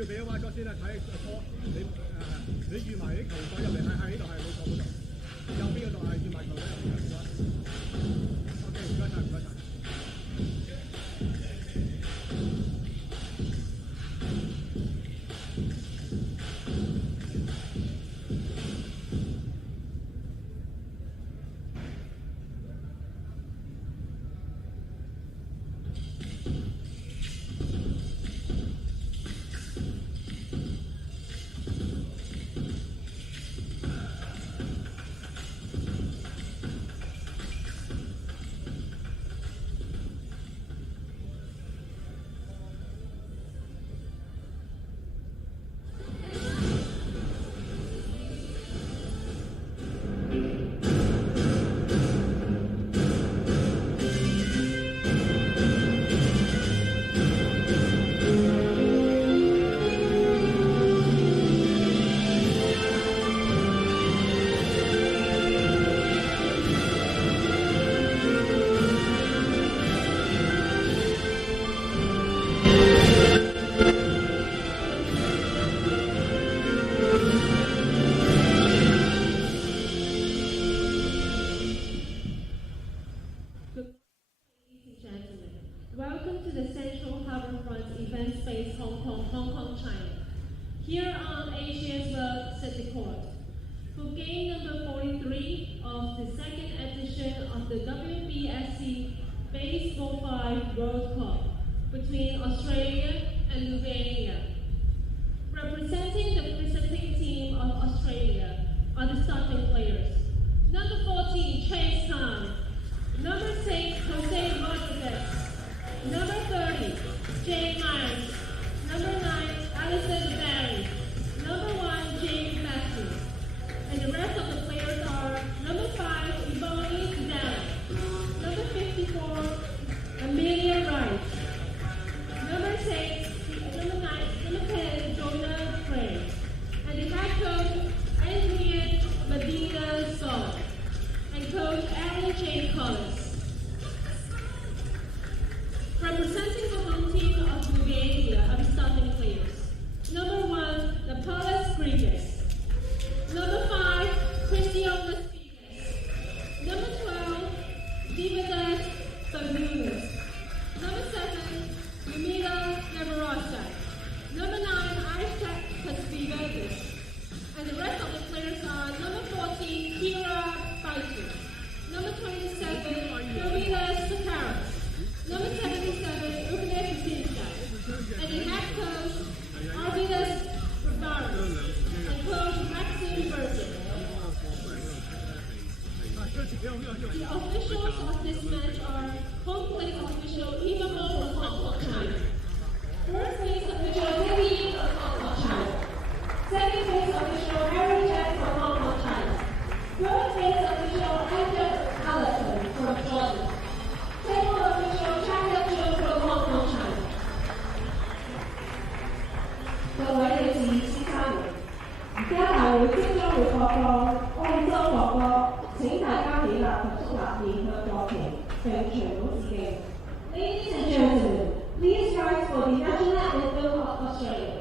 要俾個歪角先啦，睇波你預埋啲球隊入嚟係呢度係冇錯冇錯，右邊嗰度係預埋球隊入嚟嘅。OK，唔該晒，唔該晒。to the Central Harbourfront event space, Hong Kong, China. Here on Asia's World City Court. For game number 43 of the second edition of the WBSC Baseball5 WorldCup between Australia and Lithuania. Representing the visiting team of Australia are the starting players. Number 14, Chase Khan. Number 6, Jose Rodriguez. Number 30, Jay Myers. Number 9, Alison Barry. Number 1, James Matthews. And the rest of the players are number 5, Ebony Zidane. Number 54, Amelia Wright. Number 6, number 10, Jonah Gray. And the head coach, Anthony Medina Saul. And coach Aaron J. Collins. Representing the home team of Lithuania are the starting players. Number 1, Napolis Grigas. Number 5, Christian Spigas. Number 12, Dividas Balunas. Number 7, Yumila Navarasa. Number 9, Isaac Kaspivatis. And the rest of the players are number 14, Kira Baitu. Number 27, Yumila Sakaras. Number 77, Ugne Patinka. And the head coach, Arvidas Barbaros. And coach, Maxim Burton. The officials of this match are home plate official Eva Mo from Hong Kong, China. First place official Lily from Hong Kong, China. Second place official Harry Jack from Hong Kong, China. Third place official Angel Allison from Jordan. Table official China Joe from Hong Kong, China. 各位女士、先生們，而家大會即將會播放澳洲國歌，請大家起立及肅立面向國旗，並隨舞致敬。Ladies and gentlemen, please rise for the national anthem of Australia.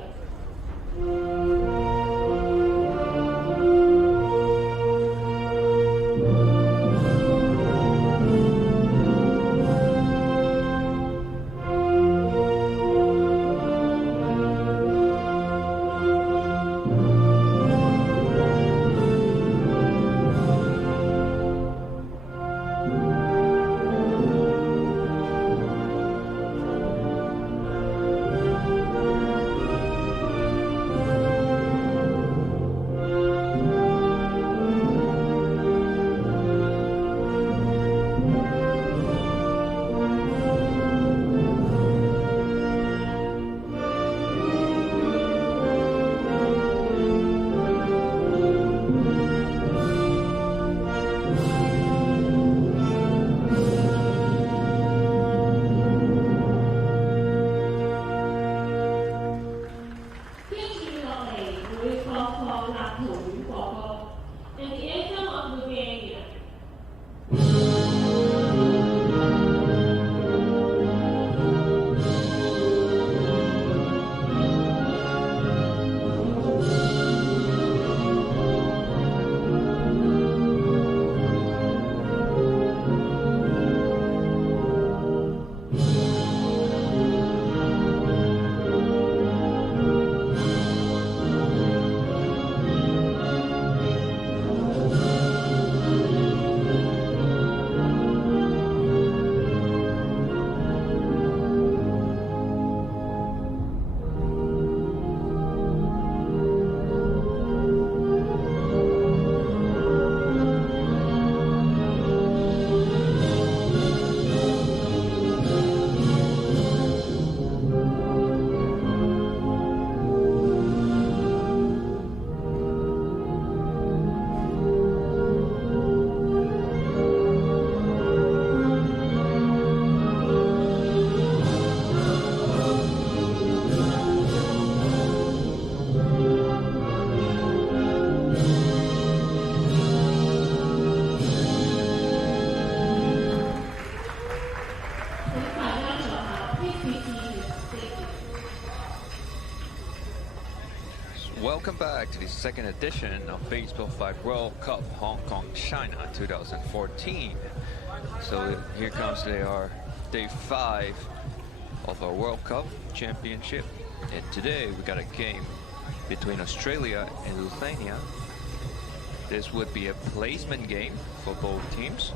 Welcome back to the second edition of Baseball5 WorldCup Hong Kong, China 2014. So here comes our day 5 of our World Cup championship. And today we got a game between Australia and Lithuania. This would be a placement game for both teams.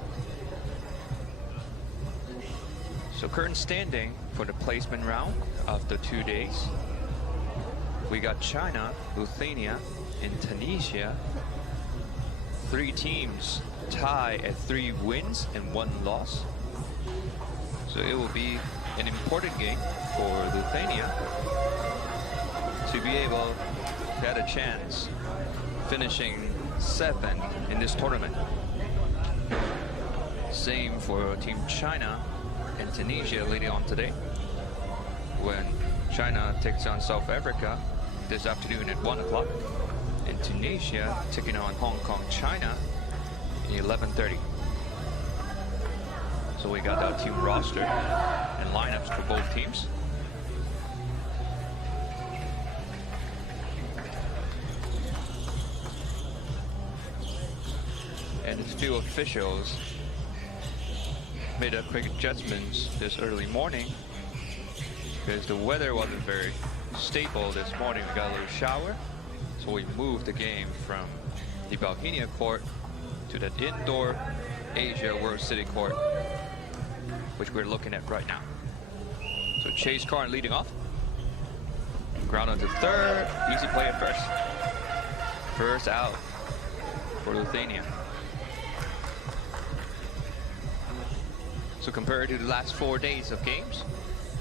So current standing for the placement round after 2 days. We got China, Lithuania, and Tunisia. 3 teams tie at 3 wins and 1 loss. So it will be an important game for Lithuania to be able to have a chance finishing 7th in this tournament. Same for Team China and Tunisia later on today, when China takes on South Africa this afternoon at 1 o'clock, and Tunisia taking on Hong Kong, China at 11:30. So we got our team roster and lineups for both teams. And the field officials made a quick adjustments this early morning because the weather wasn't very stable this morning. We got a little shower, so we moved the game from the Balhinia court to the indoor Asia World City court, which we're looking at right now. So Chase Carn leading off. Ground onto third. Easy play at first. First out for Lithuania. So compared to the last 4 days of games,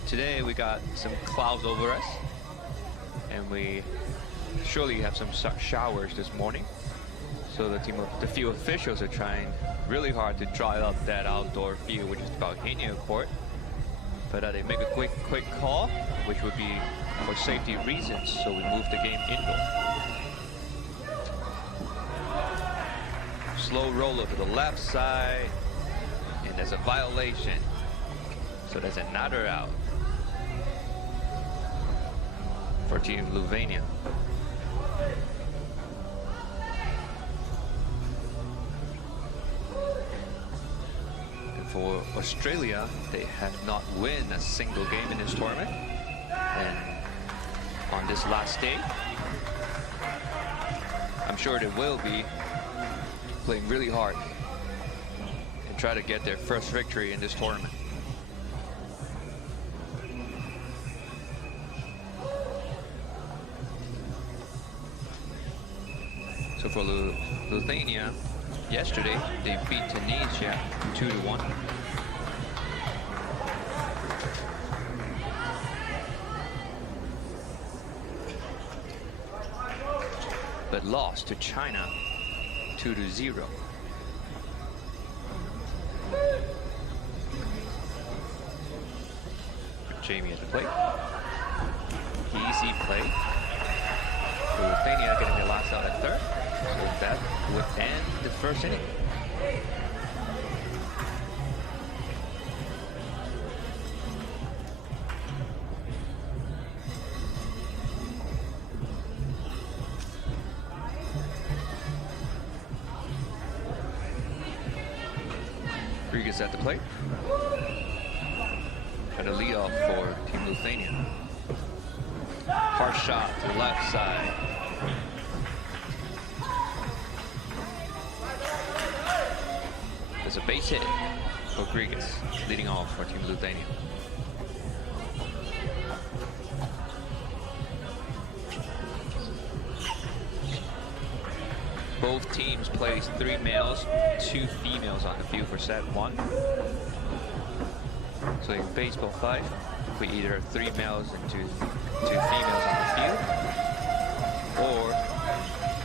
today we got some clouds over us, and we surely have some showers this morning. So the field officials are trying really hard to dry up that outdoor field, which is the Balhinia court. But they make a quick call, which would be for safety reasons, so we move the game indoor. Slow roller to the left side, and there's a violation. So there's another out for Team Lithuania. For Australia, they have not won a single game in this tournament. And on this last day, I'm sure they will be playing really hard and try to get their first victory in this tournament. So for Lithuania, yesterday they beat Tunisia 2-1. But lost to China 2-0. Jamie at the plate. Easy play. So Lithuania getting the last out at third. So that would end the first inning. Rodriguez at the plate. And a leadoff for Team Lithuania. Hard shot to the left side. There's a base hit. Rodriguez leading off for Team Lithuania. Both teams placed 3 males, 2 females on the field for set 1. So in Baseball 5, we either have 3 males and 2 females on the field, or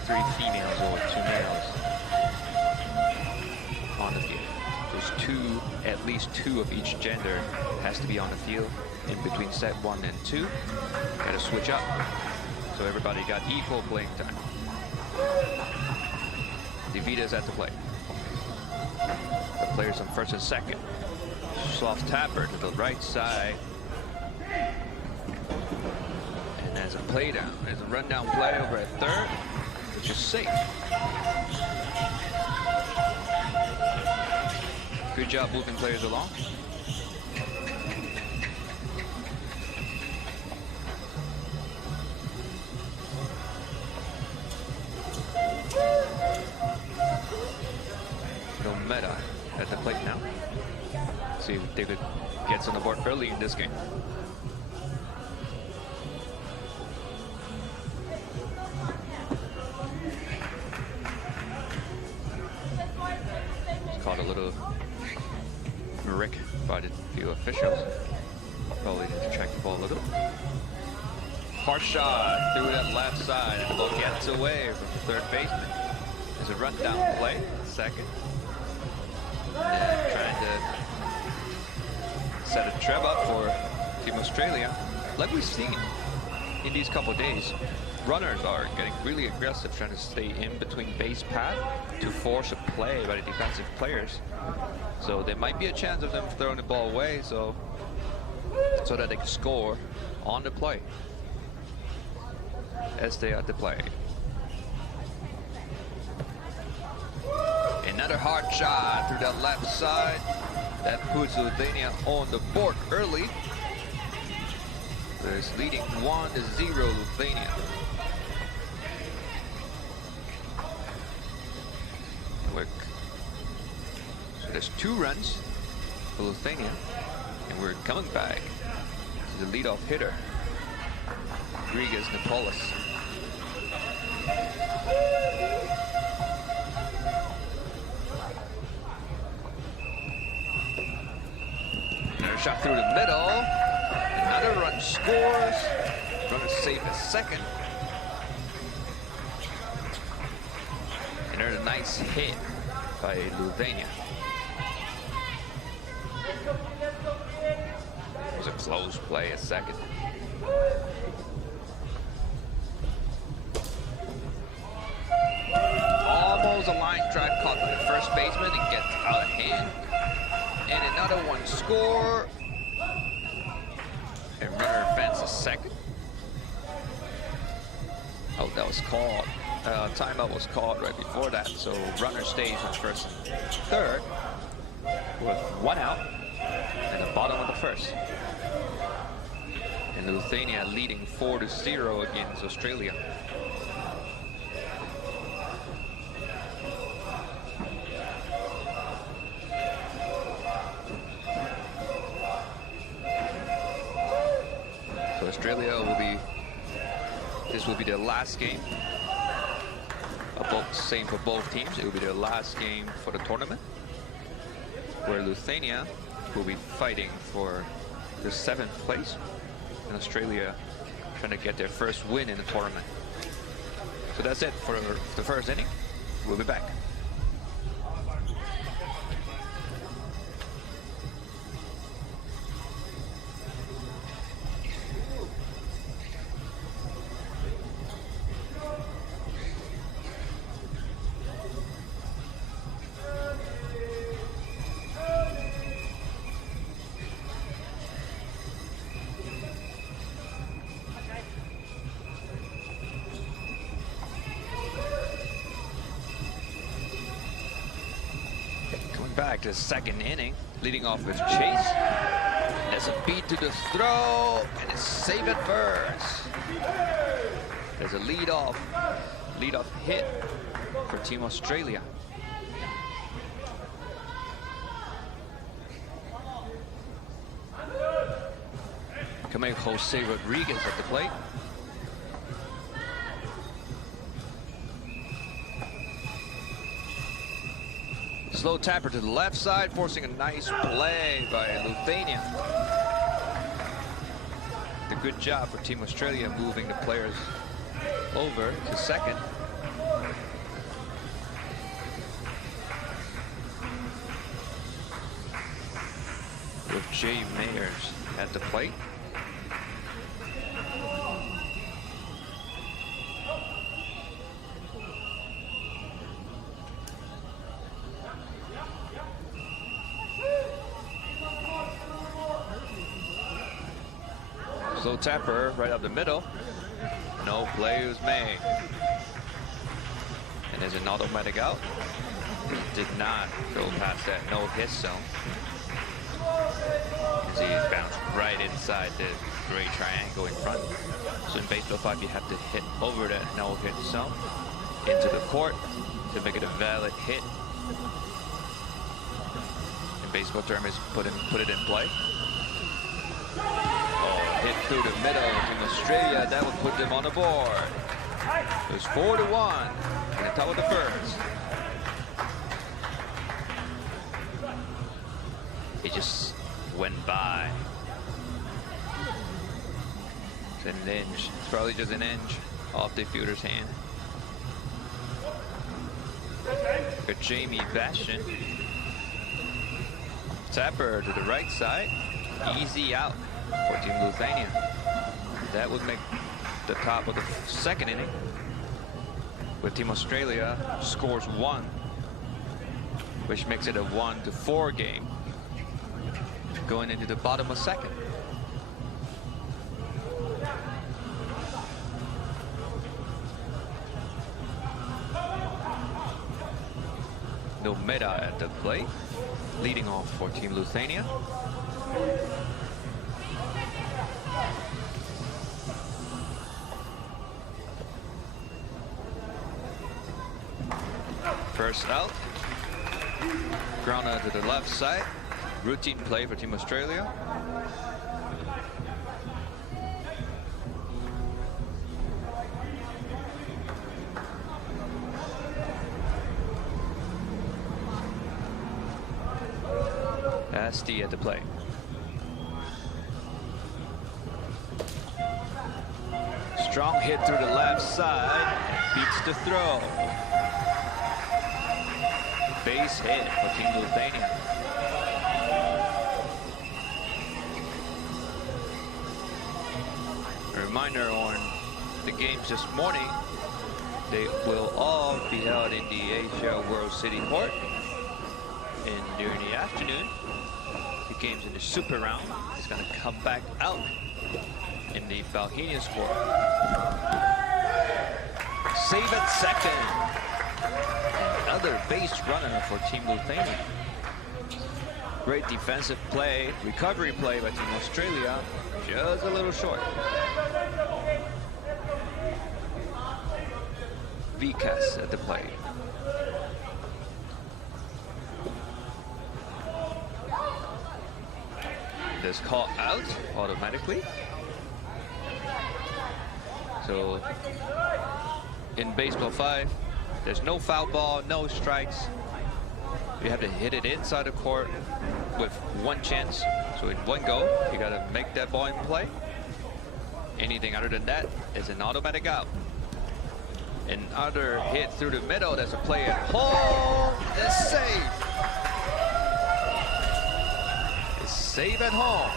3 females or 2 males on the field. There's at least two of each gender has to be on the field in between set 1 and 2. Got to switch up, so everybody got equal playing time. DeVita's at the plate. The players on first and second. Soft tapper to the right side. And there's a play down. There's a rundown play over at third, which is safe. Good job moving players along. gets on the board early in this game. It's caught a little rick by the few officials. Probably need to track the ball a little. Hard shot through that left side, and the ball gets away from the third baseman. There's a run down play, second. And trying to set a trap up for Team Australia. Like we've seen in these couple of days, runners are getting really aggressive, trying to stay in between base path to force a play by the defensive players. So there might be a chance of them throwing the ball away, so that they can score on the play as they are at the play. Another hard shot through that left side. That puts Lithuania on the board early. There's leading 1-0 Lithuania. So there's 2 runs for Lithuania, and we're coming back to the leadoff hitter, Rodriguez Napolis. Another shot through the middle. Another run scores. Runner safe at second. And there's a nice hit by Lithuania. It was a close play at second. Almost a line drive caught by the first baseman and gets out of hand. And another one score. And runner advances second. Oh, that was called. Timeout was called right before that. So runner stays on first and third with 1 out in the bottom of the first. And Lithuania leading 4-0 against Australia. Australia this will be their last game. Same for both teams. It will be their last game for the tournament, where Lithuania will be fighting for the 7th place, and Australia trying to get their first win in the tournament. So that's it for the first inning. We'll be back. Back to the second inning, leading off with Chase. There's a beat to the throw, and it's safe at first. There's a leadoff hit for Team Australia. Coming Jose Rodriguez at the plate. Slow tapper to the left side, forcing a nice play by Lithuania. The good job for Team Australia moving the players over to second. With Jay Mayers at the plate. Slow tapper right up the middle. No play was made. And there's an automatic out. Did not go past that no-hit zone. As he bounced right inside the gray triangle in front. So in Baseball 5, you have to hit over that no-hit zone into the court to make it a valid hit. In baseball term is put it in play. through the middle. Team Australia, that would put them on the board. It was 4-1 in the top of the first. It just went by. It's an inch. It's probably just an inch off the fielder's hand. Got Jamie Bastian. Tapper to the right side. Easy out for Team Lithuania. That would make the top of the second inning. With Team Australia scores 1, which makes it a 1-4 game. Going into the bottom of second. Nomeda at the plate, leading off for Team Lithuania. First out, grounder to the left side. Routine play for Team Australia. Asti at the plate. Strong hit through the left side, beats the throw. Base hit for Team Lithuania. A reminder on the games this morning, they will all be held in the Asia World City Court. And during the afternoon, the games in the super round is going to come back out in the Balhenius Court. Save at second. Another base runner for Team Lithuania. Great defensive play, recovery play by Team Australia, just a little short. Vikas at the plate. This call out automatically. So in Baseball 5, there's no foul ball, no strikes. You have to hit it inside the court with one chance. So in one go, you got to make that ball in play. Anything other than that is an automatic out. Another hit through the middle. There's a play at home. It's safe. It's safe at home.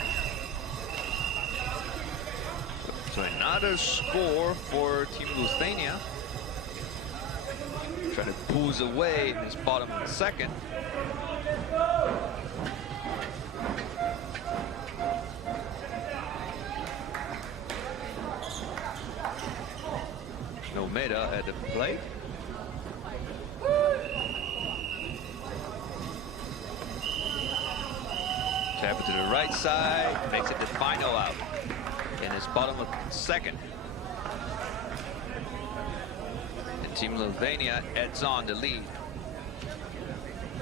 So another score for Team Lithuania. Trying to booze away in this bottom of the second. Nomeda at the plate. Tap it to the right side, makes it the final out in his bottom of second. And Team Lithuania adds on the lead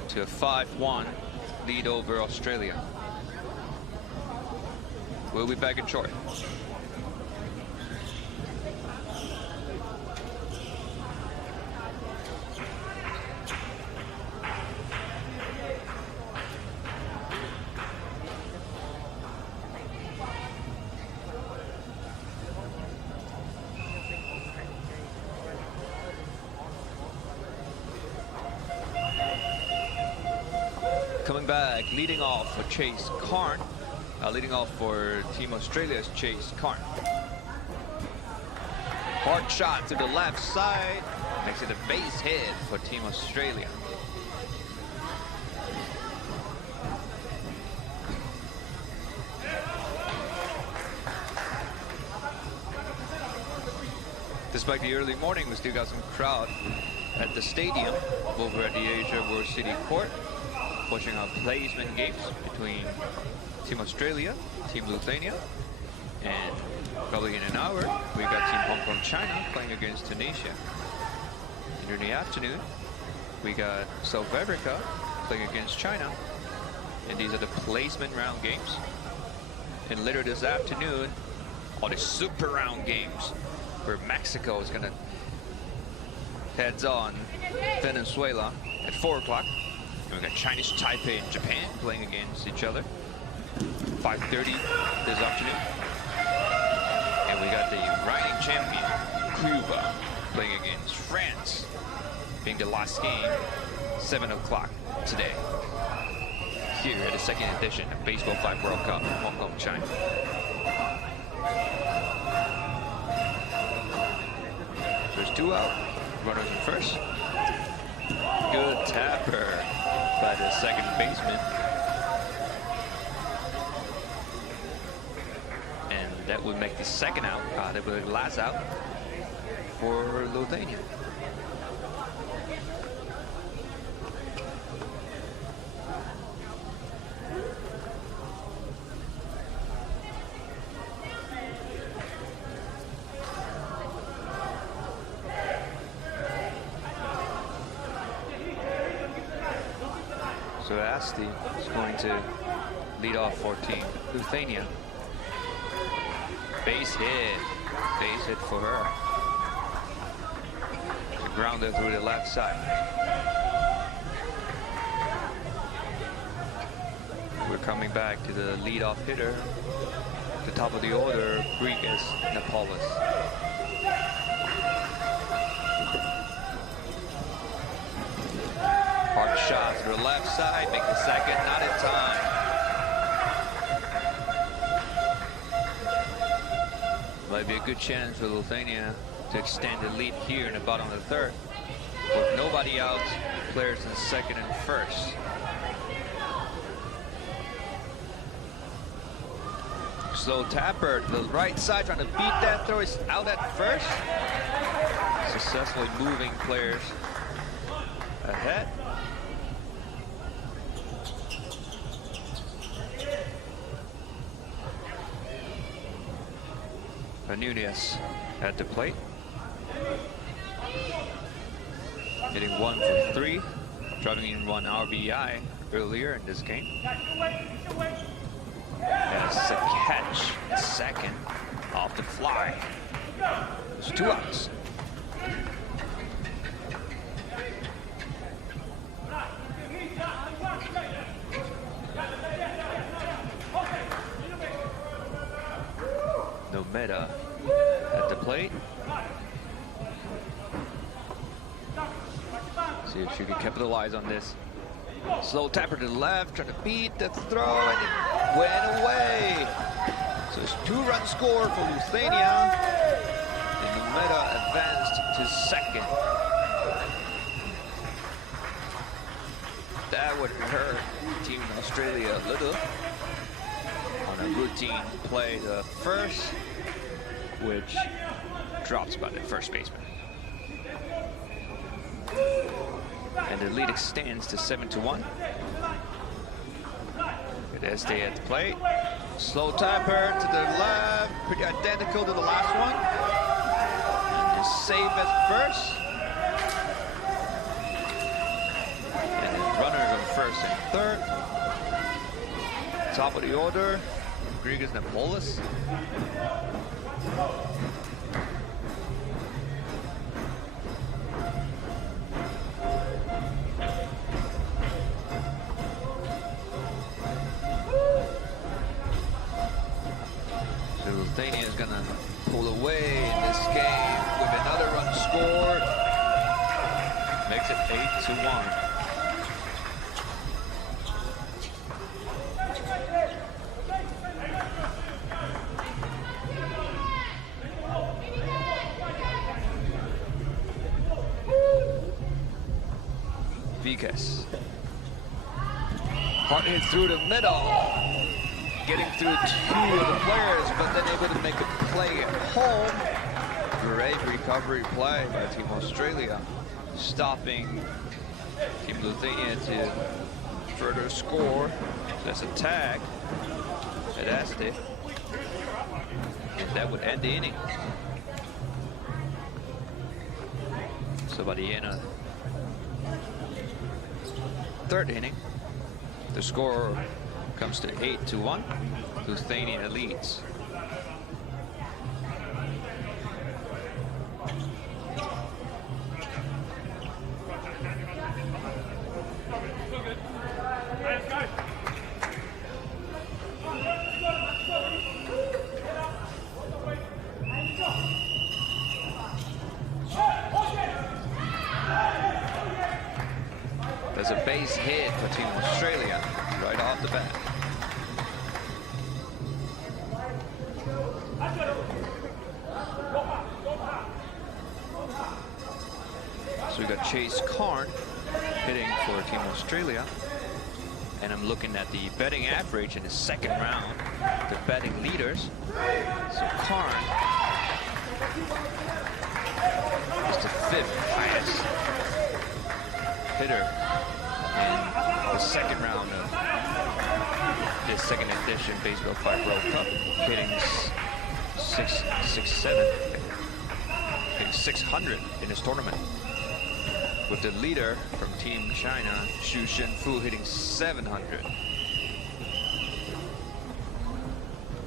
to a 5-1 lead over Australia. We'll be back in short. Coming back, leading off for Chase Karn. Leading off for Team Australia's Chase Karn. Hard shot to the left side. Makes it a base hit for Team Australia. Despite the early morning, we still got some crowd at the stadium over at the Asia World City Court, watching our placement games between Team Australia, Team Lithuania, and probably in an hour, we got Team Hong Kong China playing against Tunisia. And in the afternoon, we got South Africa playing against China, and these are the placement round games. And later this afternoon, all these super round games where Mexico is gonna heads on Venezuela at 4 o'clock. We got Chinese Taipei and Japan playing against each other. 5:30 this afternoon. And we got the reigning champion, Cuba, playing against France, being the last game, 7 o'clock today. Here at the second edition of Baseball5 World Cup in Hong Kong, China. There's 2 out, runners in first. Good tapper by the second baseman. And that would make the second out, that would be the last out for Lithuania. So Asti is going to lead off for Team Lithuania. Base hit for her. She grounded through the left side. We're coming back to the leadoff hitter. The top of the order, Rodriguez, Napolis. Hard shot to the left side, make the second, not in time. Might be a good chance for Lithuania to extend the lead here in the bottom of the third. With nobody out, players in second and first. Slow tapper to the right side, trying to beat that throw. Is out at first. Successfully moving players ahead. Nunez at the plate. Hitting 1 for 3, driving in 1 RBI earlier in this game. That's a catch at second off the fly. There's 2 outs. Nometa at the plate. See if she can capitalize on this. Slow tapper to the left, trying to beat the throw, and it went away. So it's 2-run score for Lithuania, and Nometa advanced to second. That would hurt Team Australia a little. On a routine play, the first, which drops by the first baseman. And the lead extends to 7-1. Good Este at the plate. Slow tapper to the left, pretty identical to the last one. And just save at first. And then runners on first and third. Top of the order, Rodriguez, Napolis. So Lithuania is gonna pull away in this game with another run scored. Makes it 8-1. Vikas. Hard hit through the middle. Getting through 2 of the players, but then able to make a play at home. Great recovery play by Team Australia. Stopping Team Lithuania to further score. That's a tag at Este. And that would end the inning. So by the end of third inning, the score comes to 8-1. Lithuania leads. There's a base hit for Team Australia right off the bat. So we got Chase Karn hitting for Team Australia. And I'm looking at the betting average in the second round, the betting leaders. So Karn is the 5th highest hitter in the second round of this second edition Baseball5 World Cup, hitting 600 in this tournament. With the leader from Team China, Xu Shenfu, hitting 700.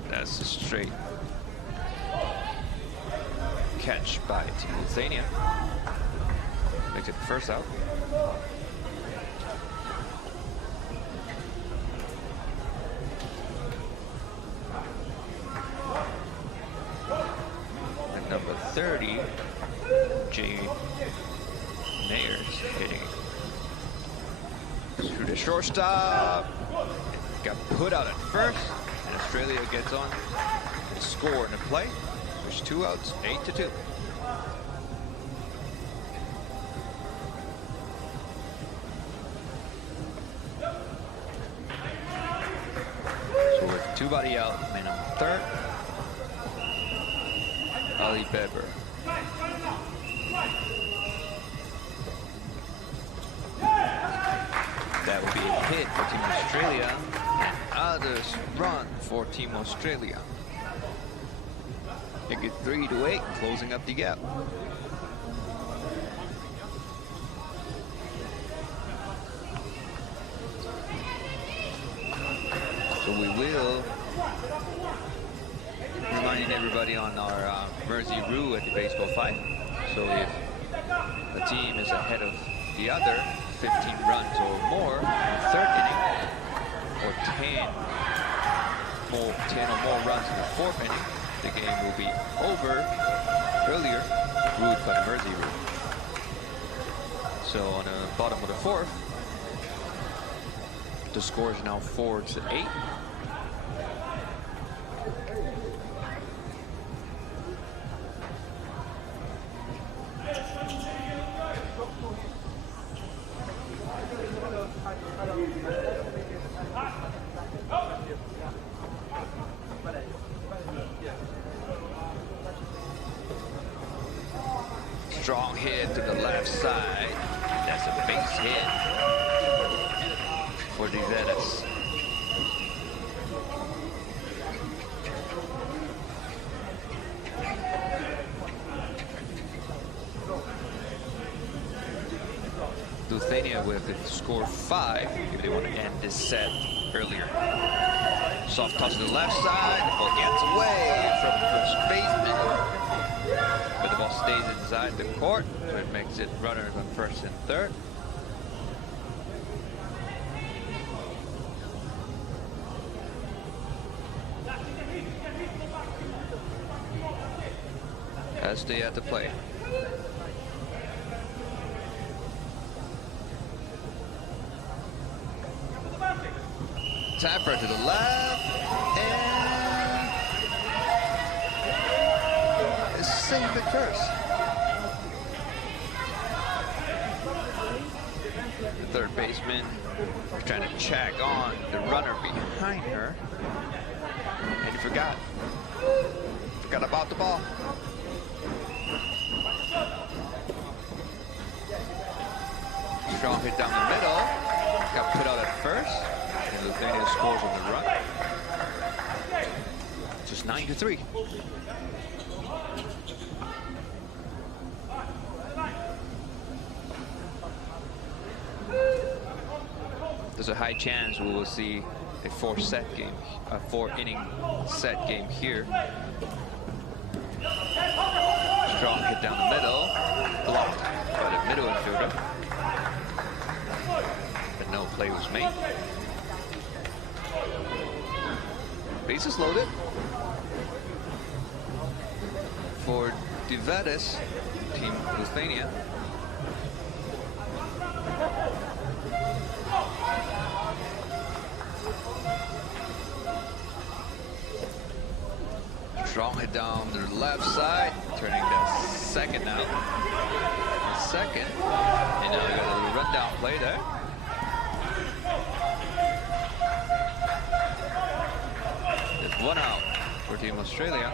That's a straight catch by Team Lithuania. Makes it the first out. And number 30, Jay Mayers hitting through the shortstop. Got put out at first, and Australia gets on the score in the play. There's 2 outs, 8-2. So with 2 out, man on third, Ali Beber. That would be a hit for Team Australia, and others run for Team Australia. Make it 3-8, closing up the gap. So we will reminding everybody on our Mersey rule at the Baseball5. So if a team is ahead of the other 15 runs or more in the 3rd inning, or 10 or more runs in the 4th inning, the game will be over earlier, ruled by the Mersey rule. So on the bottom of the 4th, the score is now 4-8. Strong hit to the left side. That's a base hit for the Vedas. Lithuania with it score 5 if they want to end this set earlier. Soft toss to the left side. The ball gets away from the first baseman. But the ball stays inside the court, so it makes it runners on first and third. As they at the plate. Tapper to the left, and is safe at first. The third baseman is trying to check on the runner behind her, and he forgot about the ball. Strong hit down the middle, got put out at first. And Lithuania scores on the run. Just 9-3. There's a high chance we will see a 4-inning set game here. Strong hit down the middle, blocked by the middle infielder. But no play was made. Bases loaded for the Vedas, Team Lithuania. Strong hit down the left side, turning that second out. Second, and now we got a little rundown play there. There's one out for Team Australia.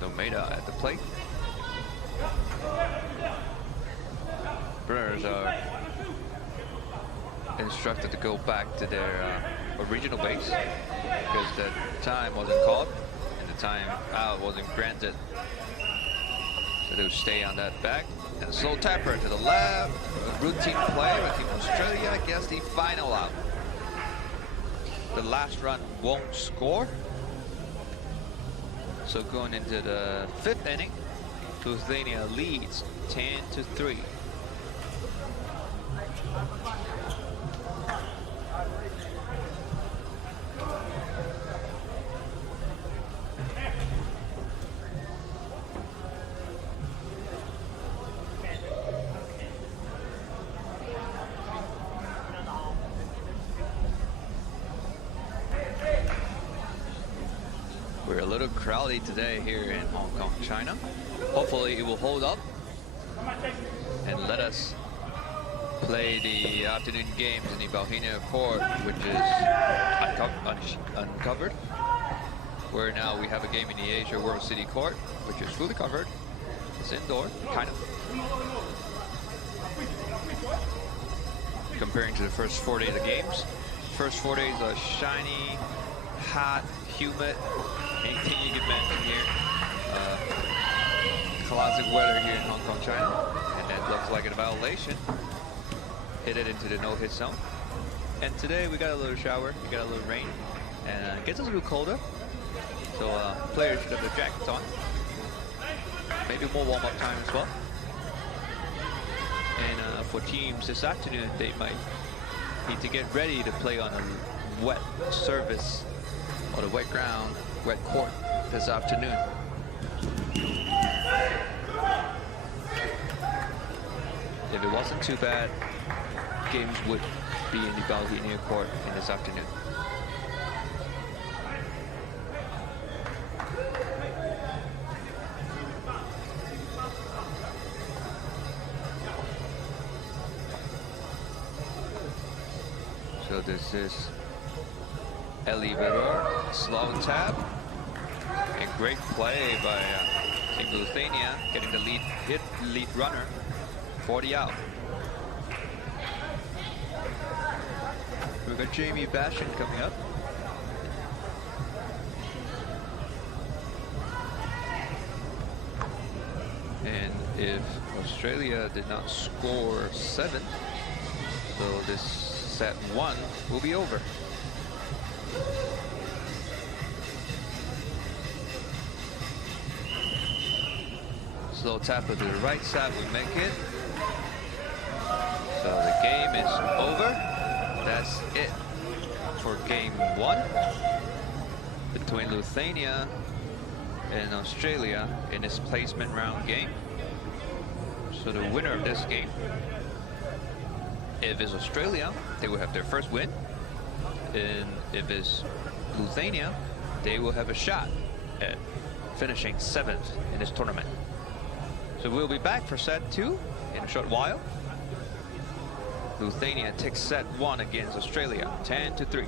Domeda at the plate. Runners are instructed to go back to their original base because the time wasn't called and the time out wasn't granted. So they'll stay on that back. And a slow tapper to the left. A routine play with Team Australia gets the final out. The last run won't score. So going into the 5th inning, Lithuania leads 10-3. We're a little crowded today here in Hong Kong, China. Hopefully it will hold up and let us play the afternoon games in the Bohemia Court, which is uncovered. Where now we have a game in the Asia World City Court, which is fully covered. It's indoor, kind of. Comparing to the first 4 days of games. First 4 days are shiny, hot, humid. Anything you can mention here. Classic weather here in Hong Kong, China. And that looks like a violation. Hit it into the no-hit zone. And today we got a little shower, we got a little rain. And it gets a little colder. So players should have their jackets on. Maybe more warm-up time as well. And for teams this afternoon, they might need to get ready to play on a wet surface or the wet ground, wet court this afternoon. If it wasn't too bad, games would be in the Bohemia Court in this afternoon. So this is Elevator, slow tap, and great play by Team Lithuania, getting the lead runner, 40 out. We've got Jamie Bastion coming up. And if Australia did not score 7, so this set 1 will be over. Slow tapper to the right side will make it. So the game is over. That's it for game 1 between Lithuania and Australia in this placement round game. So the winner of this game, if it's Australia, they will have their first win. And if it's Lithuania, they will have a shot at finishing 7th in this tournament. So we'll be back for set 2 in a short while. Lithuania takes set 1 against Australia, 10-3.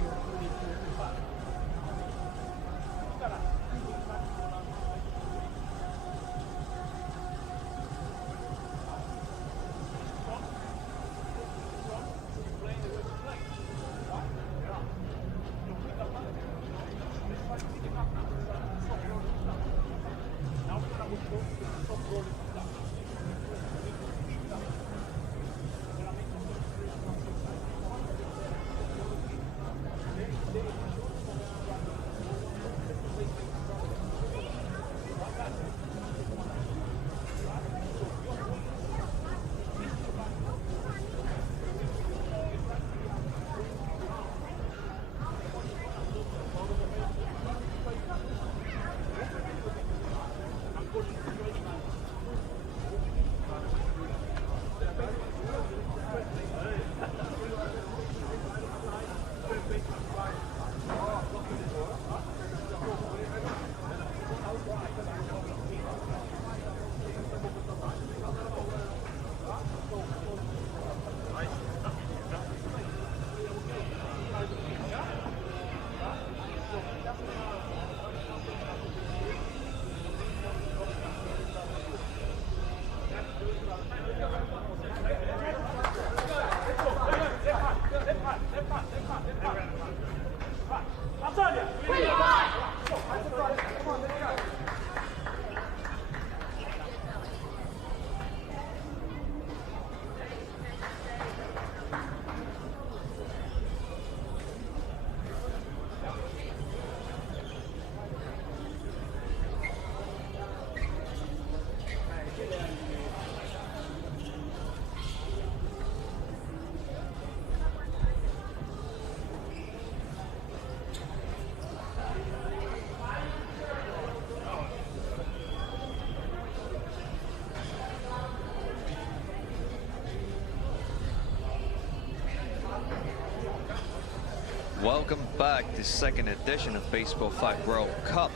Welcome back to second edition of Baseball 5 World Cup.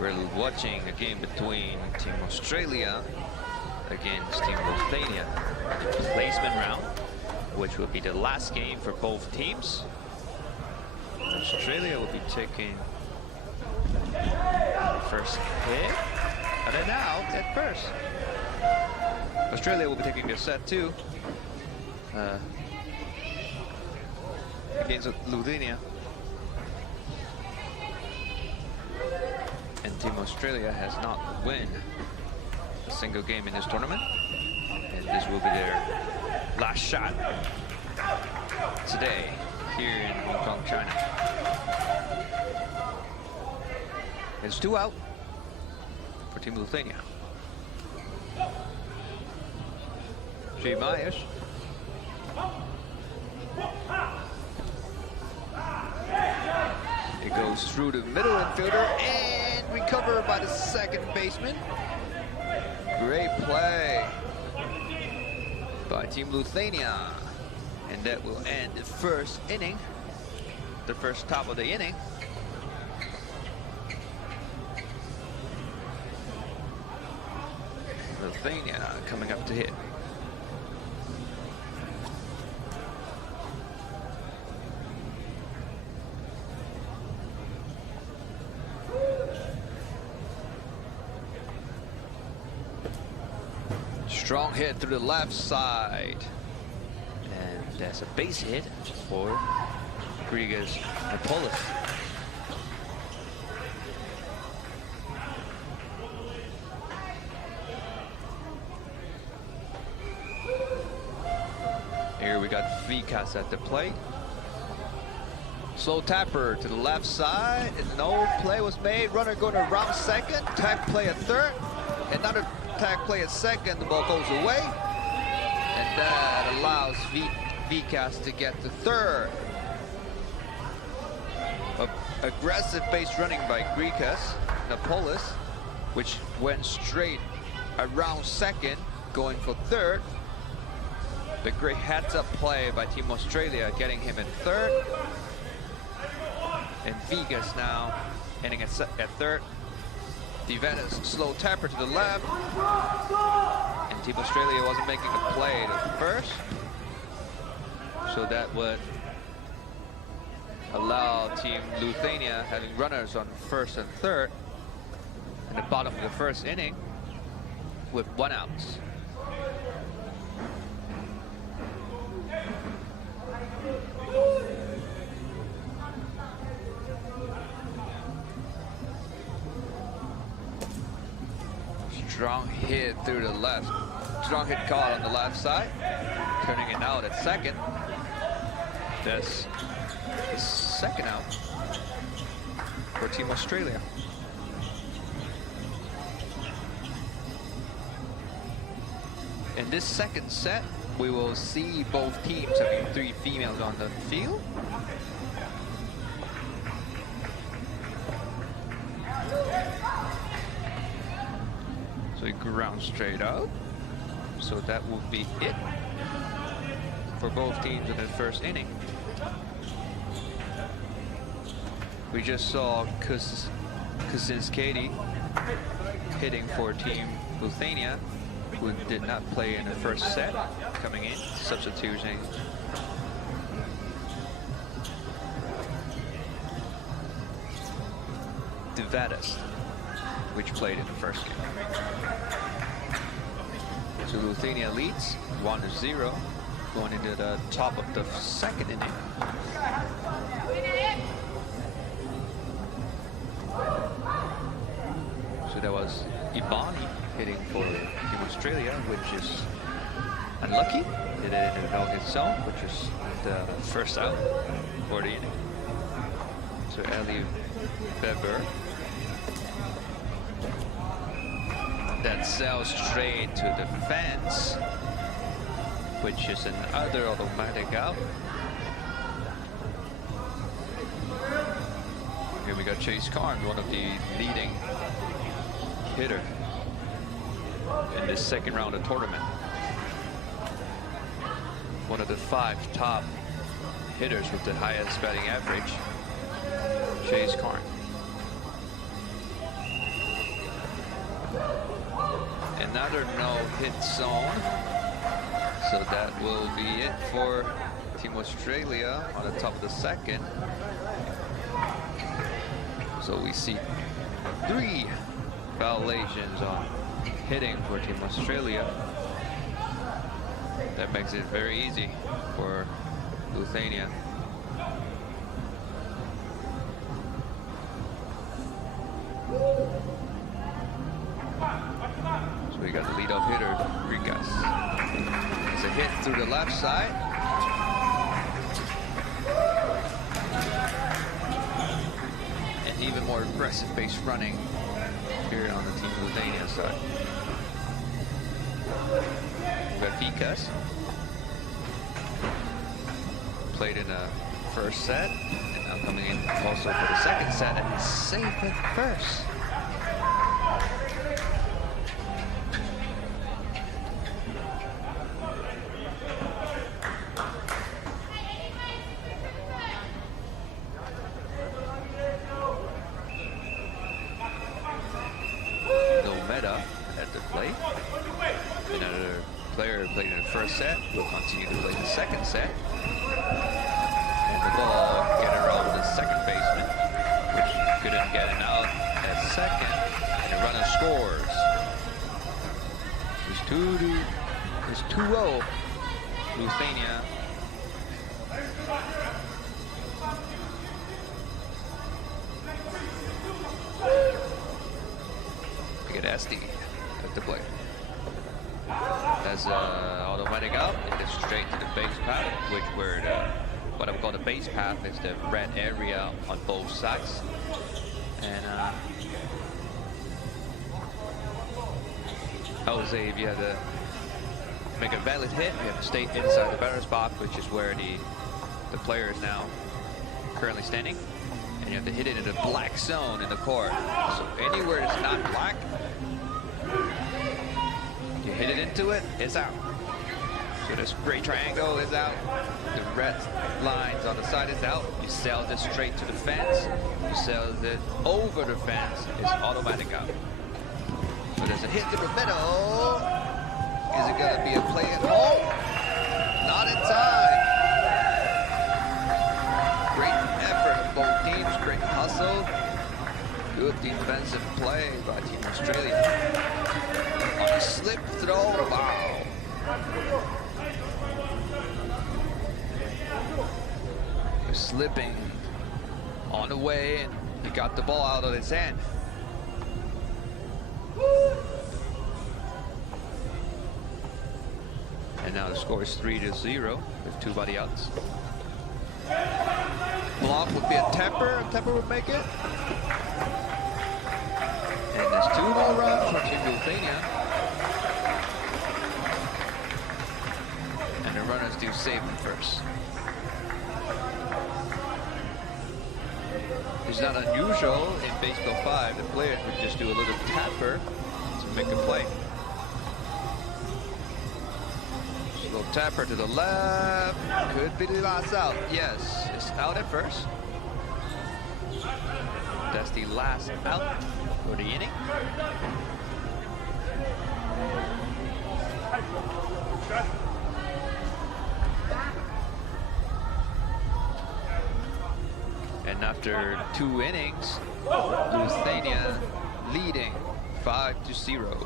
We're watching a game between Team Australia against Team Lithuania. Placement round, which will be the last game for both teams. Australia will be taking the first hit, and then out at first. Australia will be taking the set too. Against Lithuania. And Team Australia has not won a single game in this tournament. And this will be their last shot today here in Hong Kong, China. It's 2 out for Team Lithuania. Jay Myers. It goes through the middle infielder and recovered by the second baseman. Great play by Team Lithuania. And that will end the first inning, the first top of the inning. Lithuania coming up to hit. Strong hit through the left side. And that's a base hit for Rodriguez and Polis. Here we got Vikas at the plate. Slow tapper to the left side. And no play was made. Runner going around second. Tag play at third. Another tag play at second. The ball goes away. And that allows Vikas to get to third. Aggressive base running by Grikas, Napolis, which went straight around second, going for third. The great heads-up play by Team Australia, getting him at third. And Vikas now hitting at third. Devantis slow tapper to the left. And Team Australia wasn't making a play to first. So that would allow Team Lithuania having runners on first and third in the bottom of the first inning with 1 out. Strong hit through the left. Strong hit caught on the left side. Turning it out at second. That's the second out for Team Australia. In this second set, we will see both teams having 3 females on the field. So it ground straight out. So that will be it for both teams in the first inning. We just saw Kaczynski hitting for Team Lithuania, who did not play in the first set, coming in, substituting. Devantis, which played in the first game. So Lithuania leads 1-0, going into the top of the second inning. So that was Ibani hitting for Team Australia, which is unlucky. Did it in the no-hit zone, which is the first out for the inning. So Eli Weber. That sails straight to the fence, which is another automatic out. Here we got Chase Karn, one of the leading hitter in this second round of tournament. One of the 5 top hitters with the highest batting average. Chase Karn. Another no-hit zone. So that will be it for Team Australia on the top of the second. So we see 3 violations on hitting for Team Australia. That makes it very easy for Lithuania. So we got the leadoff hitter, Rigas. It's a hit through the left side. And even more aggressive base running here on the Team Lithuania side. We got Vikas. Played in the first set, and now coming in also for the second set, and he's safe at first. At the plate. Another player played in the first set will continue to play the second set. And the ball get around the second baseman, which couldn't get it out at second. And the runner scores. It's 2-0 Lithuania. Get SD at the plate. As automatic out, it is straight to the base path, which where what I would call the base path is the red area on both sides. And I would say if you have to make a valid hit, you have to stay inside the batter's box, which is where the player is now currently standing. And you have to hit it in the black zone in the court. So anywhere it's not black, you hit it into it, it's out. So this gray triangle is out. The red lines on the side is out. You sail this straight to the fence. You sail it over the fence, it's automatic out. So there's a hit to the middle. Is it gonna be a play at home? Not in time. Great effort of both teams, great hustle. Good defensive play by Team Australia. On a slip throw, wow. He was slipping on the way and he got the ball out of his hand. And now the score is 3-0 with 2 body outs. Block would be a Tepper, and Tepper would make it. And there's 2 more runs for Team Lithuania. And the runners do save him first. It's not unusual in Baseball 5, the players would just do a little Tepper to make a play. Little Tapper to the left. Could be the last out. Yes, it's out at first. That's the last out for the inning. And after 2 innings, Lithuania leading 5-0.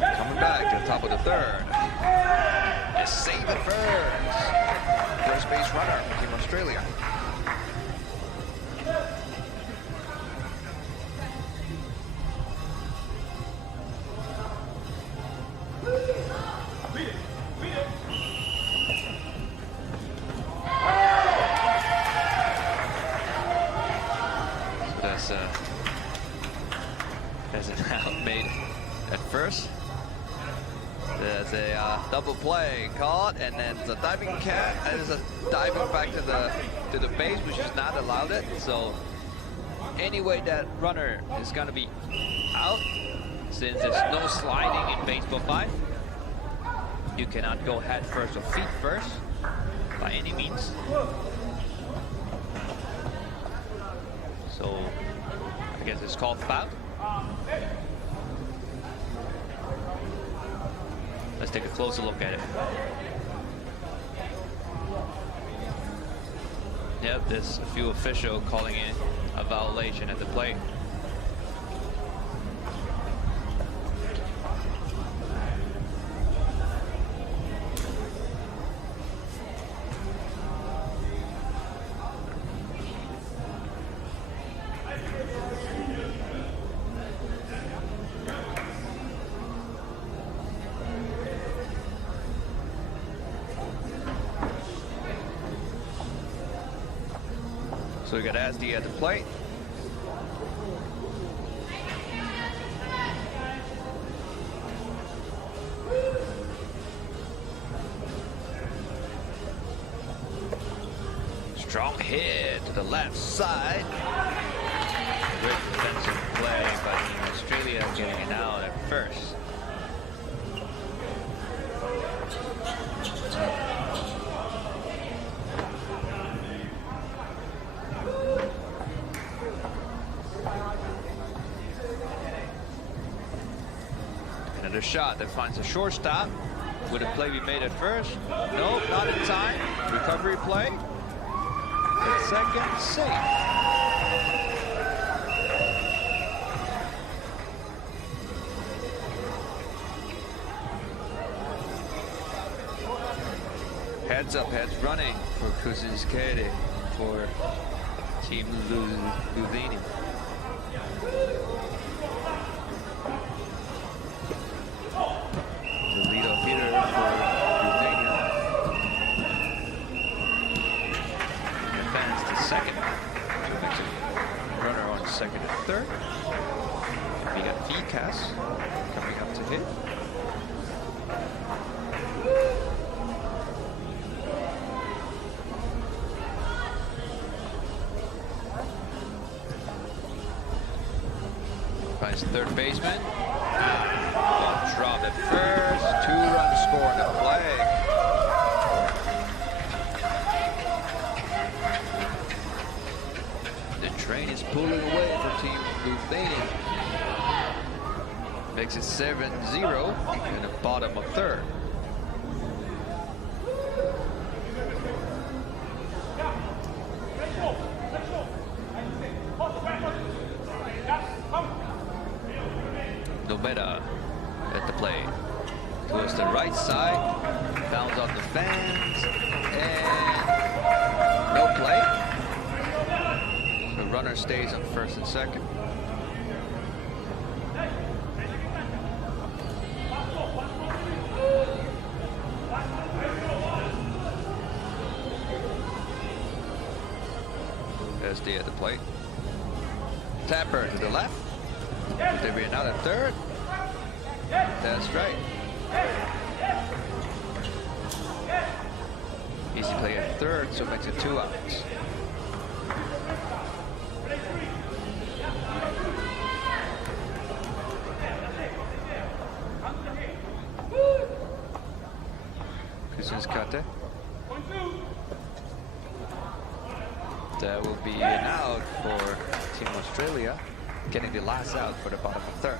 Coming back to the top of the third. It's save it first. First base runner, Team Australia. made at first. There's a double play caught, and then the diving cat is a diving back to the base, which is not allowed it. So anyway, that runner is gonna be out, since there's no sliding in baseball 5. You cannot go head first or feet first by any means. So I guess it's called foul. Let's take a closer look at it. Yep, there's a few officials calling in a violation at the plate. So we got Asdi at the plate. Strong hit to the left side. Great defensive play by Team Australia, getting it out at first. Another shot that finds a shortstop. Would a play be made at first? Nope, not in time. Recovery play. At second, safe. Heads up, heads running for Kuzinskede for Team Ludini. The leadoff hitter for Lithuania. Advance to second. Runner on second and third. We got Vikas coming up to hit. Finds third baseman. Ball drop at first. 2-run score in the play. The train is pulling away for Team Lithuania. Makes it 7-0 in the bottom of third. Noveda at the plate. Towards the right side. Bounds off the fans. And no play. The runner stays on first and second. SD at the plate. Tapper to the left. Would there be another third? That's right. Easy play at third, so it makes it 2 outs. Kuzinskate. That will be an out for Team Australia, getting the last out for the bottom of third.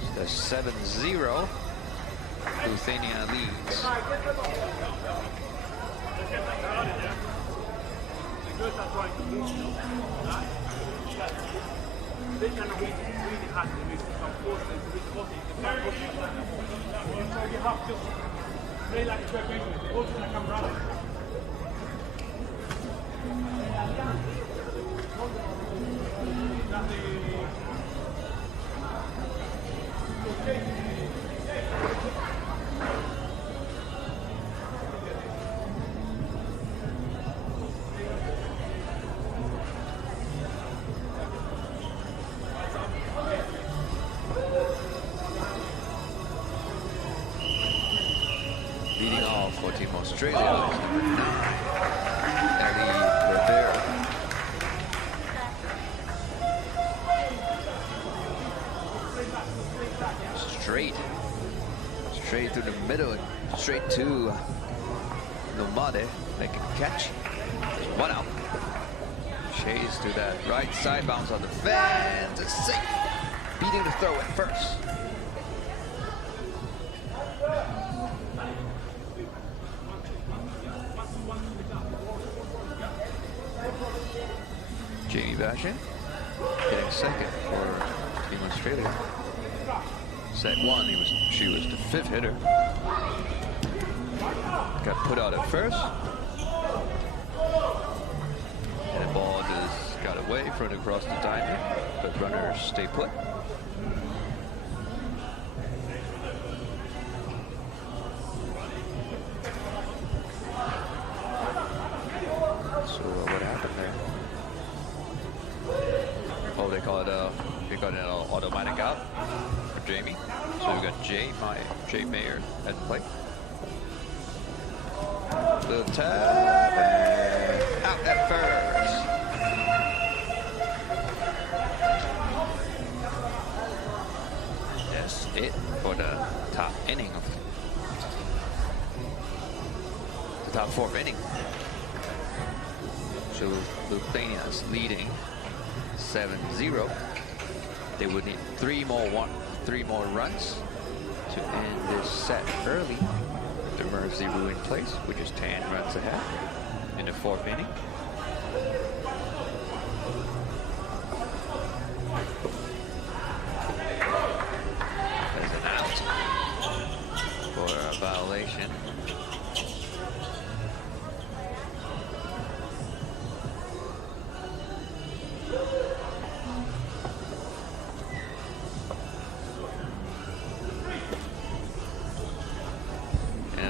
So there's 7-0. Lithuania leads. middle and straight to Nomade, making a catch. 1 out. Chase to that right side, bounce on the fence, it's safe. Beating the throw at first. Jamie Bashan hitting second for Team Australia. Set 1, she was the 5th hitter. Got put out at first. And the ball just got away from across the diamond, but runners stay put. So what happened there? Oh, they call it an automatic out for Jamie. So we got Jay Mayer at the plate. Little tap and out at first. That's it for the top inning of the top 4th inning. So Lithuania is leading 7-0. They would need 3 more runs to end this set early. The Mercy rule in place, which is 10 runs ahead in the 4th inning. There's an out for a violation.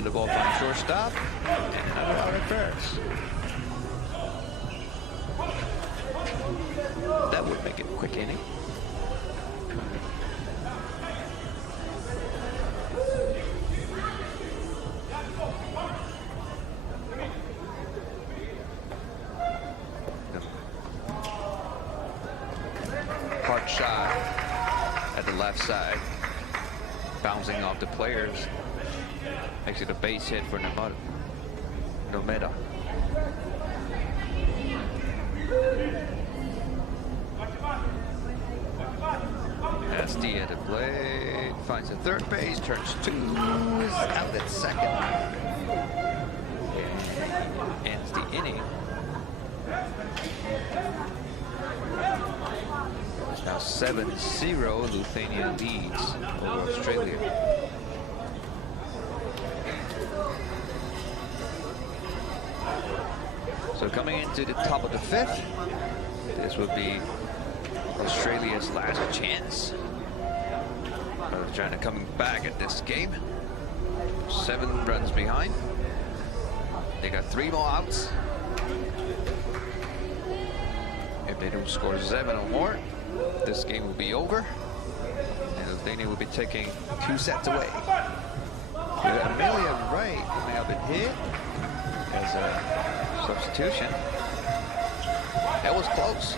The ball finds shortstop, and another out at first. That would make it a quick inning. Hard shot at the left side, bouncing off the players. Actually, the base hit for Nomeda. SD at the plate, finds the 3rd base, turns 2, is out at 2nd. Ends the inning. Now 7-0, Lithuania leads over Australia. So coming into the top of the 5th, this would be Australia's last chance. Trying to come back at this game. 7 runs behind. They got 3 more outs. If they don't score 7 or more, this game will be over. And Lithuania will be taking 2 sets away. We got Amelia Wright coming up and hit as a substitution. That was close.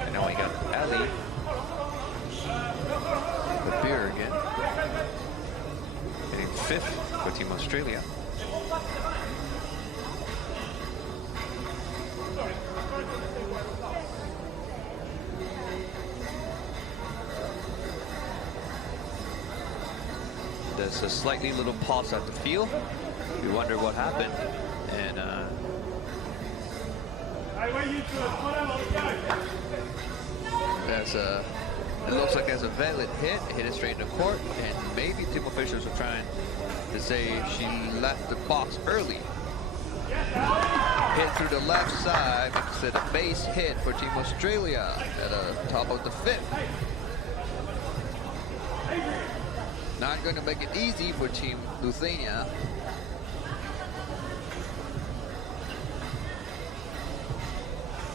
And now we got Ali. The beer again. Hitting 5th for Team Australia. There's a slightly little pause at the field. We wonder what happened. And it looks like there's a valid hit. Hit it straight in the court, and maybe team officials are trying to say she left the box early. Hit through the left side, makes it a base hit for Team Australia at the top of the 5th. Not going to make it easy for Team Lithuania.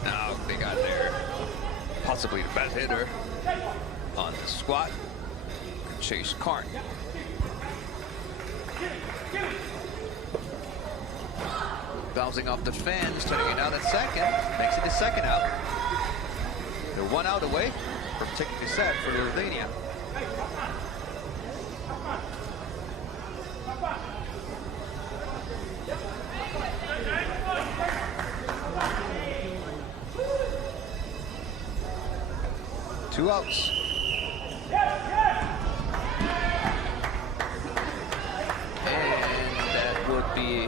Now they got their possibly the best hitter on the squad, Chase Karn. Bouncing off the fence, turning it out at 2nd, makes it the 2nd out. They're 1 out away from taking the set for Lithuania. Two outs. And that would be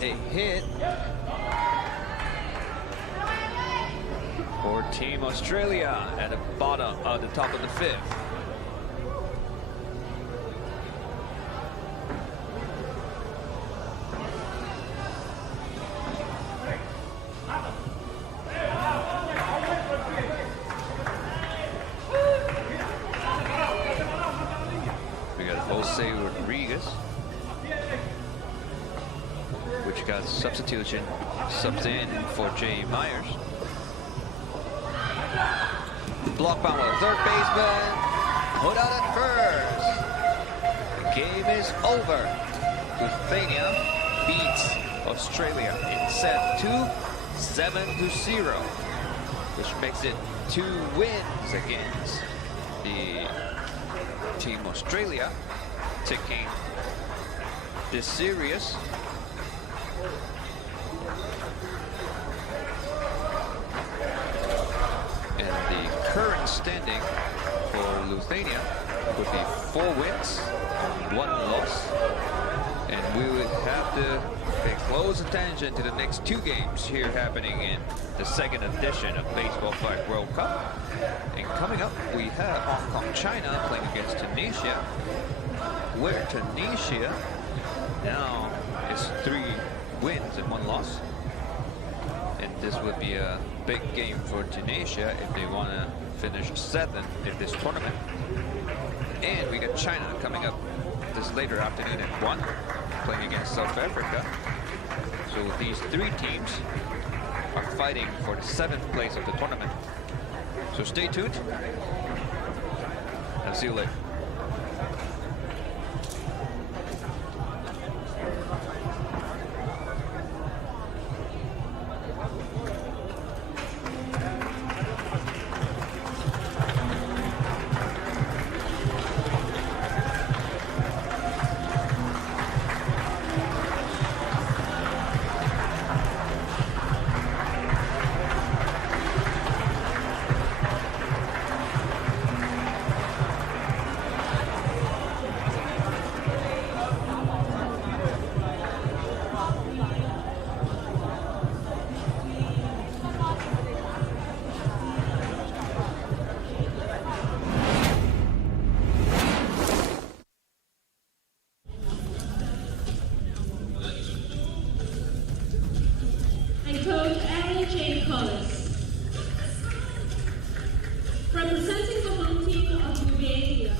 a hit for Team Australia at the bottom of the top of the fifth. Which got substitution, subs in for Jay Myers. Block bound with third baseman, put out at first. The game is over. Lithuania beats Australia in set 2, 7-0, which makes it 2 wins against the Team Australia, taking this series and the current standing for Lithuania would be 4 wins, 1 loss, and we would have to pay close attention to the next 2 games here happening in the second edition of Baseball5 World Cup. And coming up, we have Hong Kong, China playing against Tunisia, where Tunisia now is 3 wins and 1 loss. And this would be a big game for Tunisia if they want to finish 7th in this tournament. And we got China coming up this later afternoon at 1, playing against South Africa. So these 3 teams are fighting for the 7th place of the tournament. So stay tuned, and see you later. Representing the home team of WBSC,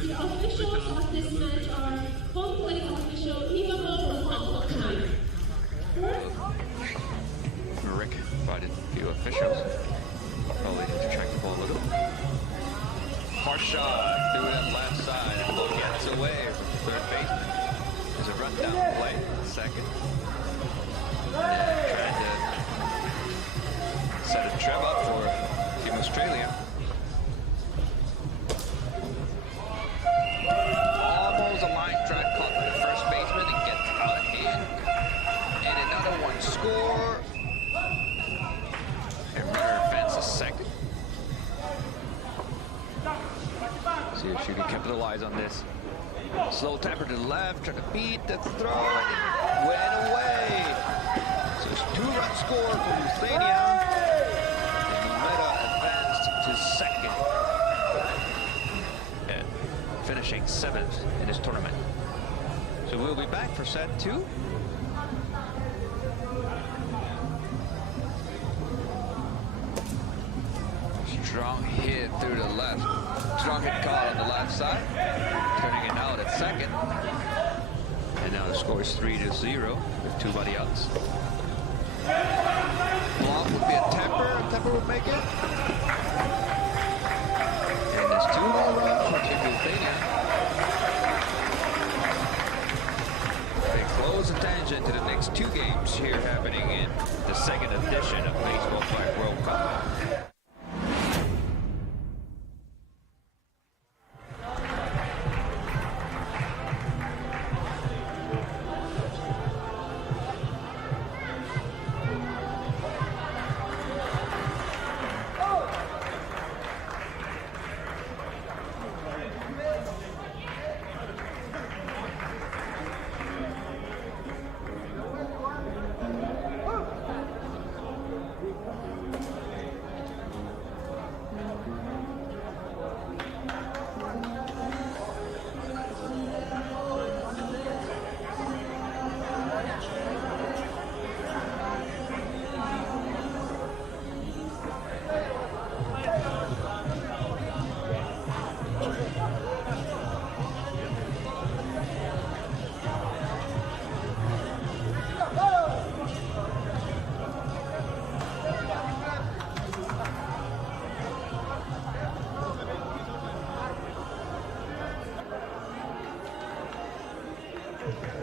the officials of this match are home plate official from Hong Kong, China. Rick invited a few officials. Probably to track the ball a little. Hard shot, threw it on the left side, and the ball gets away from third baseman. There's a run down play, second. Trying to set a trap up for Team Australia. Almost a line drive caught by the first baseman and gets out of hand. And another one score. And runner advances second. See if she can capitalize on this. Slow temper to the left, trying to beat the throw, and it went away. So it's 2-run score for Lithuania. And Meta advanced to second. And finishing 7th in this tournament. So we'll be back for set 2. Strong hit through the left. Strong hit call on the left side. Turning it out at second. And now the score is 3-0 with 2 body outs. Block would be a temper. Temper would make it. And there's 2 home runs for Team Lithuania. Pay close attention to the next 2 games here happening in the second edition of Baseball5 World Cup. 呢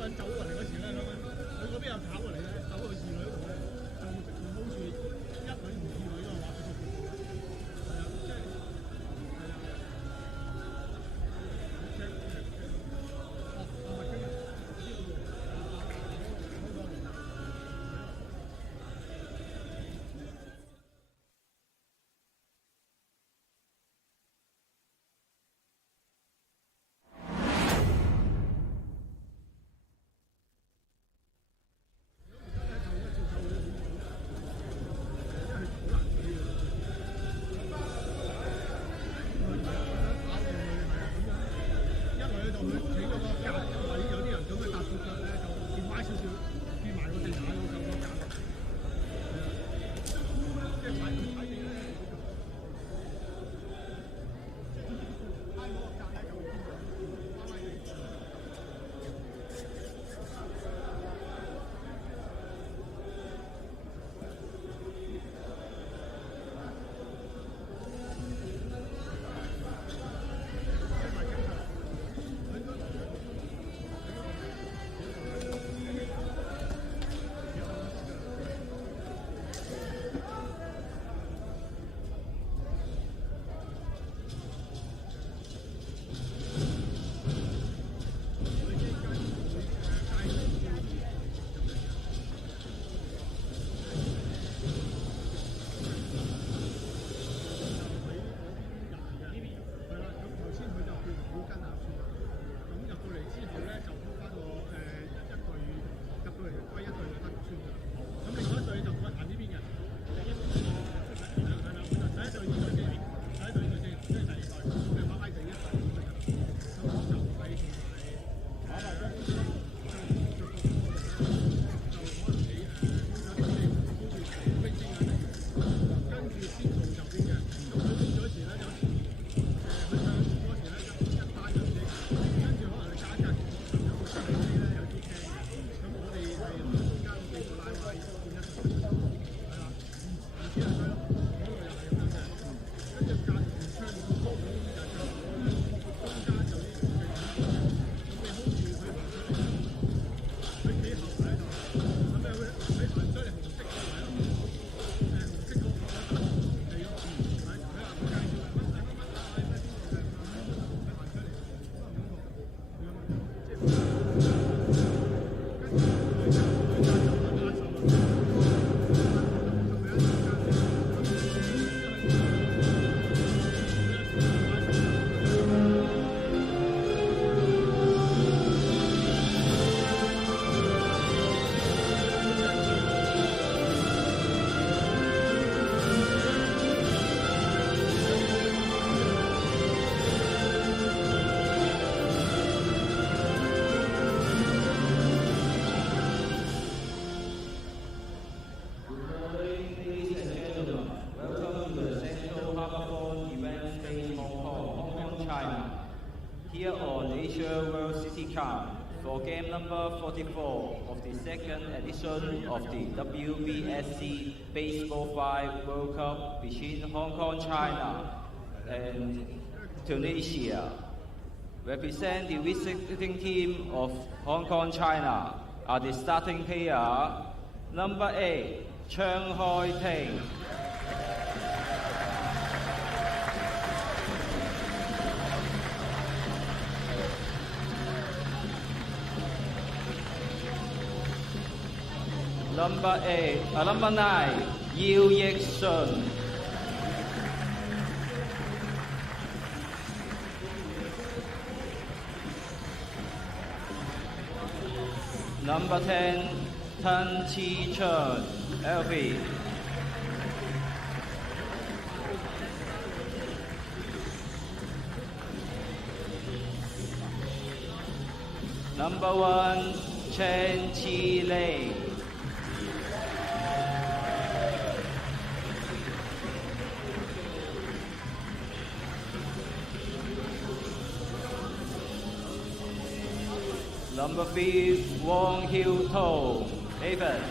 個人走過嚟嗰時咧，佢嗰邊又跑過嚟咧，走到2壘嗰度咧，就hold住1壘同2壘嗰個話術係啊，即係係啊。Here on Asia World City Cup for game number 44 of the second edition of the WBSC Baseball5 World Cup between Hong Kong, China and Tunisia. Represent the visiting team of Hong Kong, China are the starting player number 8, Chang Hoi Ting. Number 9, Yiu Yik Sun. Number 10, Tan Chi Chun, LB. Number 1, Chen Chi Lei. Number 3, Wong Hiu To, David.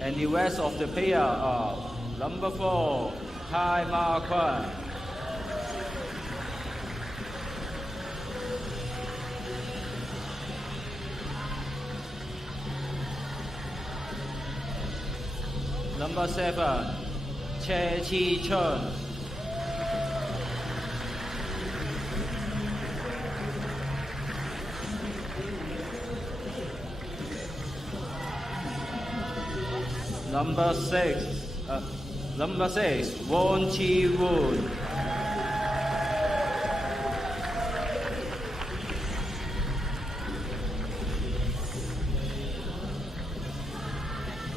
And the rest of the player are Number 4, Tai Ma Quan. Number 7, Che Chi Chun. Number 6, Won Chi Woon.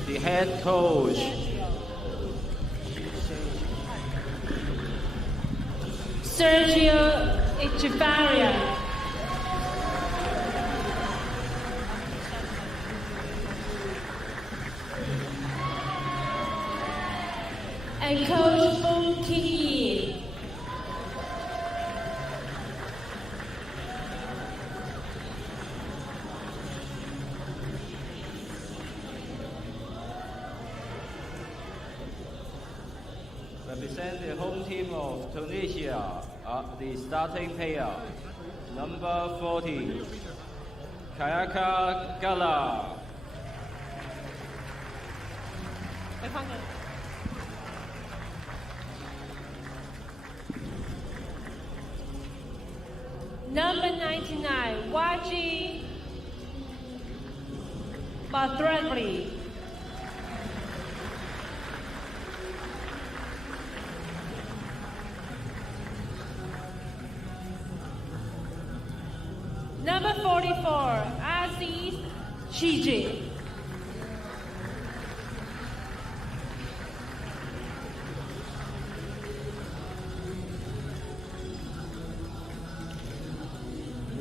The head coach, Sergio Echevarria. And Coach Fung King Yi. represent the home team of Tunisia, the starting player, number 40, Kayaka Gala. Number 99, Waji Badradri. Number 44, Aziz Chiji.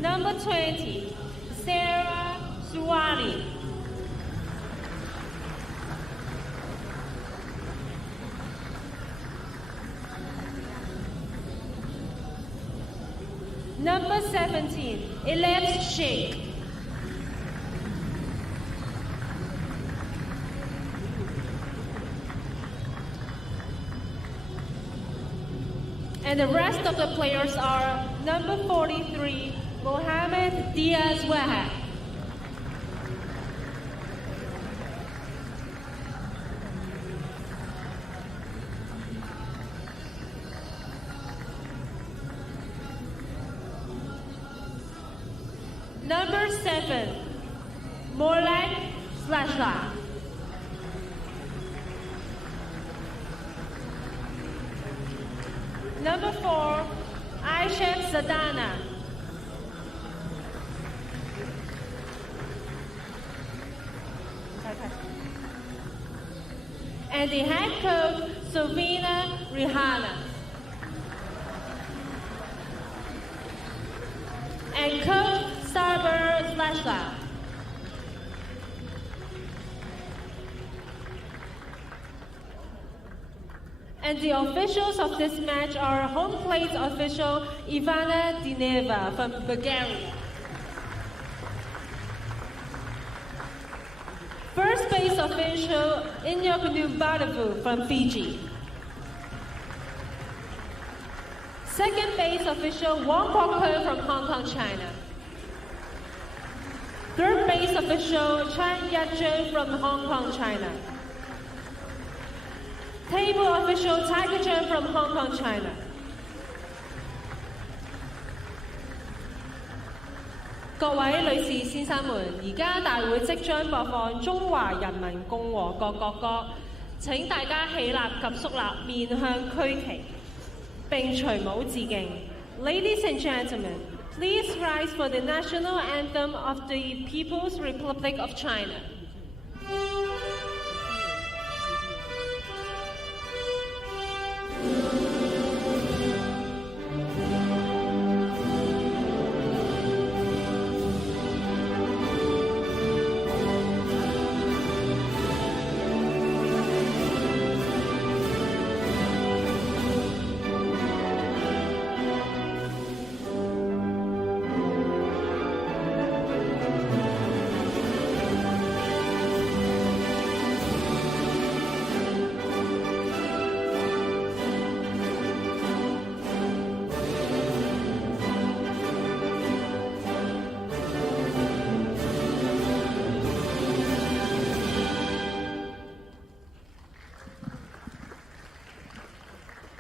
Number 20, Sarah Suwali. Number 17, Elif Sheikh. And the rest of the players are number 43, Mohamed Diaz Wahab. Number 7, Morlak Slashla. Number 4, Aisha Zadana. And the head coach, Sovina Rihana. And coach, Saber Slashla. And the officials of this match are home plate official Ivana Dineva from Bulgaria. First base official Inyok Badavu from Fiji. Second base official Wang Kwok from Hong Kong, China. Third base official Chan Yat-jen from Hong Kong, China. Table official Tiger Chen from Hong Kong, China. "各位女士、先生們，而家大會即將播放中華人民共和國國歌，請大家起立及肅立，面向區旗，並隨舞致敬。Ladies and gentlemen, please rise for the national anthem of the People's Republic of China."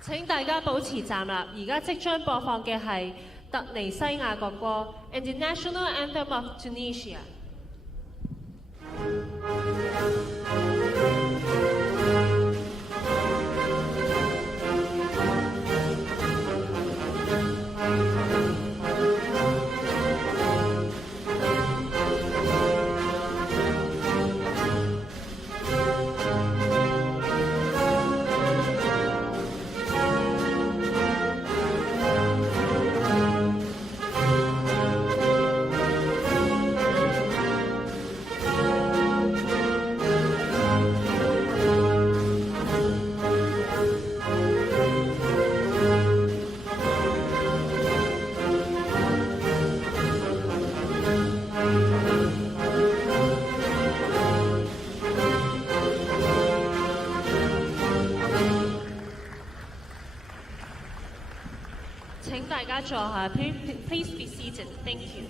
請大家保持站立。而家即將播放嘅係突尼西亞國歌 and the national anthem of Tunisia。Please be seated. Thank you.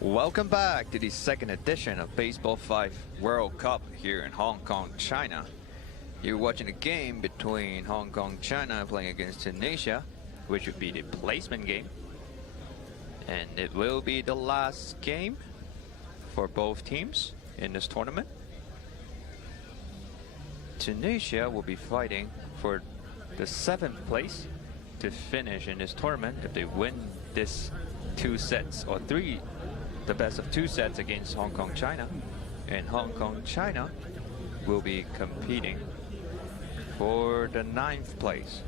Welcome back to the second edition of Baseball5 World Cup here in Hong Kong, China. You're watching a game between Hong Kong, China playing against Tunisia, which would be the placement game. And it will be the last game for both teams in this tournament. Tunisia will be fighting for the 7th place to finish in this tournament if they win this 2 sets or 3, the best of 2 sets against Hong Kong, China. And Hong Kong, China will be competing for the 9th place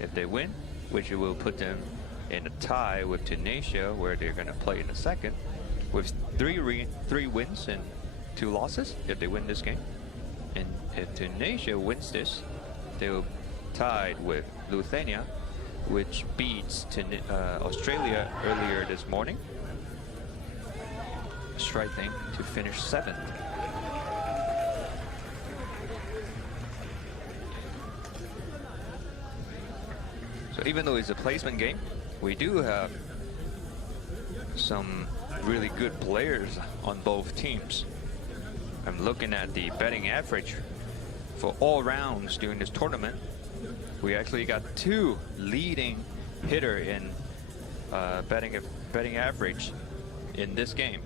if they win, which will put them in a tie with Tunisia, where they're going to play in the second with 3 wins and 2 losses if they win this game. And if Tunisia wins this, they will tied with Lithuania, which beats Australia earlier this morning, striking to finish 7th. So even though it's a placement game, we do have some really good players on both teams. I'm looking at the betting average for all rounds during this tournament. We actually got 2 leading hitter in betting average in this game.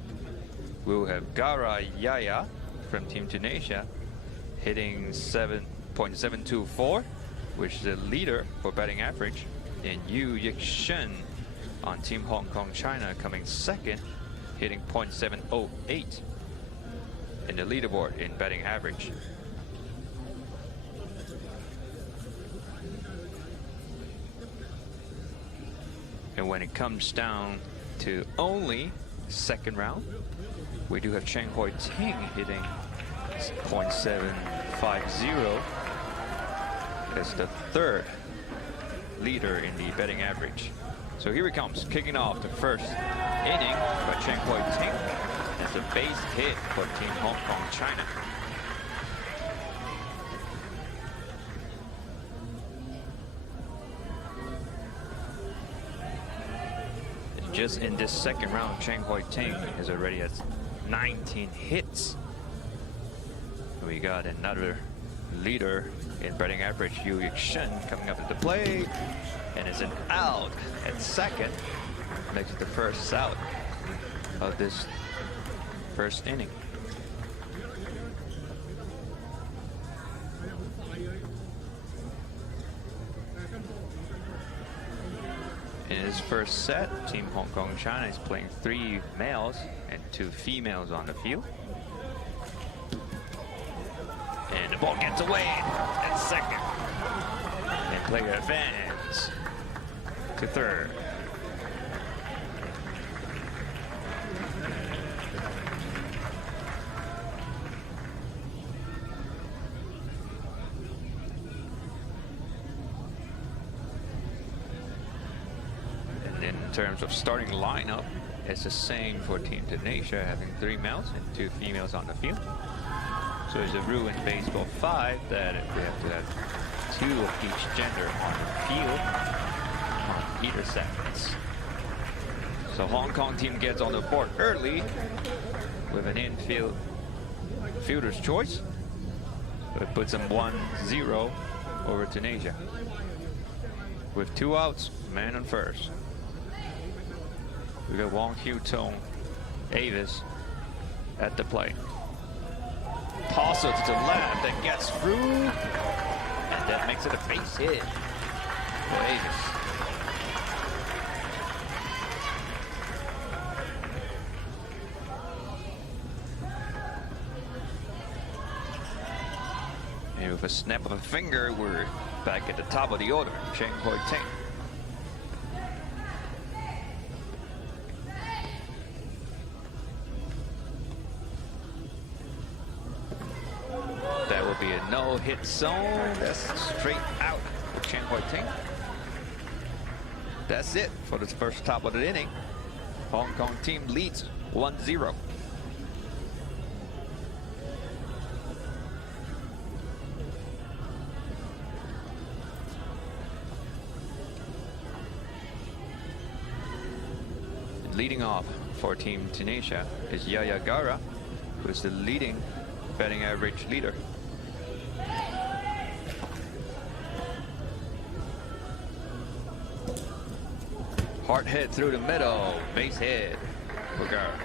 We'll have Gara Yaya from Team Tunisia hitting 7.724, which is the leader for betting average, and Yu Yik-shen on Team Hong Kong China coming 2nd, hitting .708 in the leaderboard in betting average. And when it comes down to only second round, we do have Cheng Hoi Ting hitting .750 as the 3rd leader in the betting average. So here he comes, kicking off the first inning by Cheng Hoi Ting as a base hit for Team Hong Kong China. Just in this second round, Cheng Hoi Ting is already at 19 hits. We got another leader in betting average, Yu Yik-shen, coming up at the plate, and is an out at 2nd. Makes it the first out of this first inning. In his first set, Team Hong Kong China is playing 3 males and 2 females on the field. And the ball gets away at 2nd. And player advance to 3rd. In terms of starting lineup, it's the same for Team Tunisia, having 3 males and 2 females on the field. So it's a rule in Baseball 5 that we have to have 2 of each gender on the field on either sets. So Hong Kong team gets on the board early with an infield fielder's choice. It puts them 1-0 over Tunisia. With 2 outs, man on first. We got Wong Hugh Tong Avis at the plate. Toss it to the left and gets through. And that makes it a base hit for Avis. And with a snap of a finger, we're back at the top of the order. Cheng Hoi Ting. That will be a no-hit zone. That's straight out for Cheng Hoi Ting. That's it for the first top of the inning. Hong Kong team leads 1-0. Leading off for Team Tunisia is Yaya Gara, who is the leading batting average leader. Hard hit through the middle, base hit for Gara.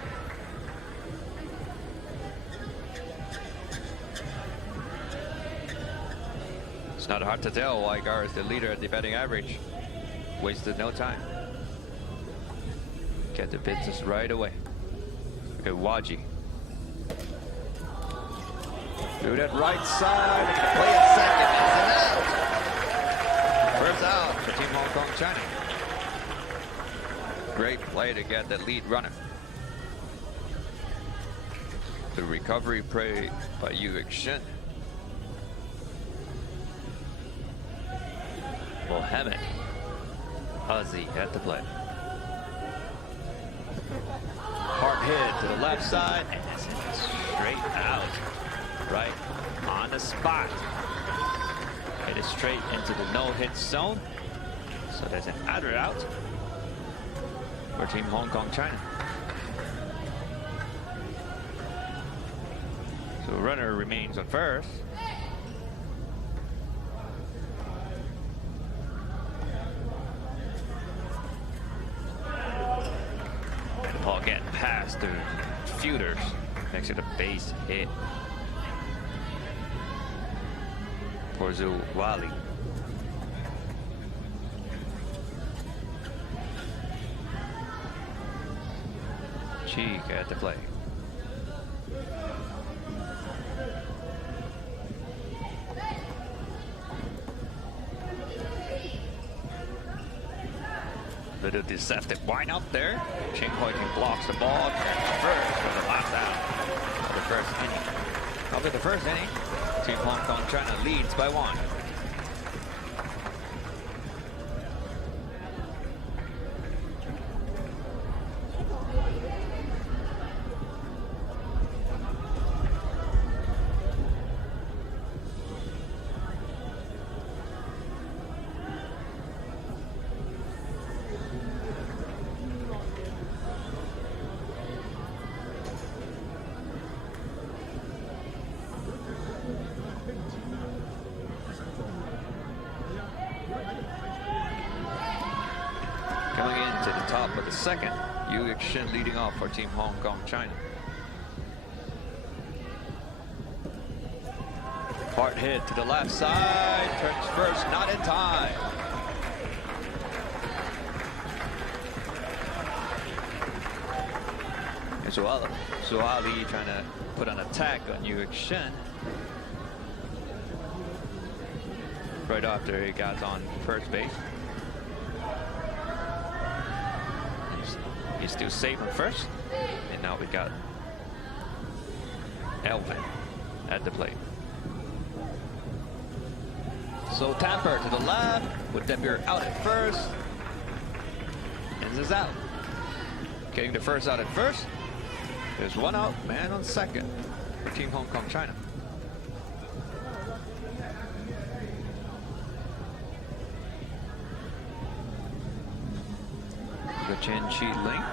It's not hard to tell why Gara is the leader at the batting average. Wasted no time. Get the business right away. Look at Waji. Through that right side. Play at second. It's an out. First out for Team Hong Kong China. Great play to get that lead runner. The recovery play by Yu Shin. Mohamed Ozzy at the plate. Hard hit to the left side, and that's straight out, right on the spot. Hit it straight into the no-hit zone. So there's an outer out for Team Hong Kong China. So runner remains on first. Ball getting past the fielders. Makes it a base hit for Wali. Cheek at the plate. Little deceptive wind up there. Cheng Hoi Ting blocks the ball. First for the last out of the first inning. After the first inning, Team Hong Kong China leads by 1. Coming into the top of the second, Yu Shin leading off for Team Hong Kong China. Hard hit to the left side, turns first, not in time. And Zuali trying to put an attack on Yu Shin. Right after he got on first base. He's still safe on first. And now we got Elvin at the plate. So Tamper to the left, with Demir out at first. And this is out. Getting the first out at first. There's 1 out, man on second for Team Hong Kong China. Chen Chi Ling.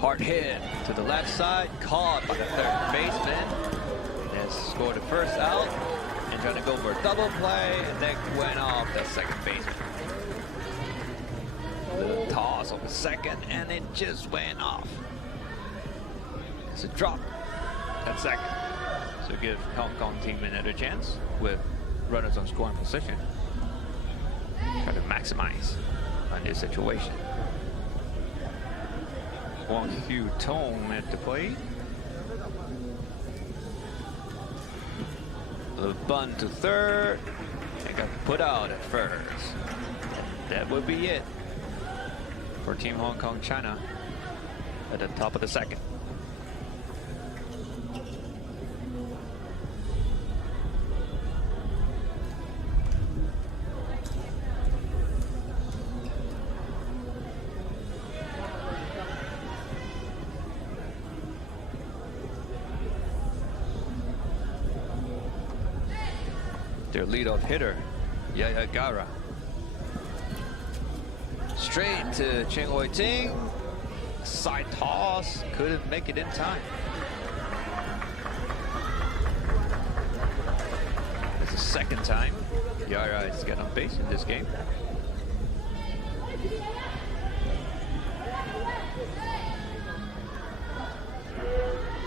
Hard hit to the left side, caught by the third baseman. That's first out and trying to go for a double play, and then went off the second baseman. The toss of the second, and it just went off. It's a drop at second. So give Hong Kong team another chance with runners on scoring position. Try to maximize on this situation. Wang Hu Tong at the plate. A little bunt to third, and got put out at first. That would be it for Team Hong Kong China at the top of the second. Their leadoff hitter, Yaya Gara. Straight to Chen Hui-ting. Side toss, couldn't make it in time. It's the second time Yaya has got on base in this game.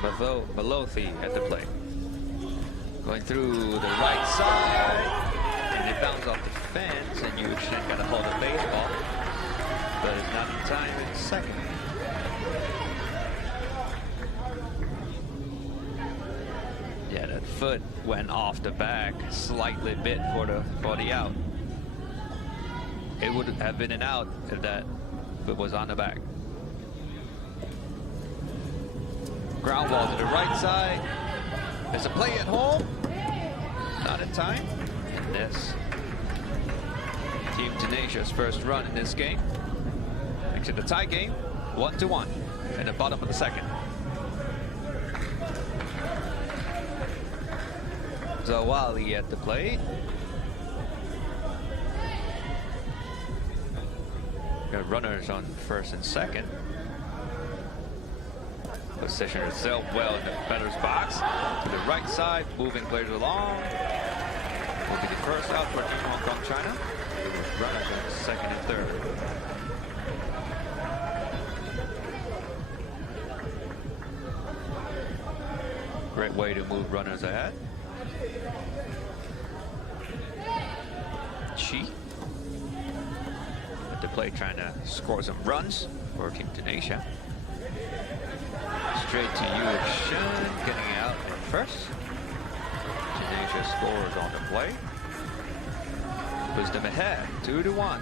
Malothi at the plate. Going through the right side, and it bounced off the fence, and Yu Shen got a hold of baseball, but it's not in time in second. Yeah, that foot went off the back, slightly bit for the out. It would have been an out if that foot was on the back. Ground ball to the right side. There's a play at home. Not in time. And that's Team Tunisia's first run in this game. Makes it a tie game, 1-1 in the bottom of the second. Zawali at the plate. Got runners on first and second. Position itself well in the batter's box. To the right side, moving players along. Will be the first out for Team Hong Kong China. With runners on second and third. Great way to move runners ahead. Chi at the plate trying to score some runs for Team Tunisia. Straight to Yu Shen, getting out at first. Tunisia scores on the play. Puts them ahead, 2-1.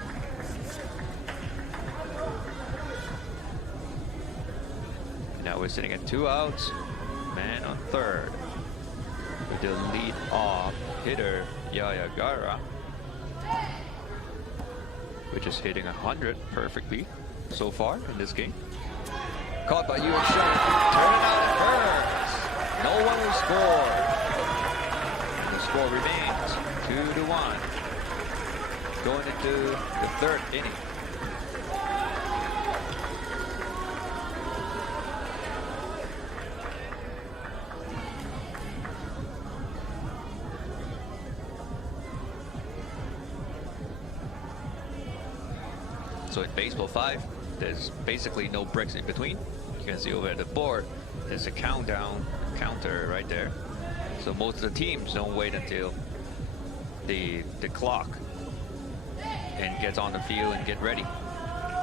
Now we're sitting at 2 outs. Man on third. With the lead off hitter, Yaya Gara, which is hitting 100 perfectly so far in this game. Caught by Yu Shen. Turn it out at first. No one will score. And the score remains 2-1. Going into the third inning. So in Baseball 5, there's basically no breaks in between. You can see over at the board, there's a counter right there. So most of the teams don't wait until the clock and gets on the field and get ready.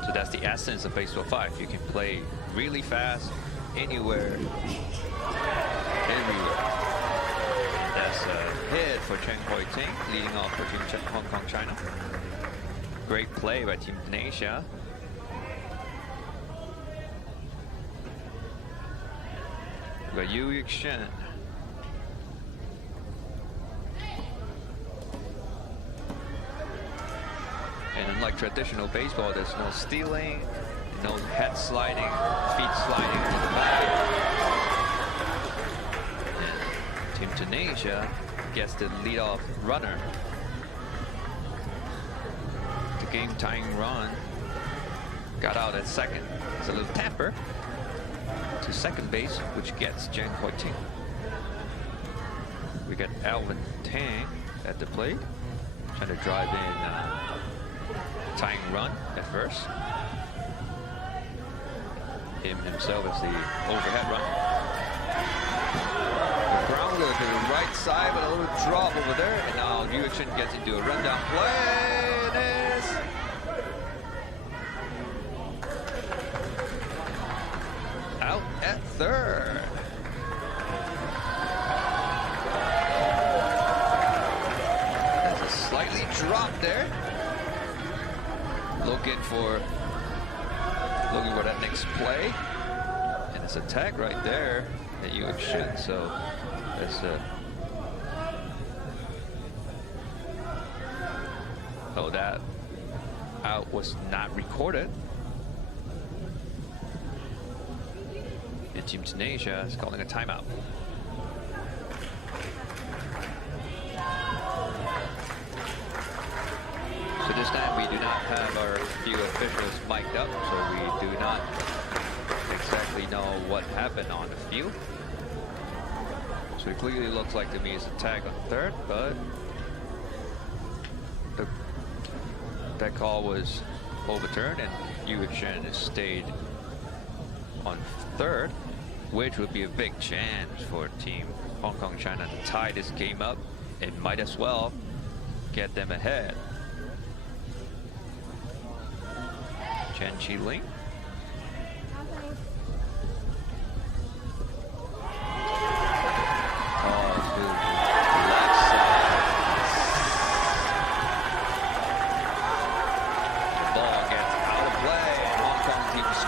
So that's the essence of Baseball 5. You can play really fast, anywhere, everywhere. And that's a hit for Chen Hui-ting, leading off for Team Hong Kong China. Great play by Team Tunisia. We got Yu Shen. And unlike traditional baseball, there's no stealing, no head sliding, feet sliding to the back. And Team Tunisia gets the leadoff runner. Game-tying run, got out at second. It's a little tamper to second base, which gets Chen Hui-ting. We get Alvin Tang at the plate, trying to drive in tying run at first. Himself is the overhead run. The grounder to the right side, but a little drop over there, and now Yu Chen gets into a rundown play. It is out at third. That's a slightly drop there. Looking for that next play, and it's a tag right there that Yu Chen. So that's oh, that out was not recorded. The Team Tunisia is calling a timeout. So this time we do not have our field officials mic'd up, so we do not exactly know what happened on the field. So it clearly looks like to me it's a tag on third, but that call was overturned and Yu Chen has stayed on third, which would be a big chance for Team Hong Kong China to tie this game up. It might as well get them ahead. Chen Qi-ling.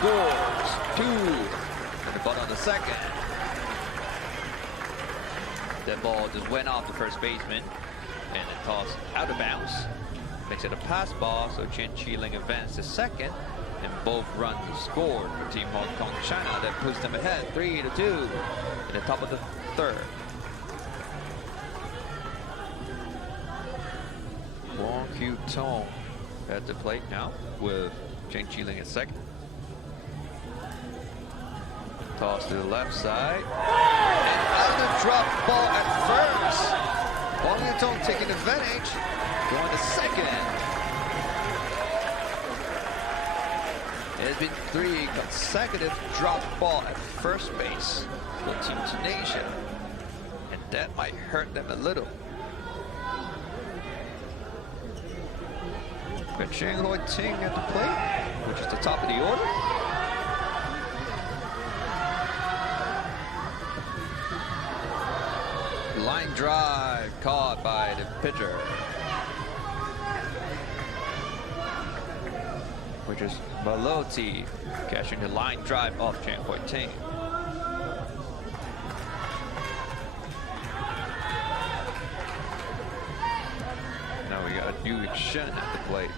Scores 2 and the butt on the second. That ball just went off the first baseman and it tossed out of bounds. Makes it a pass ball, so Chen Qi-ling advanced to second, and both runs are scored for Team Hong Kong China. That puts them ahead 3-2 in the top of the third. Wong Q-Tong at the plate now with Chen Qi-ling at second. Toss to the left side. And another drop ball at first. Wong Q-Tong taking advantage. Going to second. It has been 3 consecutive drop ball at first base for Team Tunisia. And that might hurt them a little. Got Cheng Hoi Ting at the plate, which is the top of the order. Line drive caught by the pitcher, which is Maloti catching the line drive off Cheng Hoi Ting. Now we got Yu Chen at the plate.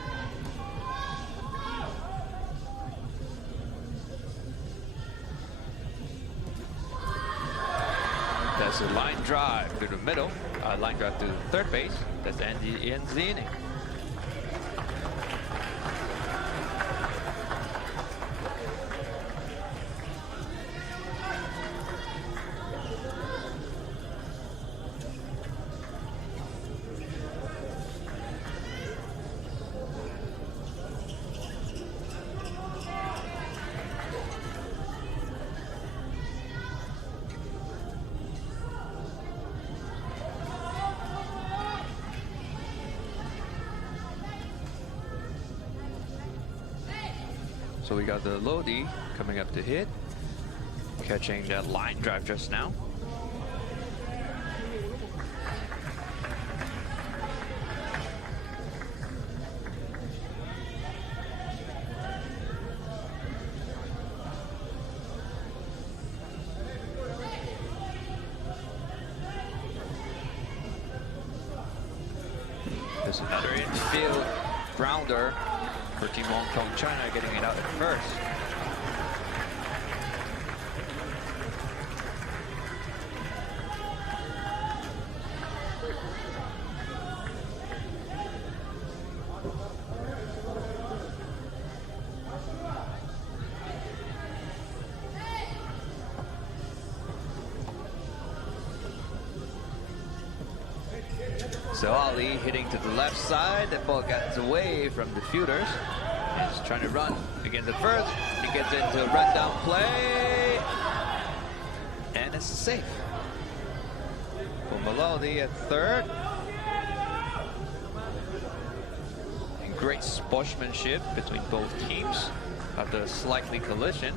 That's a line drive to the middle, line drive to third base. That's ends the inning. So we got the Lodi coming up to hit, catching that line drive just now. There's another infield grounder for Team Hong Kong China, getting it out at first. So Ali hitting to the left side. The ball gets away from the fielders. He's trying to run against the first. He gets into a run-down play. And it's safe. For Melody at third. And great sportsmanship between both teams after a slightly collision.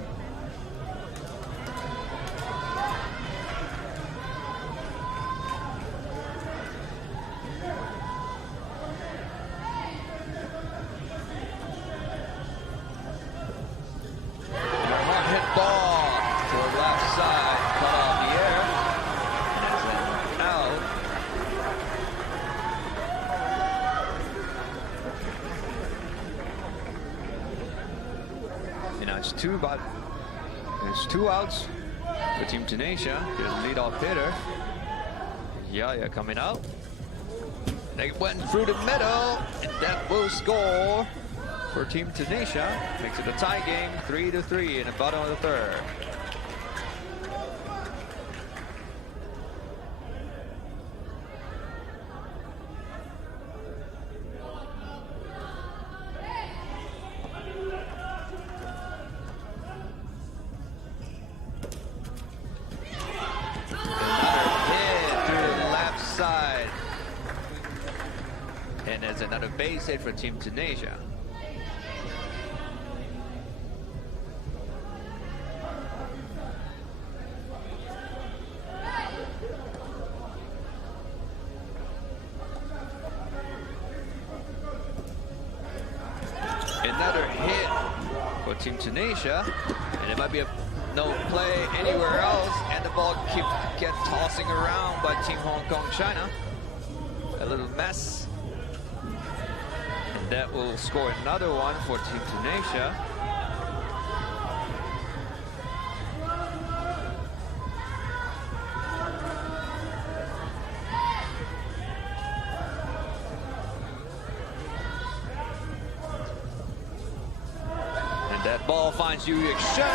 It's two outs for Team Tunisia. There's the leadoff hitter. Yaya coming out. They went through the middle, and that will score for Team Tunisia. Makes it a tie game, 3-3 in the bottom of the third. Another base hit for Team Tunisia. Another hit for Team Tunisia, and it might be no play anywhere else, and the ball gets tossing around by Team Hong Kong China. A little mess. That will score another one for Team Tunisia. And that ball finds Yu Yixuan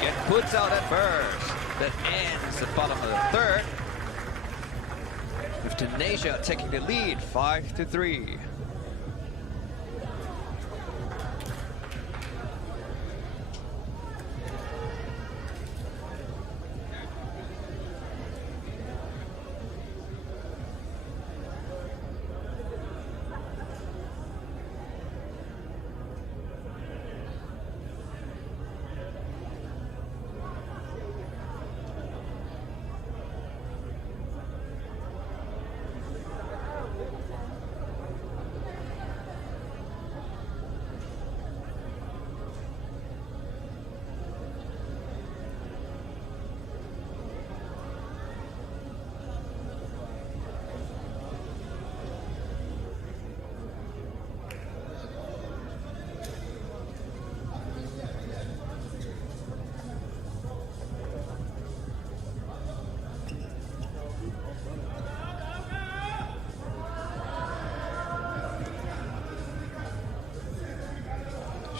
and puts out at first. That ends the bottom of the third, with Tunisia taking the lead 5-3.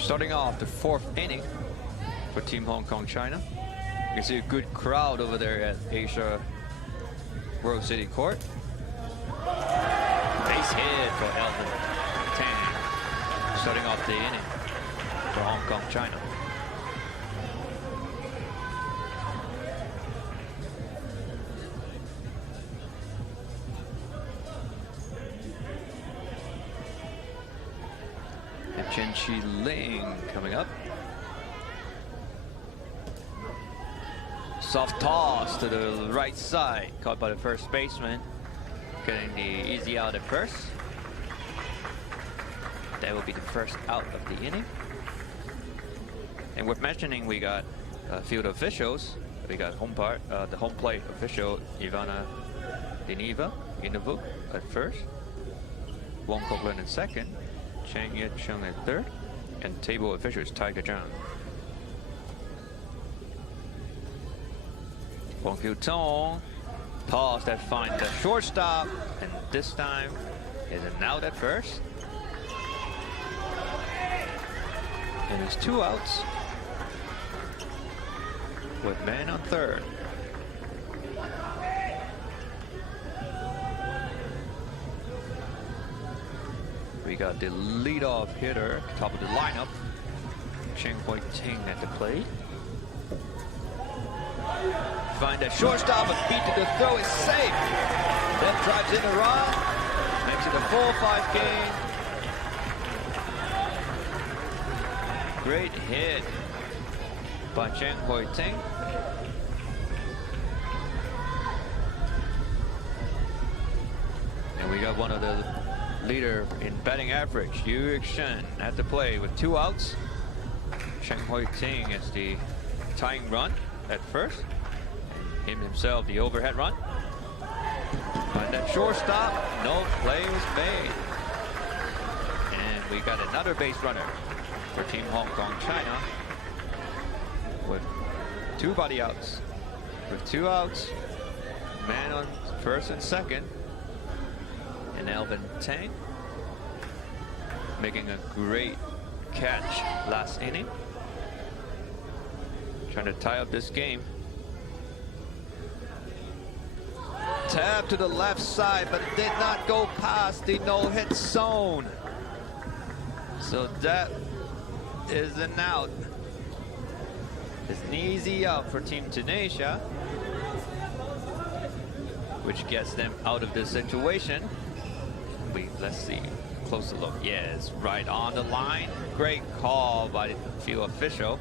Starting off the fourth inning for Team Hong Kong China. You can see a good crowd over there at Asia World City Court. Base hit for Elvin Tang. Starting off the inning for Hong Kong China. Chen Chi Ling coming up. Soft toss to the right side, caught by the first baseman, getting the easy out at first. That will be the first out of the inning. And worth mentioning, we got field officials. We got the home plate official Ivana Deniva in the book at first, Wong Copeland at second, Chang Yet Chung at third, and table officials Tiger Zhang. Wong Kyu Tong, toss that finds the shortstop, and this time is an out at first. And it's 2 outs with man on third. We got the leadoff hitter, top of the lineup, Cheng Hui Ting at the plate. Find that shortstop, a beat to the throw is safe. That drives in a run, makes it a 4-5 game. Great hit by Cheng Hui Ting. And we got one of the leader in batting average, Yu Shen, at the plate with 2 outs. Cheng Hui Ting is the tying run at first. Him himself the overhead run. Find that shortstop, no play was made. And we got another base runner for Team Hong Kong China with 2 body outs. With 2 outs, man on first and second, and Alvin Tang making a great catch last inning. Trying to tie up this game. Tap to the left side, but did not go past the no-hit zone. So that is an out. It's an easy out for Team Tunisia, which gets them out of this situation. Let's see, closer look. Yes, right on the line. Great call by the field official.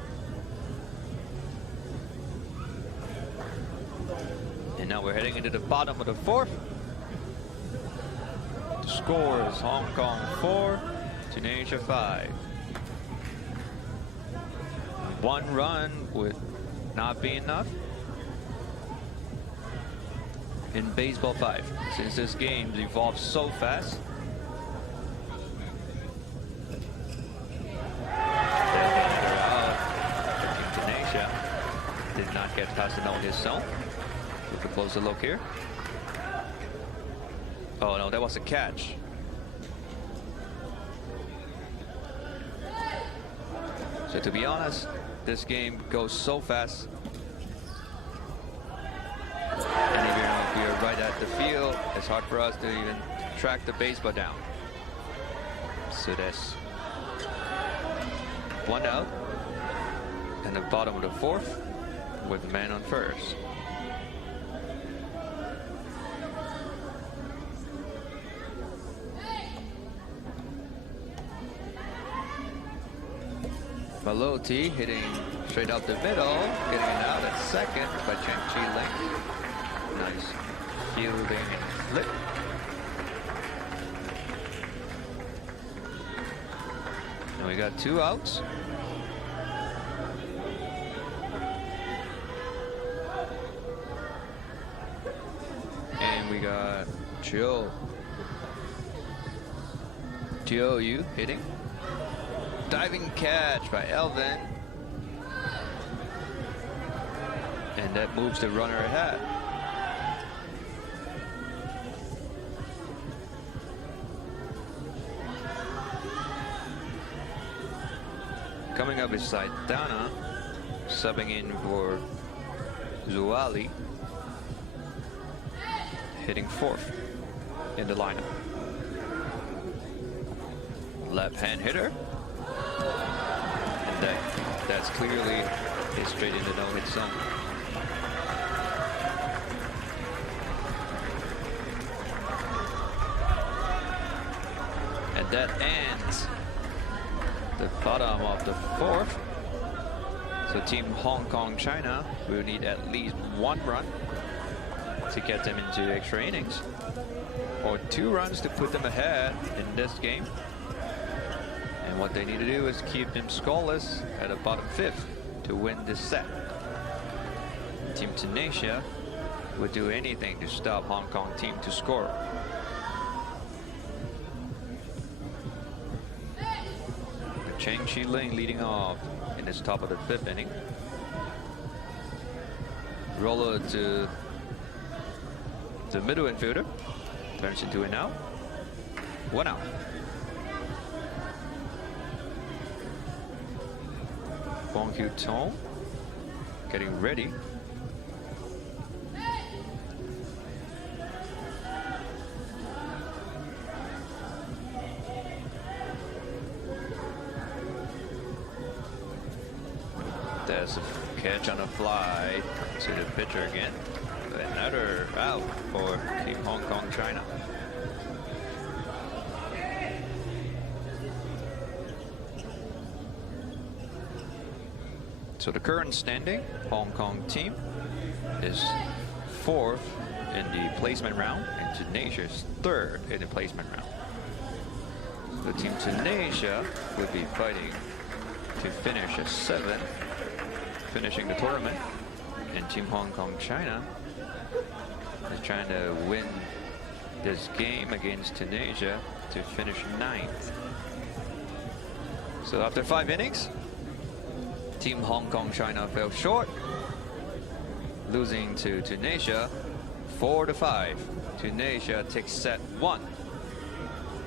And now we're heading into the bottom of the 4th. The score is Hong Kong 4, Tunisia 5. 1 run would not be enough in Baseball 5, since this game evolves so fast. Team Tunisia did not get past the no-hit zone. Take a closer look here. Oh no, that was a catch. So to be honest, this game goes so fast. And if you're right at the field, it's hard for us to even track the baseball down. So that's 1 out. And the bottom of the 4th with the man on first. Maloti hitting straight up the middle, getting it out at second by Cheng Chi Ling. Nice fielding and flip. And we got 2 outs. And we got Chiu Yu hitting. Diving catch by Elvin. And that moves the runner ahead. Coming up is Saitana, subbing in for Zuali, hitting 4th in the lineup. Left-hand hitter. And that's clearly hit straight into no-hit zone. And that ends the bottom of the 4th. So Team Hong Kong China will need at least 1 run to get them into extra innings, or 2 runs to put them ahead in this game. And what they need to do is keep them scoreless at the bottom 5th to win this set. Team Tunisia would do anything to stop Hong Kong team to score. Cheng Chi Ling leading off in this top of the 5th inning. Roller to the middle infielder. Turns into an out. 1 out. Bong Hugh Tong getting ready. There's a catch on a fly to the pitcher again. Another out for Team Hong Kong China. So the current standing, Hong Kong team is 4th in the placement round, and Tunisia is 3rd in the placement round. So Team Tunisia would be fighting to finish at 7th, finishing the tournament, and Team Hong Kong China is trying to win this game against Tunisia to finish 9th. So after 5 innings, Team Hong Kong China fell short, losing to Tunisia 4-5. Tunisia takes set 1.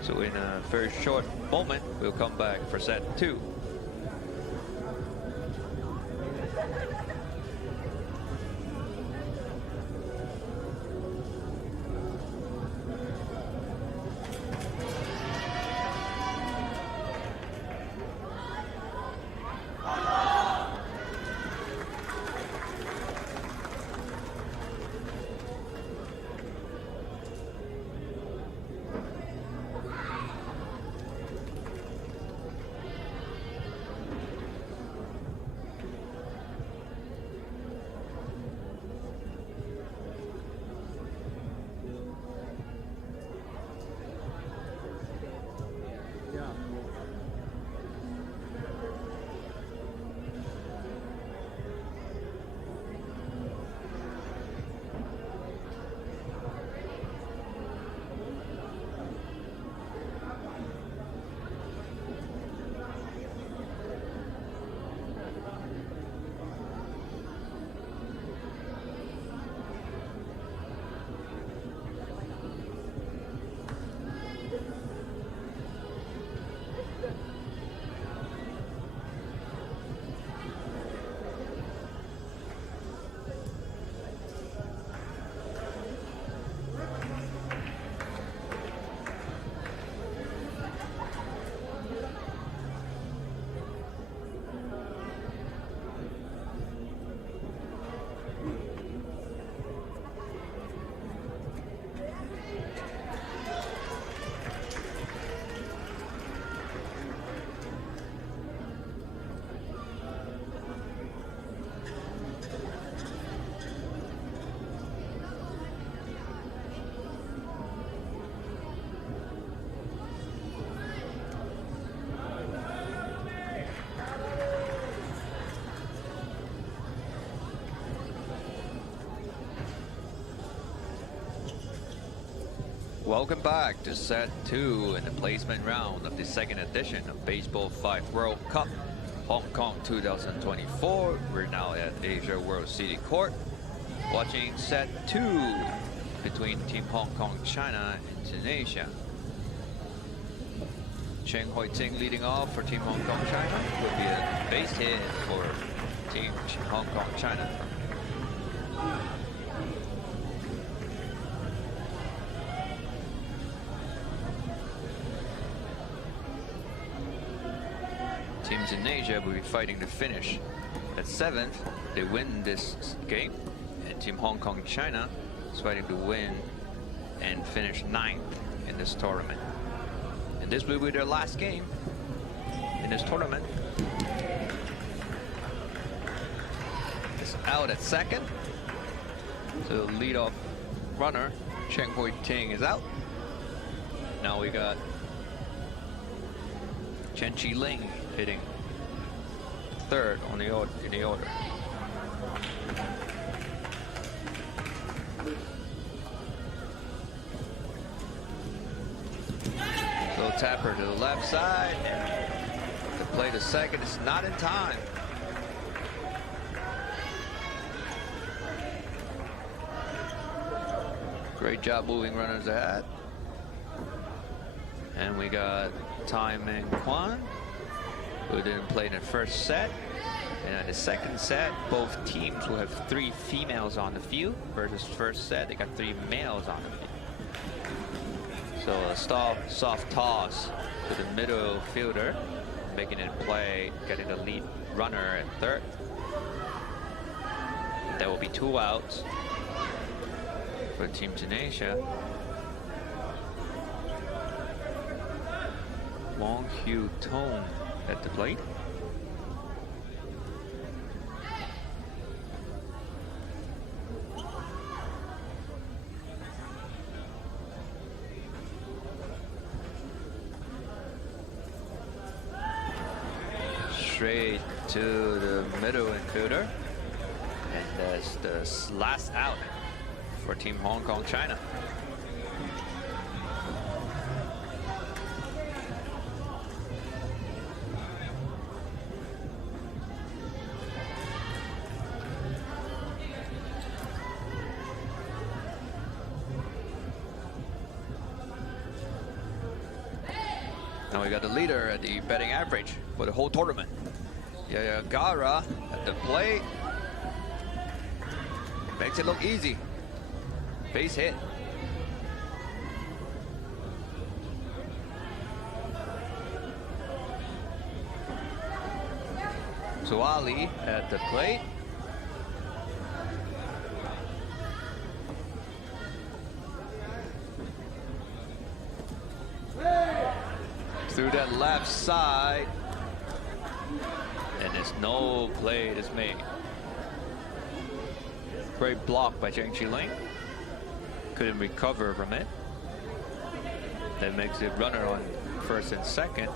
So in a very short moment, we'll come back for set 2. Welcome back to set 2 in the placement round of the 2nd edition of Baseball 5 World Cup, Hong Kong 2024. We're now at Asia World City Court, watching set 2 between Team Hong Kong China and Tunisia. Cheng Hui-Ting leading off for Team Hong Kong China. Will be a base hit for Team Hong Kong China. Team Tunisia will be fighting to finish at 7th. They win this game, and Team Hong Kong China is fighting to win and finish 9th in this tournament. And this will be their last game in this tournament. It's out at 2nd. So the leadoff runner, Cheng Hui-Ting, is out. Now we got Chen Chi-Ling hitting 3rd on the order, in the order. Little tapper to the left side, and the play to 2nd is not in time. Great job moving runners ahead. And we got Tai Meng Kwan, who didn't play in the first set. And in the second set, both teams will have 3 females on the field, versus first set, they got 3 males on the field. So a soft toss to the middle fielder, making it play, getting the lead runner at 3rd. That will be 2 outs for Team Tunisia. Wong Hugh Tong at the plate. Straight to the middle infielder. And that's the last out for Team Hong Kong China. Now we got the leader at the batting average for the whole tournament. Yaya Gara at the plate. Makes it look easy. Base hit. Suali at the plate. Through that left side. And there's no play is made. Great block by Zheng Qiling. Couldn't recover from it. That makes it runner on first and second.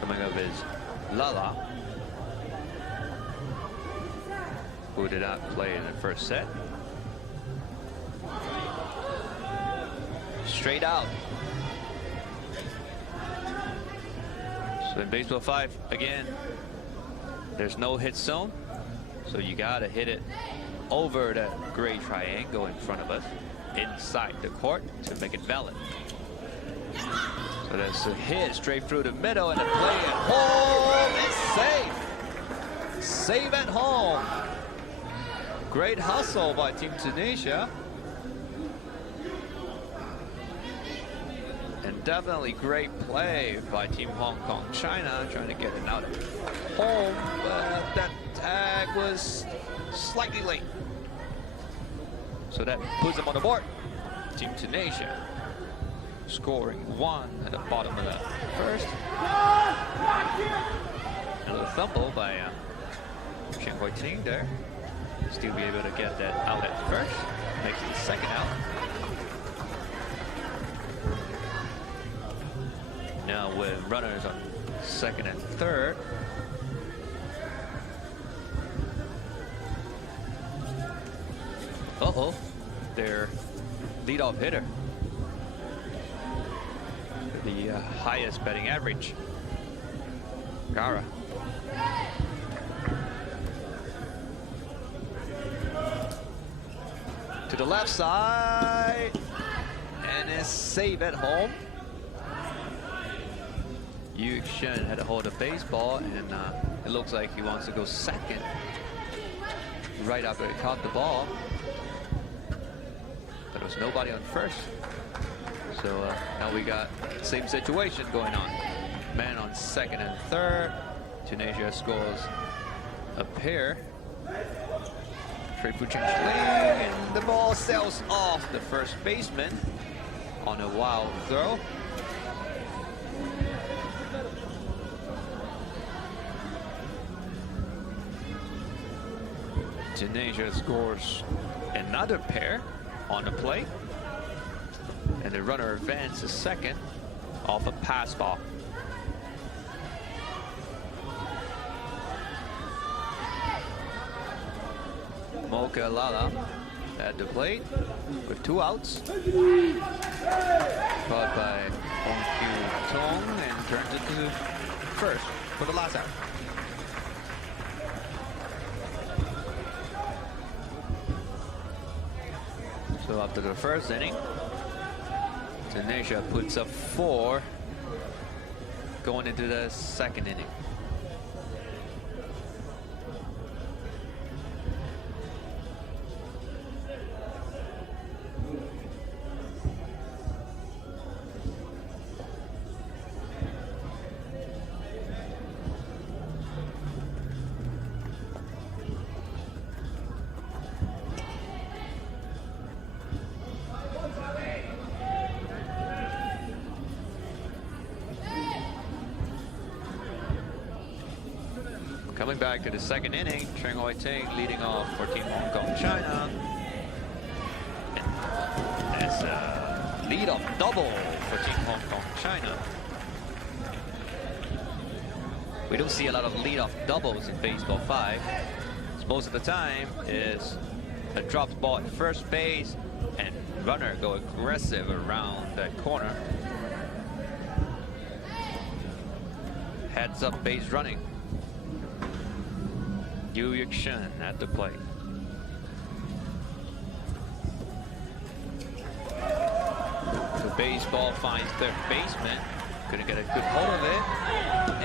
Coming up is Lala, who did not play in the first set. Straight out. So in Baseball 5, again, there's no hit zone. So you gotta hit it over that gray triangle in front of us, inside the court, to make it valid. So that's a hit straight through the middle, and the play at home is safe. Save at home. Great hustle by Team Tunisia. And definitely great play by Team Hong Kong China, trying to get it out of home, but that tag was slightly late. So that puts them on the board. Team Tunisia scoring 1 at the bottom of the first. A little fumble by Shen Huiting there. Still be able to get that out at first. Makes it the second out. Now with runners on second and third. Uh-oh, their leadoff hitter. The highest batting average. Gara. To the left side. And a save at home. Yu Shen had a hold of baseball, and it looks like he wants to go second right after he caught the ball. But there was nobody on first. So now we got the same situation going on. Man on second and third. Tunisia scores a pair. Straight for Zheng Qiling, and the ball sails off the first baseman on a wild throw. Tunisia scores another pair on the play, and the runner advances second off a pass ball. Mocha Lala at the plate with 2 outs. Caught by Hong Kyu Tong and turns it to first for the last out. So after the first inning, Tunisia puts up 4 going into the second inning. Coming back to the second inning, Cheng Hoi-ting leading off for Team Hong Kong China. And that's a lead-off double for Team Hong Kong China. We don't see a lot of lead-off doubles in Baseball 5. Most of the time is a dropped ball at first base and runner go aggressive around that corner. Heads up base running. Yu Yik-shun at the plate. The baseball finds third baseman. Couldn't get a good hold of it.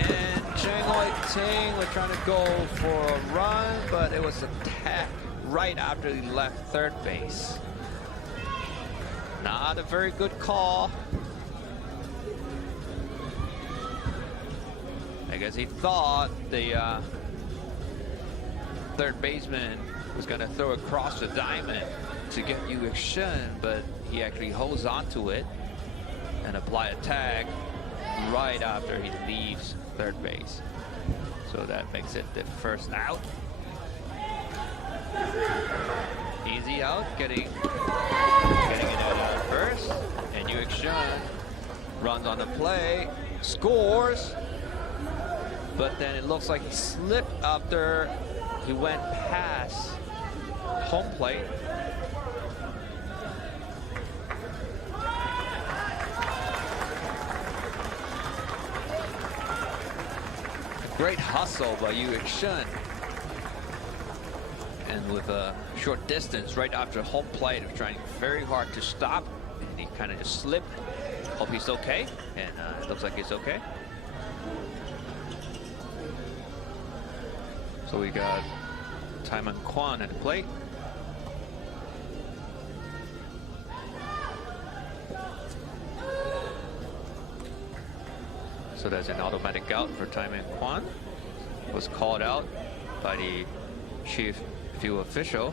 And Cheng Hoi-ting was trying to go for a run, but it was a tag right after he left third base. Not a very good call. I guess he thought the third baseman was going to throw across the diamond to get Yu Yik-shun, but he actually holds on to it and apply a tag right after he leaves third base. So that makes it the first out. Easy out, getting it out of first. And Yu Yik-shun runs on the play, scores. But then it looks like he slipped after he went past home plate. Great hustle by Yu Yik-shun. And with a short distance right after home plate, of trying very hard to stop. And he kind of just slipped. Hope he's okay. And it looks like he's okay. So we got Taiman Kwan at the plate. So that's an automatic out for Taiman Kwan. Was called out by the chief field official.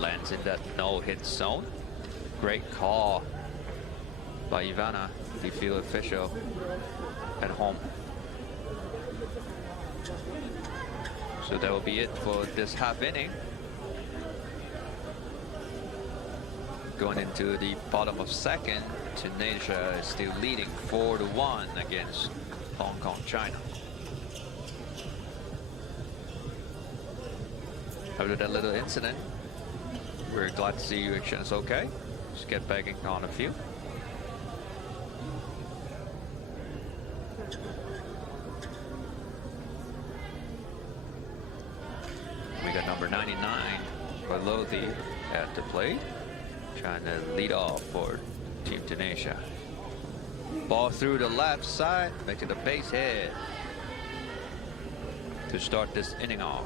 Lands in that no-hit zone. Great call by Ivana, the field official at home. So that will be it for this half inning. Going into the bottom of second, Tunisia is still leading 4-1 against Hong Kong China. After that little incident, we're glad to see Yu Yik-shun is okay. Just get back on the field. We got number 99, Balodi at the plate, trying to lead off for Team Tunisia. Ball through the left side, making the base hit to start this inning off.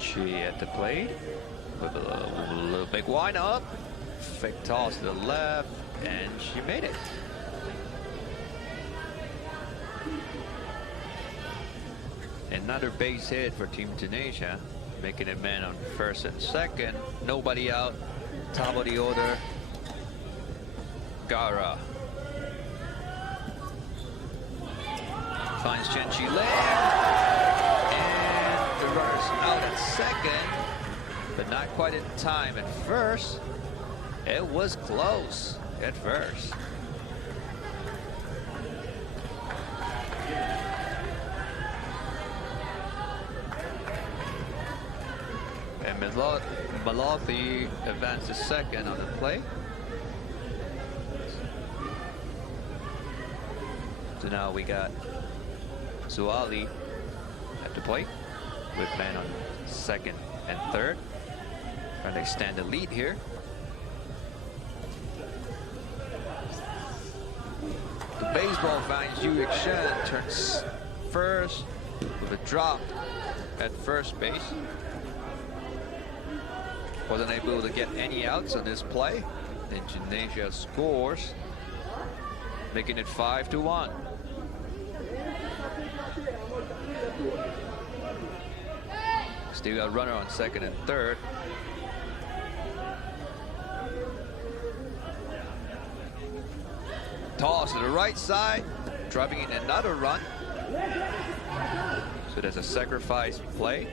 Chi at the plate with a little big wind up, fake toss to the left, and she made it. Another base hit for Team Tunisia, making it man on first and second. Nobody out. Top of the order, Gara finds Chen Chi-lin, and the runner's out at second, but not quite in time at first. It was close at first. And Malathi advances second on the play. So now we got Zuali at the plate with man on second and third. Trying to extend the lead here. The baseball finds Yu Yik-shun, turns first with a drop at first base. Wasn't able to get any outs on this play. Then Tunisia scores, making it 5-1. Still got a runner on second and third. Toss to the right side, driving in another run. So there's a sacrifice play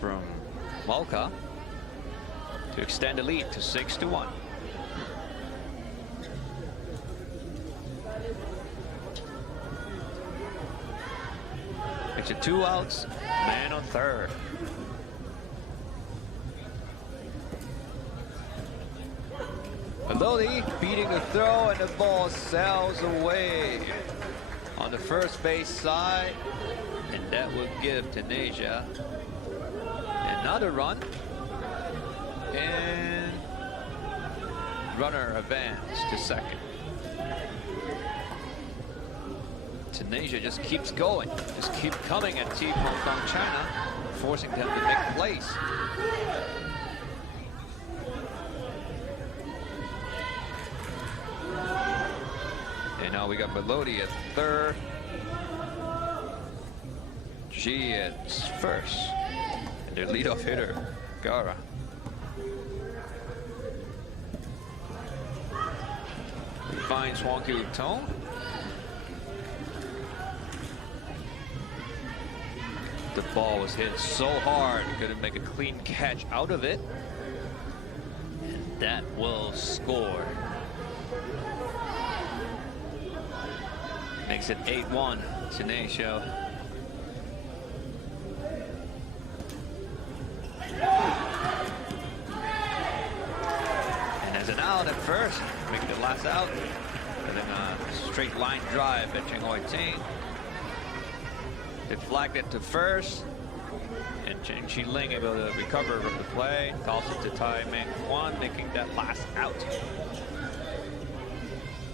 from Malka to extend the lead to 6-1. Makes it 2 outs, man on third. Melody beating the throw, and the ball sails away on the first base side, and that will give Tunisia another run, and runner advanced to second. Tunisia just keeps going, just keep coming at Team Hong Kong China, forcing them to make plays. And now we got Melody at third, G at first, and their leadoff hitter, Gara. He finds Wong Kyu Tong. The ball was hit so hard, couldn't make a clean catch out of it. And that will score. Makes it 8-1, Tunisia. And as an out at first, making the last out. And then a straight line drive at Cheng Hoi Ting. They flagged it to first, and Chen Qi-ling able to recover from the play, toss it to Tai Meng Huan, making that last out.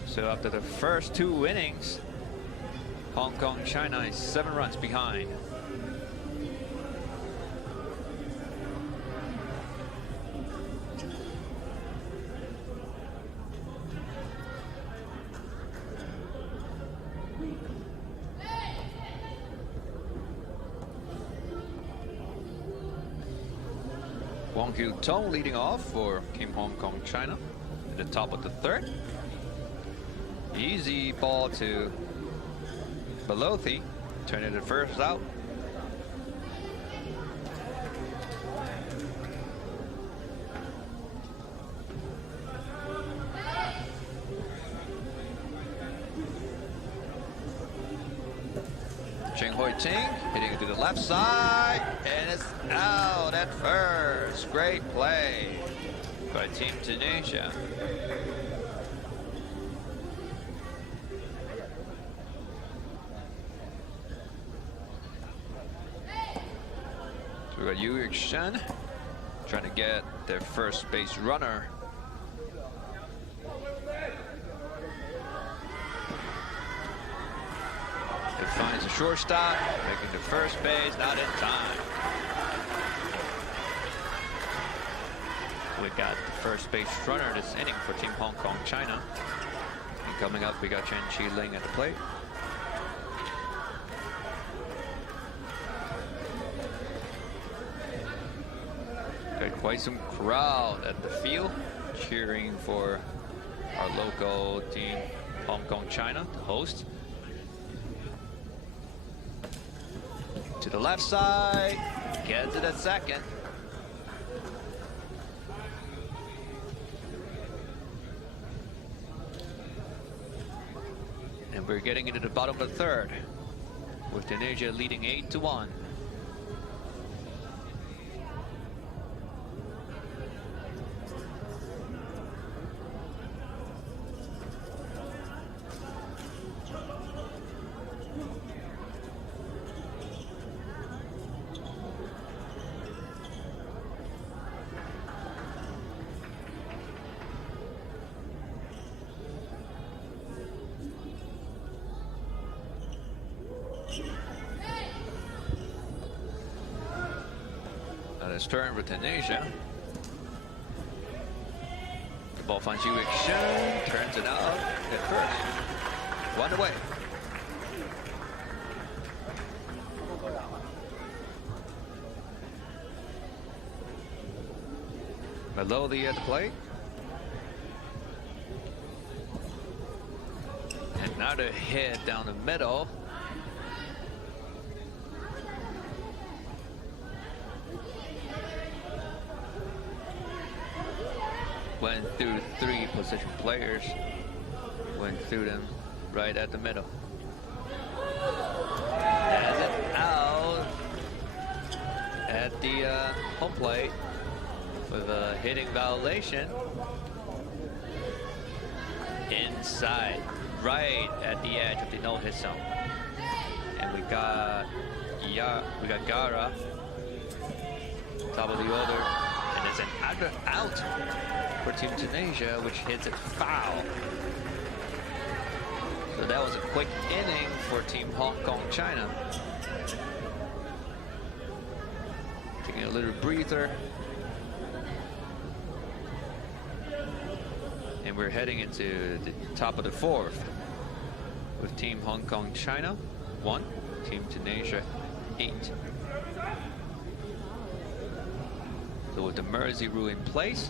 So after the first 2 innings, Hong Kong China is 7 runs behind. Wong Kyu Tong leading off for Team Hong Kong China at the top of the third. Easy ball to Belothi, turning the first out. Cheng Hoi Ting hitting it to the left side, and it's out at first. Great play by Team Tunisia. So we got Yu Shen trying to get their first base runner. It finds a shortstop, making the first base, not in time. We got the first base runner this inning for Team Hong Kong China. And coming up, we got Chen Qi-ling at the plate. Got quite some crowd at the field cheering for our local team, Hong Kong China, the host. To the left side, gets it at second. And we're getting into the bottom of the third, with Tunisia leading 8-1. It's turn with Tunisia. The ball finds Yu Shen, turns it out at first. 1 away. Haloli at the plate. Another hit down the middle. Went through 3 position players. Went through them right at the middle. Has it out at the home plate with a hitting violation. Inside, right at the edge of the no-hit zone. And we got Gara, top of the order, and it's an out for Team Tunisia, which hits it foul. So that was a quick inning for Team Hong Kong China. Taking a little breather. And we're heading into the top of the 4th with Team Hong Kong China 1, Team Tunisia 8. So with the Mersey rule in place,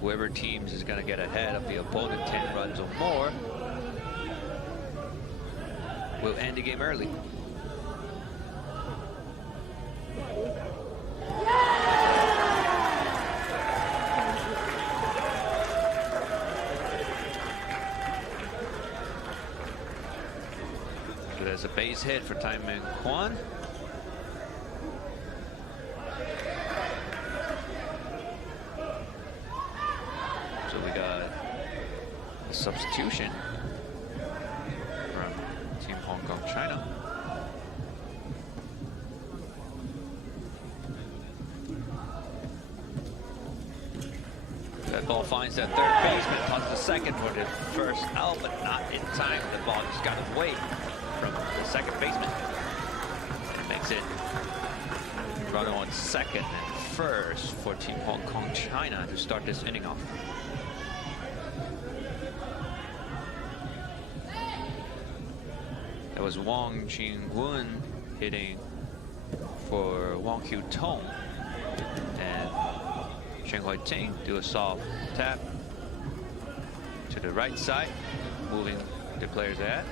whoever teams is going to get ahead of the opponent 10 runs or more will end the game early. So there's a base hit for Tai Meng Kwan. So we got a substitution from Team Hong Kong China. That ball finds that third baseman, punts the second for the first out, but not in time. The ball just got away from the second baseman. And makes it runner on second and first for Team Hong Kong China to start this inning off. That was Wang Jingwen hitting for Wang Qiu Tong. And Shen Hui Ting do a soft tap to the right side, moving the players ahead.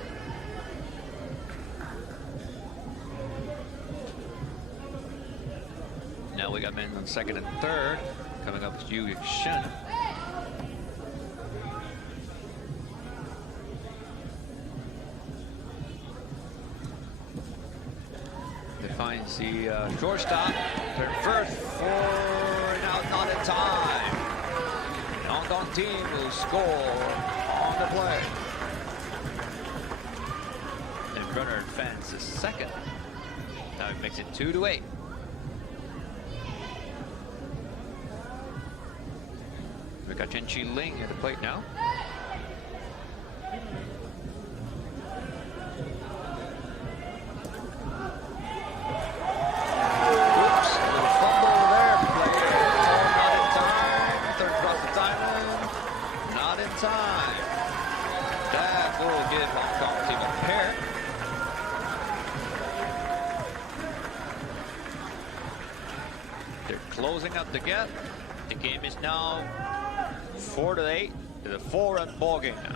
Now we got men on second and third. Coming up is Yu Shen. Finds the shortstop, turn first for an out, not in time. The Hong Kong team will score on the play. And runner advances second. Now it makes it 2-8. We got Chen Chi Ling at the plate now. Closing up the gap. The game is now 4-8. It's a 4-run ball game now.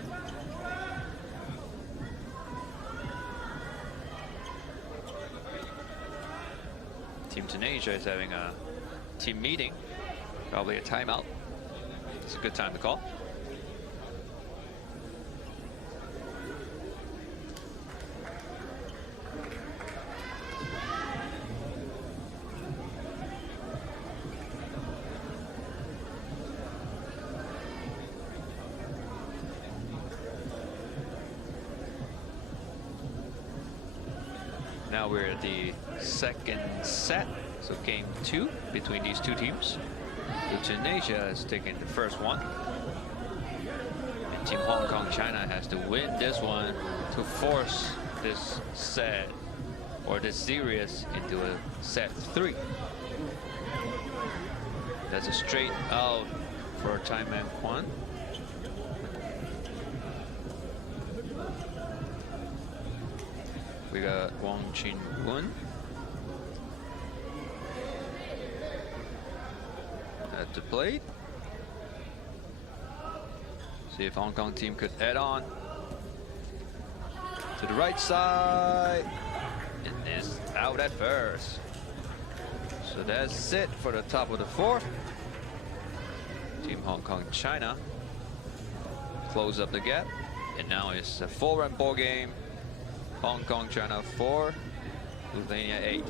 Team Tunisia is having a team meeting, probably a timeout. It's a good time to call. Now we're at the second set, so game 2 between these two teams. So Tunisia has taken the first one, and Team Hong Kong China has to win this one to force this set or this series into a set 3. That's a straight out for Tai Meng Kwan. We got Wang Jingwen. at the plate. See if Hong Kong team could add on. To the right side. And is out at first. So that's it for the top of the fourth. Team Hong Kong China close up the gap. And now it's a 4-run ball game. Hong Kong China 4, Lithuania 8.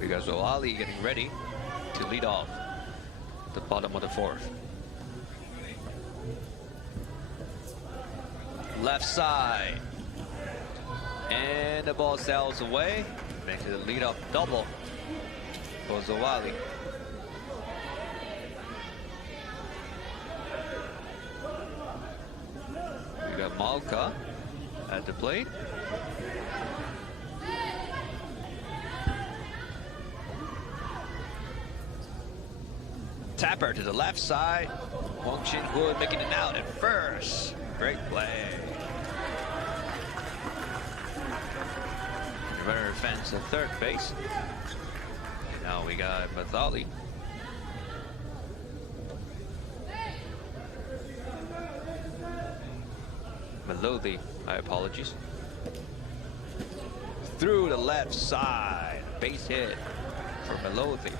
We got Zoali getting ready to lead off the bottom of the fourth. Left side. And the ball sails away. Makes it a lead-off double for Zoali. We got Malka at the plate. Tapper to the left side. Wong Chin Wood making it out at first. Great play. The runner fence at third base. Now we got Mathali. Melody, my apologies. Through the left side. Base hit for Melody,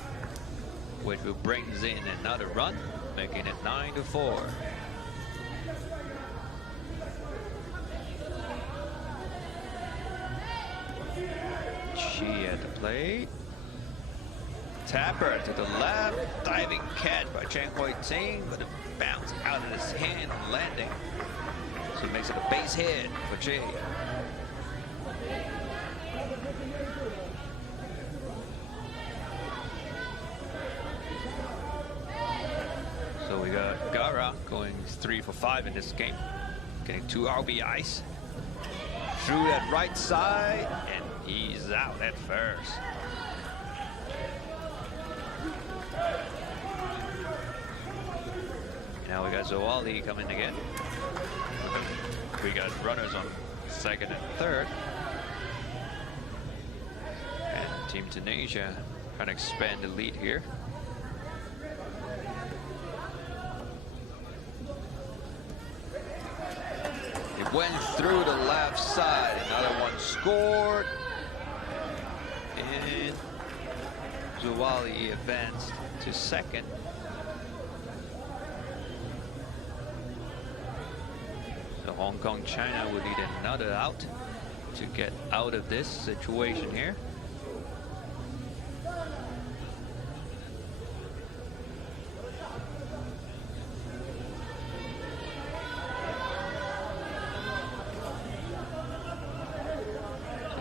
which will brings in another run, making it 9-4. She at the plate. Tapper to the left. Diving catch by Cheng Hui Ting, but it bounced out of his hand on landing. So he makes it a base hit for Jay. So we got Gara going 3 for 5 in this game, getting 2 RBIs. Through that right side, and he's out at first. Now we got Zoali coming again. We got runners on second and third. And Team Tunisia trying to expand the lead here. It went through the left side. Another one scored. And Zoali advanced to second. So Hong Kong China will need another out to get out of this situation here.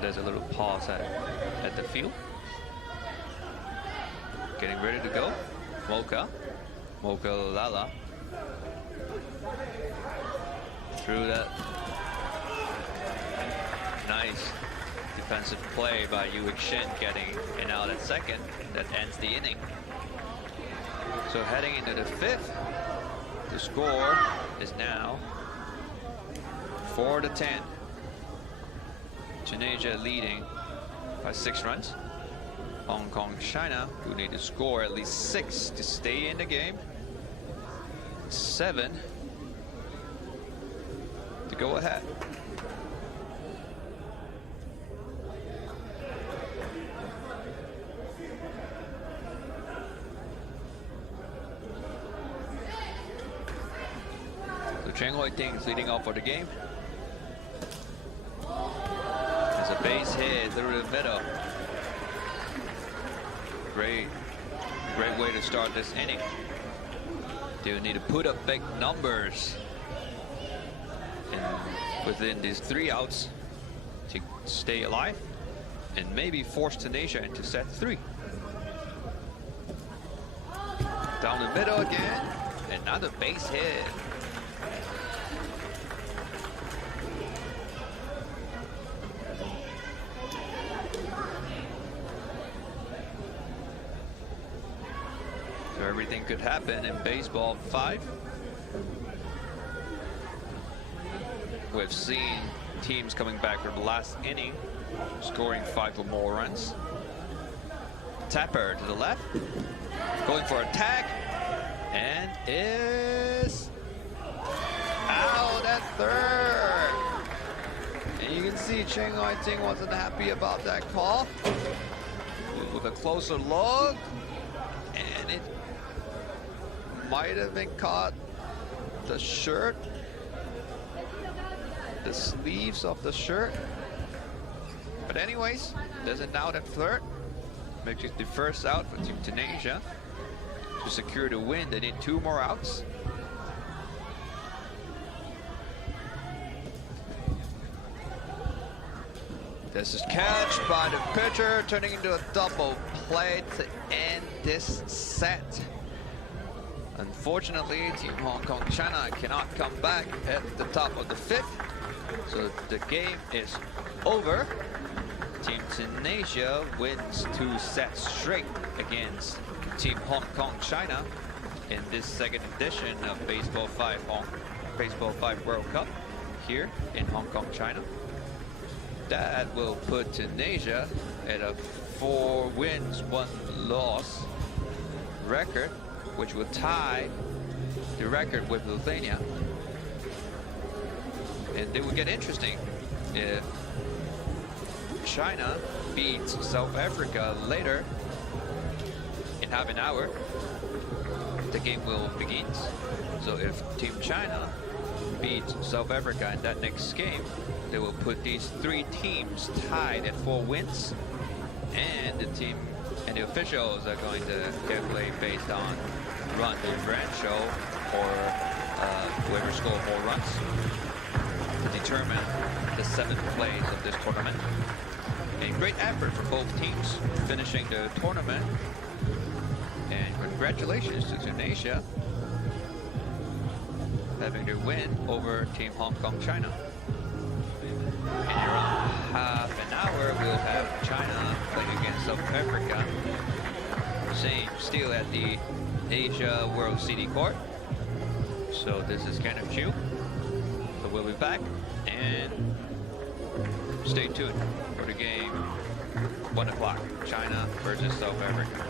There's a little pause at the field. Getting ready to go. Mocha Lala. Through that nice defensive play by Yu Shin, getting an out at second. That ends the inning. So heading into the fifth, the score is now 4-10. Tunisia leading by 6 runs. Hong Kong China who need to score at least 6 to stay in the game. 7 to go ahead. So Cheng Hui Ting is leading off for the game. A base hit through the middle. Great way to start this inning. They need to put up big numbers and within these 3 outs to stay alive and maybe force Tunisia into set 3. Down the middle again. Another base hit. Everything could happen in baseball 5. We've seen teams coming back from the last inning, scoring 5 or more runs. Tapper to the left, going for a tag, and is out at third. And you can see Cheng Wai-ting wasn't happy about that call. With a closer look, and it might have been caught the shirt, the sleeves of the shirt. But anyways, there's an out at third. Makes it the first out for Team Tunisia. To secure the win, they need 2 more outs. This is catch by the pitcher, turning into a double play to end this set. Unfortunately, Team Hong Kong China cannot come back at the top of the 5th, so the game is over. Team Tunisia wins 2 sets straight against Team Hong Kong China in this second edition of Baseball 5 World Cup here in Hong Kong, China. That will put Tunisia at a 4 wins, 1 loss record, which will tie the record with Lithuania. And it will get interesting if China beats South Africa later in half an hour. The game will begin. So if Team China beats South Africa in that next game, they will put these 3 teams tied at 4 wins, and the team and the officials are going to calculate based on run differential or whoever scored more runs to determine the 7th place of this tournament. A great effort for both teams finishing the tournament, and congratulations to Tunisia having their win over Team Hong Kong China. In around half an hour, we'll have China playing against South Africa. Still at the Asia World City Court. So this is kind of chill. But we'll be back, and stay tuned for the game. 1 o'clock, China versus South Africa.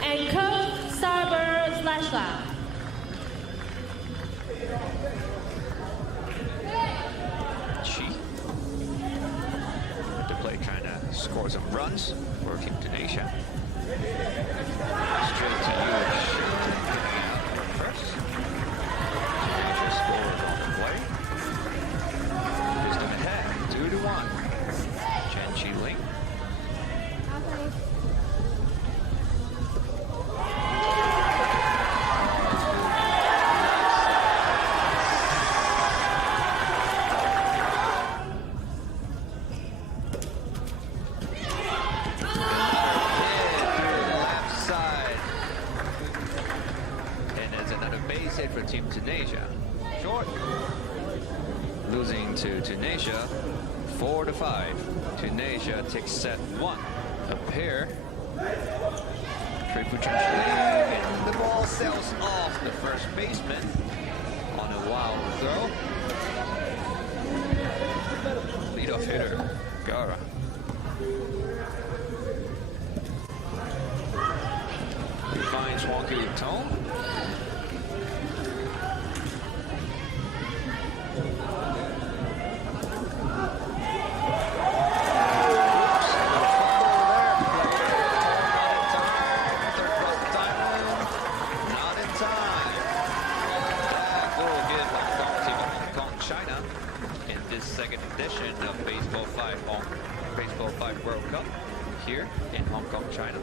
And Coach Starber/Lashla. To play, trying to score some runs for Team Tunisia. Straight to you. First. Tunisia scores on the play. Just ahead, 2-1. Chen Chi-ling. For Team Tunisia. Short. Losing to Tunisia 4-5. Tunisia takes set 1. A pair. And the ball sails off the first baseman on a wild throw. Leadoff hitter, Gara. He finds Wonky Tone. Second edition of Baseball5 World Cup here in Hong Kong, China.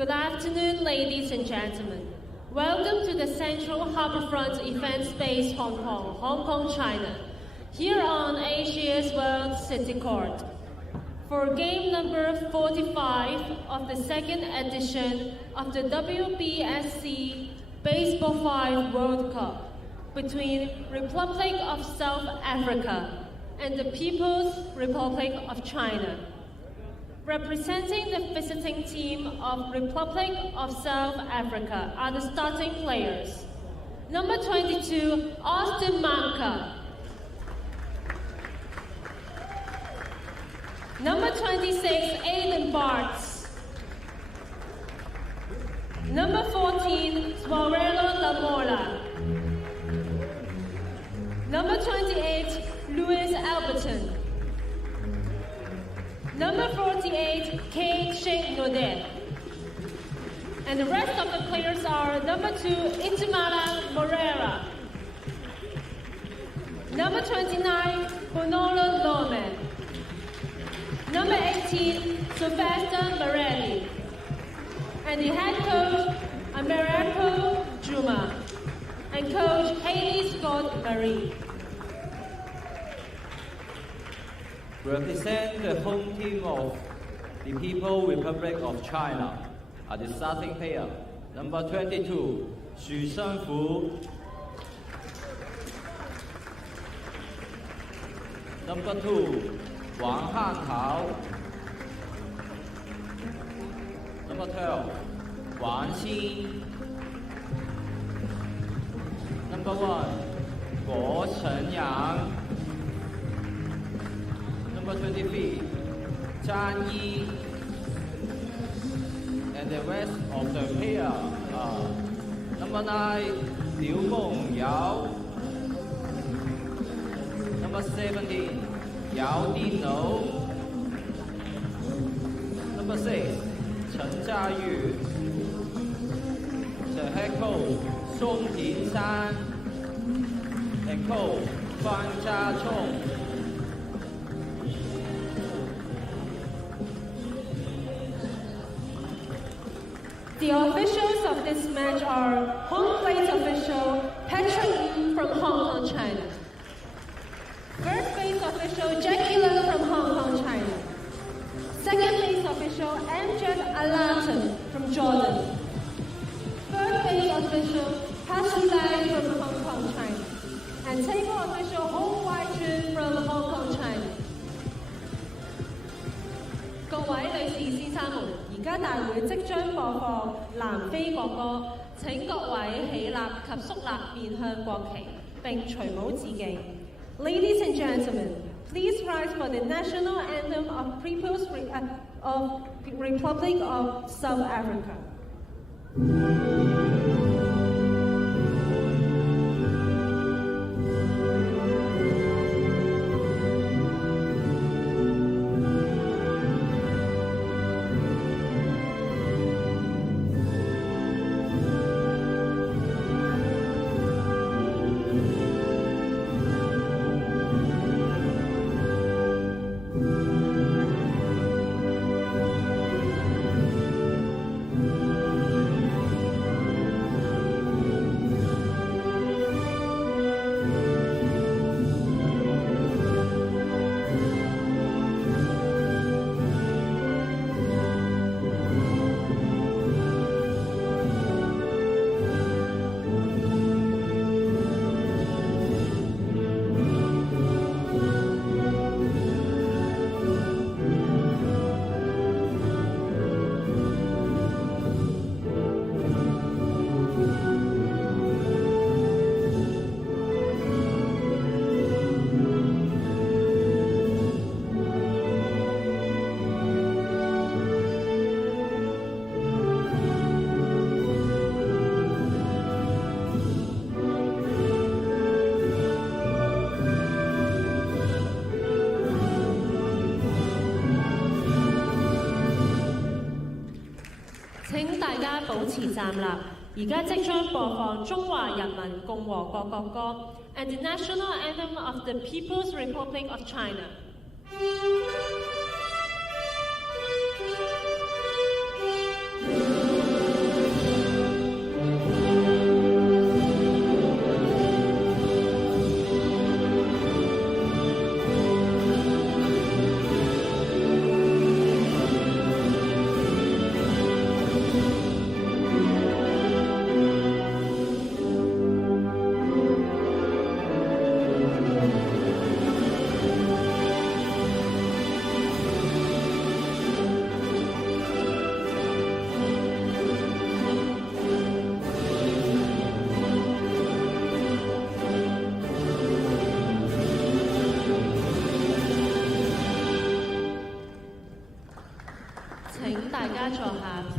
Good afternoon, ladies and gentlemen. Welcome to the Central Harbourfront Event Space, Hong Kong, China, here on Asia's World City Court, for game number 45 of the second edition of the WBSC Baseball5 World Cup between Republic of South Africa and the People's Republic of China. Representing the visiting team of Republic of South Africa are the starting players. Number 22, Austin Manka. Number 26, Aiden Bartz. Number 14, Suarelo Lamola. Number 28, Louis Alberton. Number 48, Kate Shake Nodet. And the rest of the players are number 2, Itamara Morera. Number 29, Bonolo Lome. Number 18, Sylvester Morelli. And the head coach, Americo Juma. And coach, Haley Scott Marie. Represent the home team of the People's Republic of China are the starting player. Number 22, Xu Shengfu. Number 2, Wang Hantao. Number 12, Wang Xin. Number 1, Guo Chenyang. Number 23, Zhang Yi. And the rest of the pair are number 9, Liu Mongyao. Number 17, Yao Dino. Number 6, Chen Jiayu. The head coach, Song Tinshan. And coach, Fang Jiachong. The officials of this match are home plate official Patrick Yu from Hong Kong, China. First base official Jackie Leung from Hong Kong, China. Second base official Amjad Alaton from Jordan. Third base official Hasu Lai from Hong Kong, China. And table official Hong Wai Chun from Hong Kong, China. 各位女士、先生們，而家大會即將播放南非國歌，請各位起立及肅立面向國旗，並除帽致敬。Ladies and gentlemen, please rise for the national anthem of Republic of South Africa.保持站立。而家即將播放中華人民共和國國歌 and the national anthem of the People's Republic of China.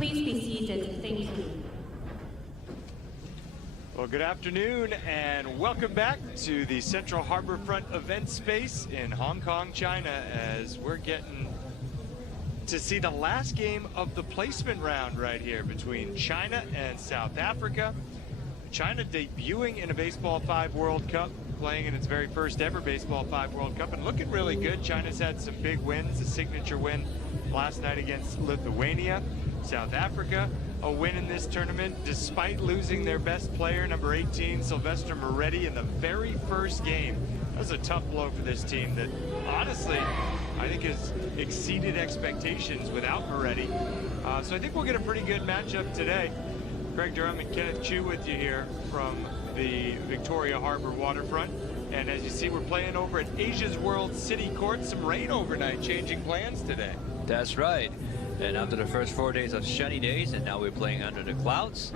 Please be seated. Thank you. Well, good afternoon and welcome back to the Central Harbourfront event space in Hong Kong, China, as we're getting to see the last game of the placement round right here between China and South Africa. China debuting in a Baseball5 World Cup, playing in its very first ever Baseball5 World Cup, and looking really good. China's had some big wins, a signature win last night against Lithuania. South Africa, a win in this tournament despite losing their best player, number 18, Sylvester Moretti, in the very first game. That was a tough blow for this team that honestly I think has exceeded expectations without Moretti. So I think we'll get a pretty good matchup today. Greg Durham and Kenneth Chu with you here from the Victoria Harbour waterfront. And as you see, we're playing over at Asia's World City Court. Some rain overnight, changing plans today. That's right. And after the first 4 days of sunny days, and now we're playing under the clouds.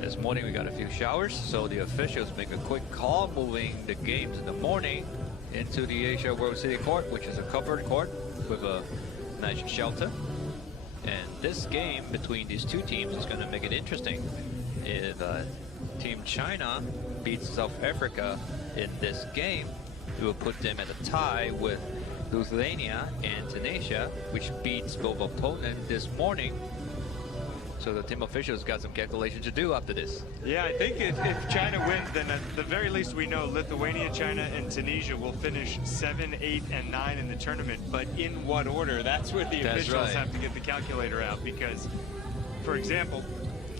This morning we got a few showers, so the officials make a quick call, moving the games in the morning into the Asia World City Court, which is a covered court with a nice shelter. And this game between these two teams is going to make it interesting. If Team China beats South Africa in this game, it will put them at a tie with Lithuania and Tunisia, which beats both opponents this morning. So the team officials got some calculation to do after this. Yeah, I think if China wins, then at the very least we know Lithuania, China, and Tunisia will finish 7, 8, and 9 in the tournament. But in what order? That's where the officials have to get the calculator out, because, for example,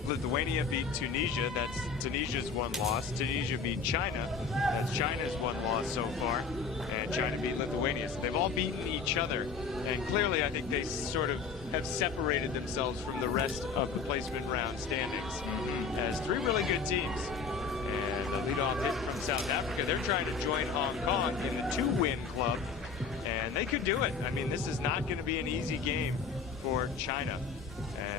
Lithuania beat Tunisia. That's Tunisia's one loss. Tunisia beat China. That's China's one loss so far. And China beat Lithuania. So they've all beaten each other. And clearly, I think they sort of have separated themselves from the rest of the placement round standings as three really good teams. And the leadoff hit from South Africa. They're trying to join Hong Kong in the 2-win club. And they could do it. I mean, this is not going to be an easy game for China.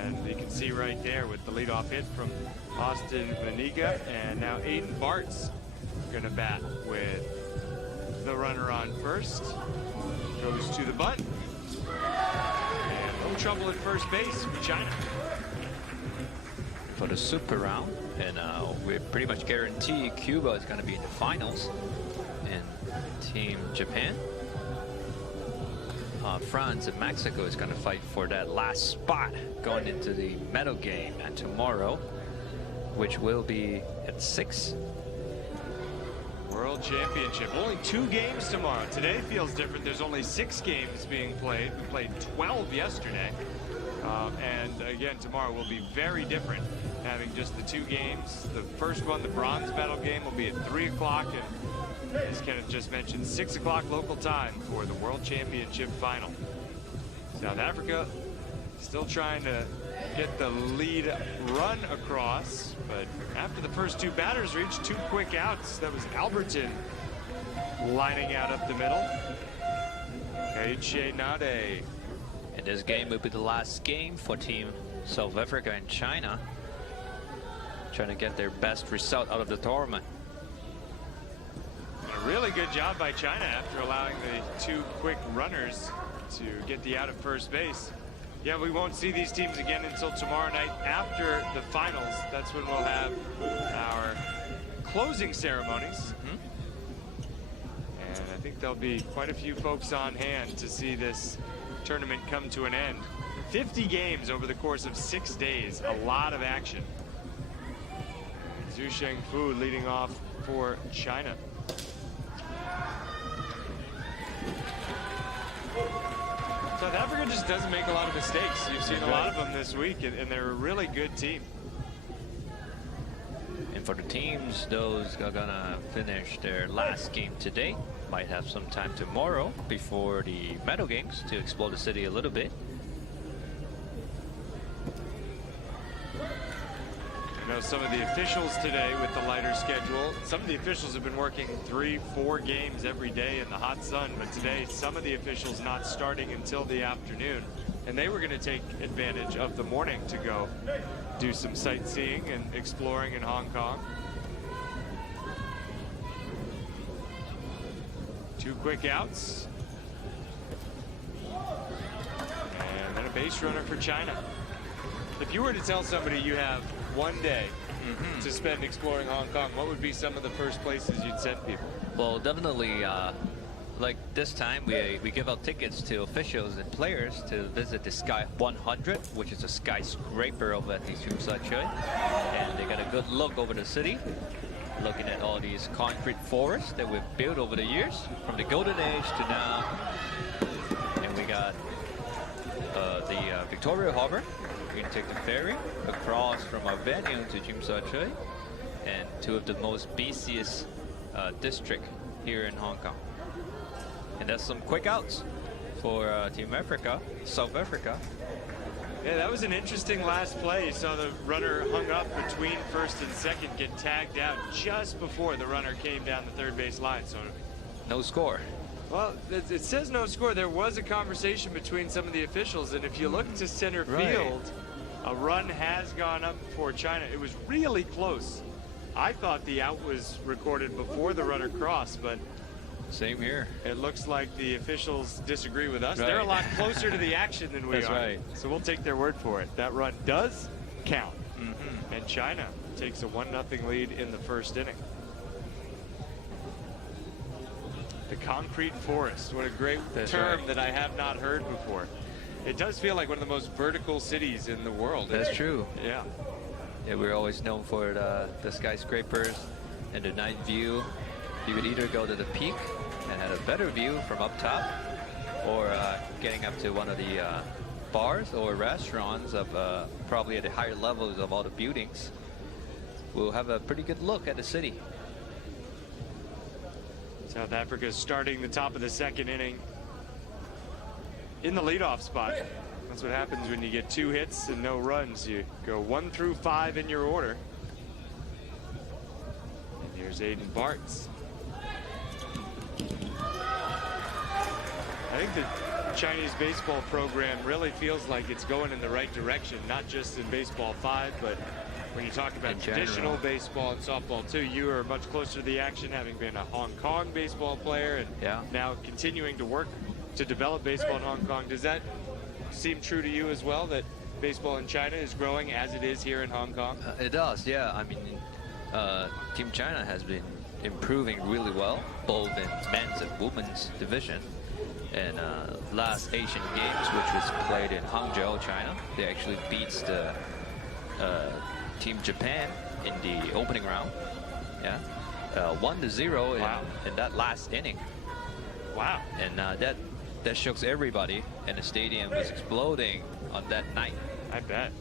And you can see right there with the leadoff hit from Austin Vaniga, and now Aiden Bart's gonna bat with the runner on first. Goes to the bunt. And no trouble at first base for China. For the super round, and we pretty much guarantee Cuba is going to be in the finals, and Team Japan, France and Mexico is going to fight for that last spot going into the medal game and tomorrow, which will be at 6. World Championship. Only 2 games tomorrow. Today feels different. There's only 6 games being played. We played 12 yesterday. And again, tomorrow will be very different, having just the 2 games. The first one, the bronze medal game, will be at 3 o'clock. And as Kenneth just mentioned, 6 o'clock local time for the World Championship final. South Africa still trying to get the lead run across, but after the first 2 batters reached 2 quick outs, that was Alberton lining out up the middle. Eiche Nade. And this game will be the last game for Team South Africa and China, trying to get their best result out of the tournament. A really good job by China after allowing the 2 quick runners to get the out at first base. Yeah, we won't see these teams again until tomorrow night after the finals. That's when we'll have our closing ceremonies. And I think there'll be quite a few folks on hand to see this tournament come to an end. 50 games over the course of 6 days, a lot of action. Zhu Shengfu leading off for China. South Africa just doesn't make a lot of mistakes. You've seen a lot of them this week, and they're a really good team. And for the teams, those are gonna finish their last game today, might have some time tomorrow before the medal games to explore the city a little bit. I know some of the officials today with the lighter schedule, some of the officials have been working 3, 4 games every day in the hot sun, but today some of the officials not starting until the afternoon, and they were going to take advantage of the morning to go do some sightseeing and exploring in Hong Kong. 2 quick outs, and then a base runner for China. If you were to tell somebody you have one day to spend exploring Hong Kong, what would be some of the first places you'd send people? Well, definitely, like this time, we give out tickets to officials and players to visit the Sky 100, which is a skyscraper over at the Tsim Sha Tsui. And they got a good look over the city, looking at all these concrete forests that we've built over the years, from the Golden Age to now. And we got the Victoria Harbour. You can take the ferry across from our venue to Tsim Sha Tsui, and two of the most busiest district here in Hong Kong. And that's some quick outs for Team Africa, South Africa. Yeah, that was an interesting last play. You saw the runner hung up between first and second get tagged out just before the runner came down the third base line. So no score. Well, it says no score. There was a conversation between some of the officials, and if you look to center field, a run has gone up for China. It was really close. I thought the out was recorded before the runner crossed, but same here. It looks like the officials disagree with us. Right. They're a lot closer to the action than we That's are. Right. So we'll take their word for it. That run does count. And China takes a 1-0 lead in the first inning. The concrete forest. What a great term that I have not heard before. It does feel like one of the most vertical cities in the world. That's true. Yeah. Yeah, we're always known for the skyscrapers and the night view. You could either go to the peak and have a better view from up top, or getting up to one of the bars or restaurants of probably at the higher levels of all the buildings. We'll have a pretty good look at the city. South Africa starting the top of the second inning in the leadoff spot. That's what happens when you get 2 hits and no runs. You go 1 through 5 in your order. And here's Aiden Bartz. I think the Chinese baseball program really feels like it's going in the right direction, not just in Baseball 5, but when you talk about traditional baseball and softball too. You are much closer to the action, having been a Hong Kong baseball player and now continuing to work to develop baseball in Hong Kong. Does that seem true to you as well, that baseball in China is growing as it is here in Hong Kong? It does, yeah. I mean, Team China has been improving really well, both in men's and women's division. And last Asian Games, which was played in Hangzhou, China, they actually beat the Team Japan in the opening round. Yeah, 1-0 in that last inning. Wow. And that shocks everybody, and the stadium was exploding on that night. I bet.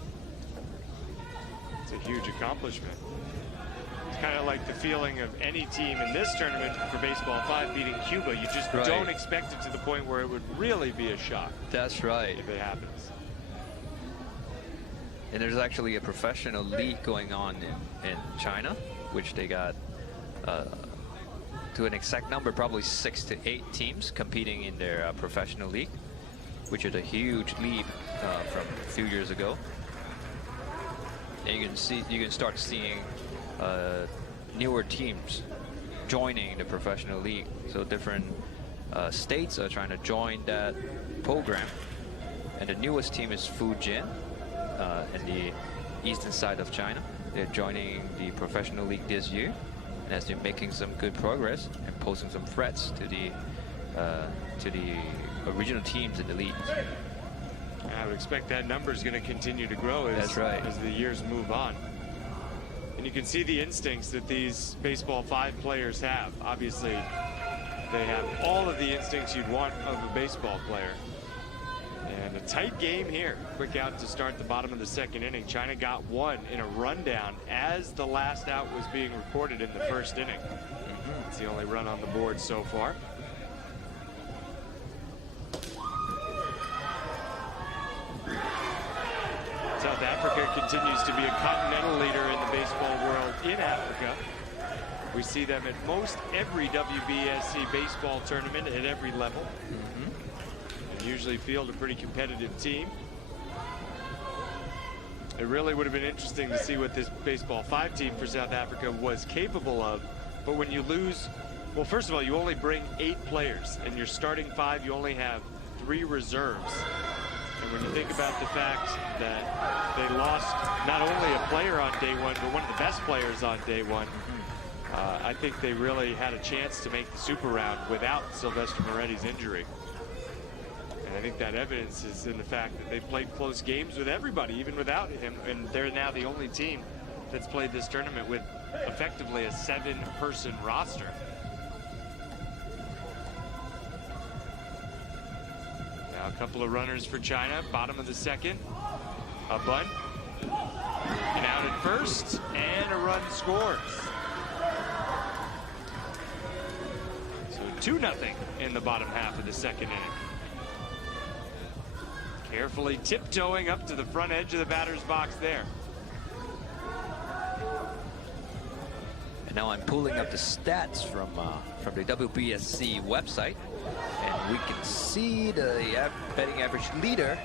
It's a huge accomplishment. It's kind of like the feeling of any team in this tournament for Baseball 5 beating Cuba. You just don't expect it to the point where it would really be a shock. That's right. If it happens. And there's actually a professional league going on in China, which they got to an exact number, probably 6 to 8 teams competing in their professional league, which is a huge leap from a few years ago. And you can start seeing newer teams joining the professional league. So different states are trying to join that program. And the newest team is Fujian in the eastern side of China. They're joining the professional league this year, and has been making some good progress and posing some threats to the original teams in the league. I would expect that number is going to continue to grow as the years move on. And you can see the instincts that these Baseball 5 players have. Obviously, they have all of the instincts you'd want of a baseball player. And a tight game here. Quick out to start the bottom of the second inning. China got 1 in a rundown as the last out was being recorded in the first inning. It's the only run on the board so far. South Africa continues to be a continental leader in the baseball world in Africa. We see them at most every WBSC baseball tournament at every level. And usually field a pretty competitive team. It really would have been interesting to see what this Baseball 5 team for South Africa was capable of. But when you lose, well, first of all, you only bring 8 players, and your starting 5, you only have 3 reserves. And when you think about the fact that they lost not only a player on day one, but one of the best players on day one, I think they really had a chance to make the super round without Sylvester Moretti's injury. And I think that evidence is in the fact that they played close games with everybody, even without him. And they're now the only team that's played this tournament with effectively a 7-person roster. Now a couple of runners for China, bottom of the second. A bunt, and out at first, and a run scores. So 2-0 in the bottom half of the second inning. Carefully tiptoeing up to the front edge of the batter's box there. And now I'm pulling up the stats from the WBSC website, and we can see the batting average leader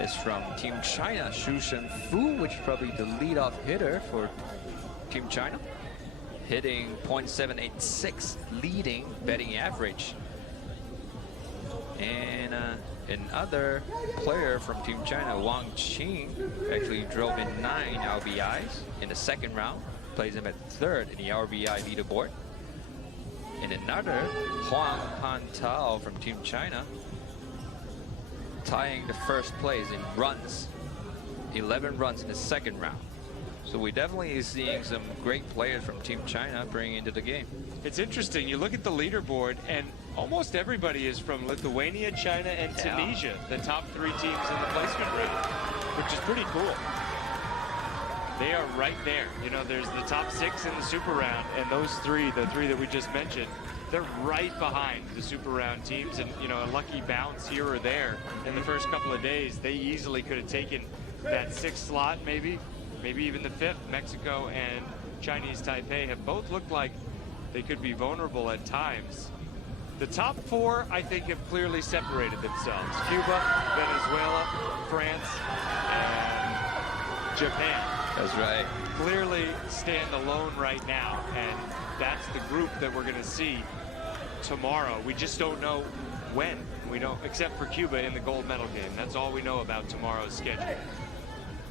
is from Team China, Xu Shenfu, which is probably the leadoff hitter for Team China, hitting .786, leading batting average. And another player from Team China, Wang Qing, actually drove in 9 RBIs in the second round, plays him at third in the RBI leaderboard. And another, Huang Hantao from Team China, tying the first place in runs, 11 runs in the second round. So we definitely seeing some great players from Team China bringing into the game. It's interesting, you look at the leaderboard and almost everybody is from Lithuania, China, and Tunisia, the top 3 teams in the placement round, which is pretty cool. They are right there. You know, there's the top 6 in the super round, and those 3, the 3 that we just mentioned, they're right behind the super round teams. And, you know, a lucky bounce here or there in the first couple of days, they easily could have taken that 6th slot, maybe even the 5th. Mexico and Chinese Taipei have both looked like they could be vulnerable at times. The top 4, I think, have clearly separated themselves. Cuba, Venezuela, France, and Japan. That's right. Clearly stand alone right now, and that's the group that we're going to see tomorrow. We just don't know when. We don't, except for Cuba in the gold medal game. That's all we know about tomorrow's schedule.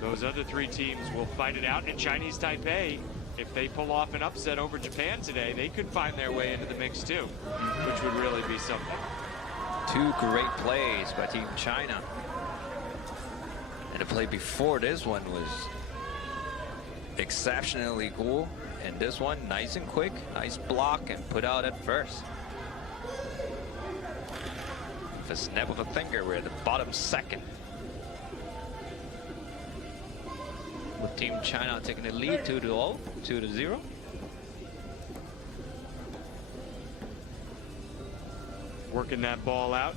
Those other 3 teams will fight it out, and Chinese Taipei, if they pull off an upset over Japan today, they could find their way into the mix too, which would really be something. 2 great plays by Team China. And the play before this one was exceptionally cool. And this one, nice and quick, nice block and put out at first. With a snap of a finger, we're at the bottom second. With Team China taking the lead 2-0, 2-0. Working that ball out.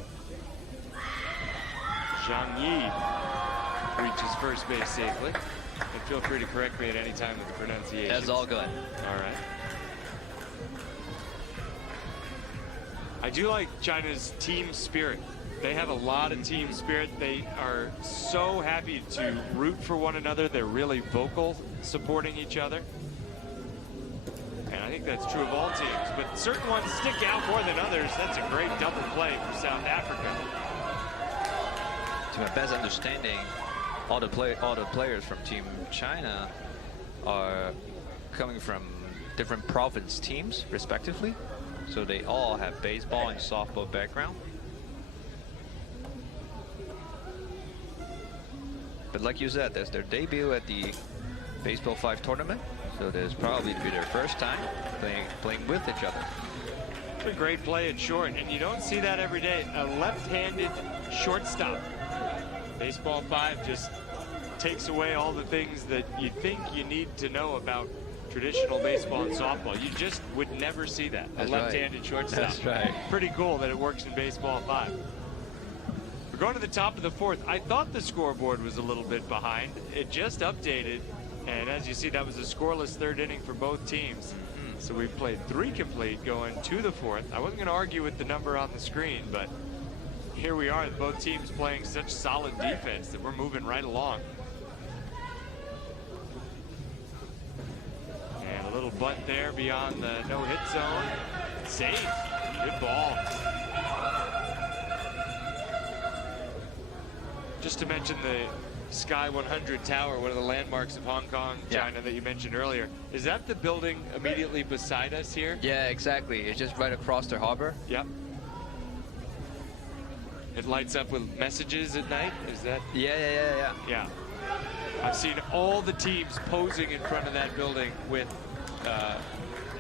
Zhang Yi reaches first base safely. And feel free to correct me at any time with the pronunciation. That's all good. All right. I do like China's team spirit. They have a lot of team spirit. They are so happy to root for one another. They're really vocal, supporting each other. And I think that's true of all teams, but certain ones stick out more than others. That's a great double play for South Africa. To my best understanding, all the players from Team China are coming from different province teams, respectively. So they all have baseball and softball background. But like you said, that's their debut at the Baseball5 tournament. So there's probably to be their first time playing with each other. It's a great play at short, and you don't see that every day. A left-handed shortstop. Baseball5 just takes away all the things that you think you need to know about traditional baseball and softball. You just would never see that. That's a left-handed shortstop. That's right. Pretty cool that it works in Baseball5. We're going to the top of the 4th. I thought the scoreboard was a little bit behind. It just updated, and as you see, that was a scoreless 3rd inning for both teams. So we've played 3 complete going to the 4th. I wasn't going to argue with the number on the screen, but here we are, both teams playing such solid defense that we're moving right along. And a little bunt there beyond the no-hit zone. Safe. Good ball. just to mention the Sky 100 Tower, one of the landmarks of Hong Kong, China, that you mentioned earlier. Is that the building immediately beside us here? Yeah, exactly. It's just right across the harbor. Yep. It lights up with messages at night, is that? Yeah. Yeah. I've seen all the teams posing in front of that building with,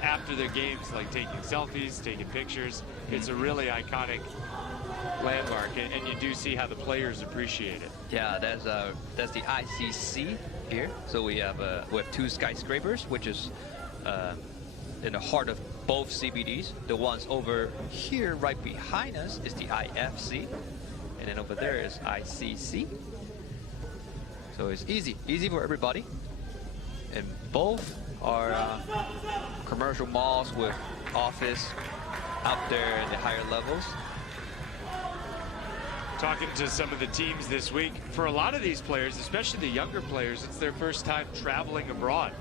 after their games, like taking selfies, taking pictures. It's a really iconic landmark, and you do see how the players appreciate it. Yeah, that's the ICC here. So we have 2 skyscrapers, which is in the heart of both CBDs. The ones over here right behind us is the IFC, and then over there is ICC. So it's easy for everybody. And both are commercial malls with office out there in the higher levels. Talking to some of the teams this week, for a lot of these players, especially the younger players, it's their first time traveling abroad.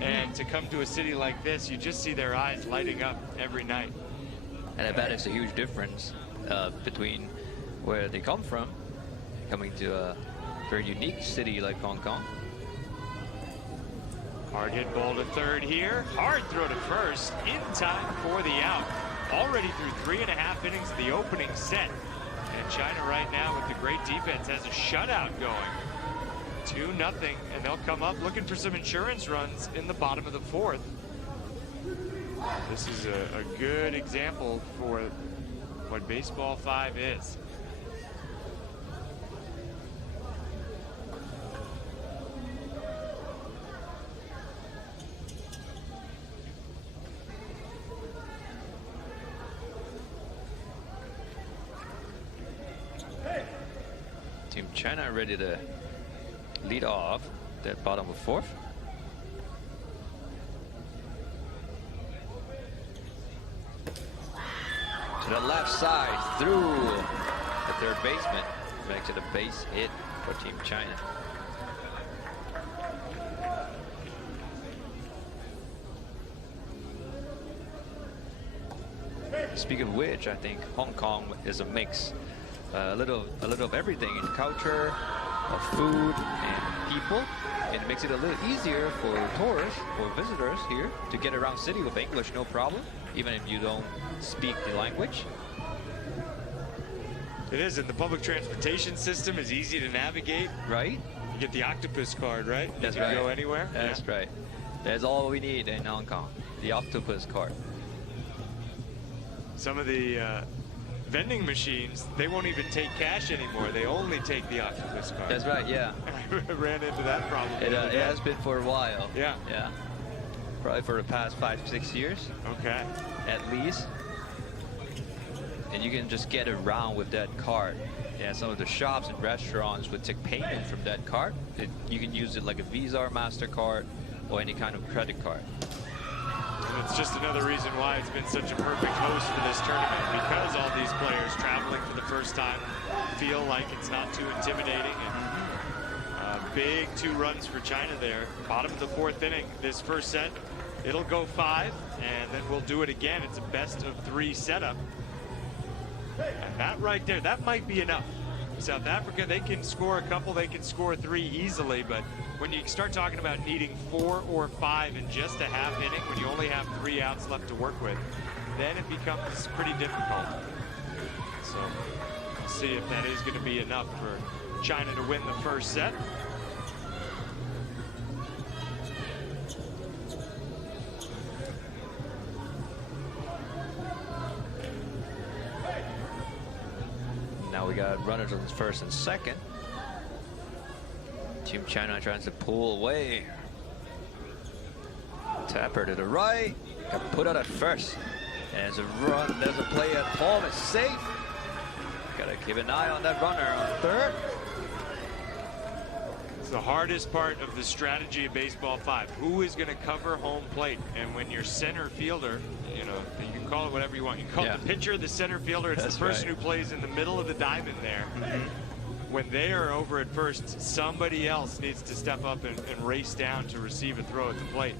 And to come to a city like this, you just see their eyes lighting up every night. And I bet it's a huge difference between where they come from, coming to a very unique city like Hong Kong. Hard hit ball to third here. Hard throw to first, in time for the out. Already through 3.5 innings of the opening set. And China right now with the great defense has a shutout going. 2-0, and they'll come up looking for some insurance runs in the bottom of the 4th. This is a good example for what Baseball 5 is. Team China ready to lead off that bottom of 4th. To the left side, through the third baseman. Makes it a base hit for Team China. Speaking of which, I think Hong Kong is a mix. A little of everything in culture, of food, and people. It makes it a little easier for tourists or visitors here to get around city with English, no problem, even if you don't speak the language. It is, and the public transportation system is easy to navigate. Right? You get the octopus card, right? That's you right. Can go anywhere. That's right. That's all we need in Hong Kong, the octopus card. Some of the vending machines, they won't even take cash anymore. They only take the octopus card. That's right, yeah. I ran into that problem. It has been for a while. Yeah. Yeah. Probably for the past 5-6 years. Okay. At least. And you can just get around with that card. Yeah, some of the shops and restaurants would take payment from that card. You can use it like a Visa or MasterCard or any kind of credit card. And it's just another reason why it's been such a perfect host for this tournament, because all these players traveling for the first time feel like it's not too intimidating. And big 2 runs for China there. Bottom of the 4th inning, this first set. It'll go 5, and then we'll do it again. It's a best of 3 setup. And that right there, that might be enough. South Africa, they can score a couple, they can score 3 easily, but when you start talking about needing 4 or 5 in just a half inning, when you only have 3 outs left to work with, then it becomes pretty difficult. So we'll see if that is going to be enough for China to win the first set. Now we got runners on first and second. Team China trying to pull away. Tapper to the right. Got put out at first. And there's a run. There's a play at home. It's safe. Gotta keep an eye on that runner on third. It's the hardest part of the strategy of Baseball 5. Who is going to cover home plate? And when your center fielder, you know, you can call it whatever you want. You can call it the pitcher, the center fielder. It's the person who plays in the middle of the diamond there. When they are over at first, somebody else needs to step up and race down to receive a throw at the plate.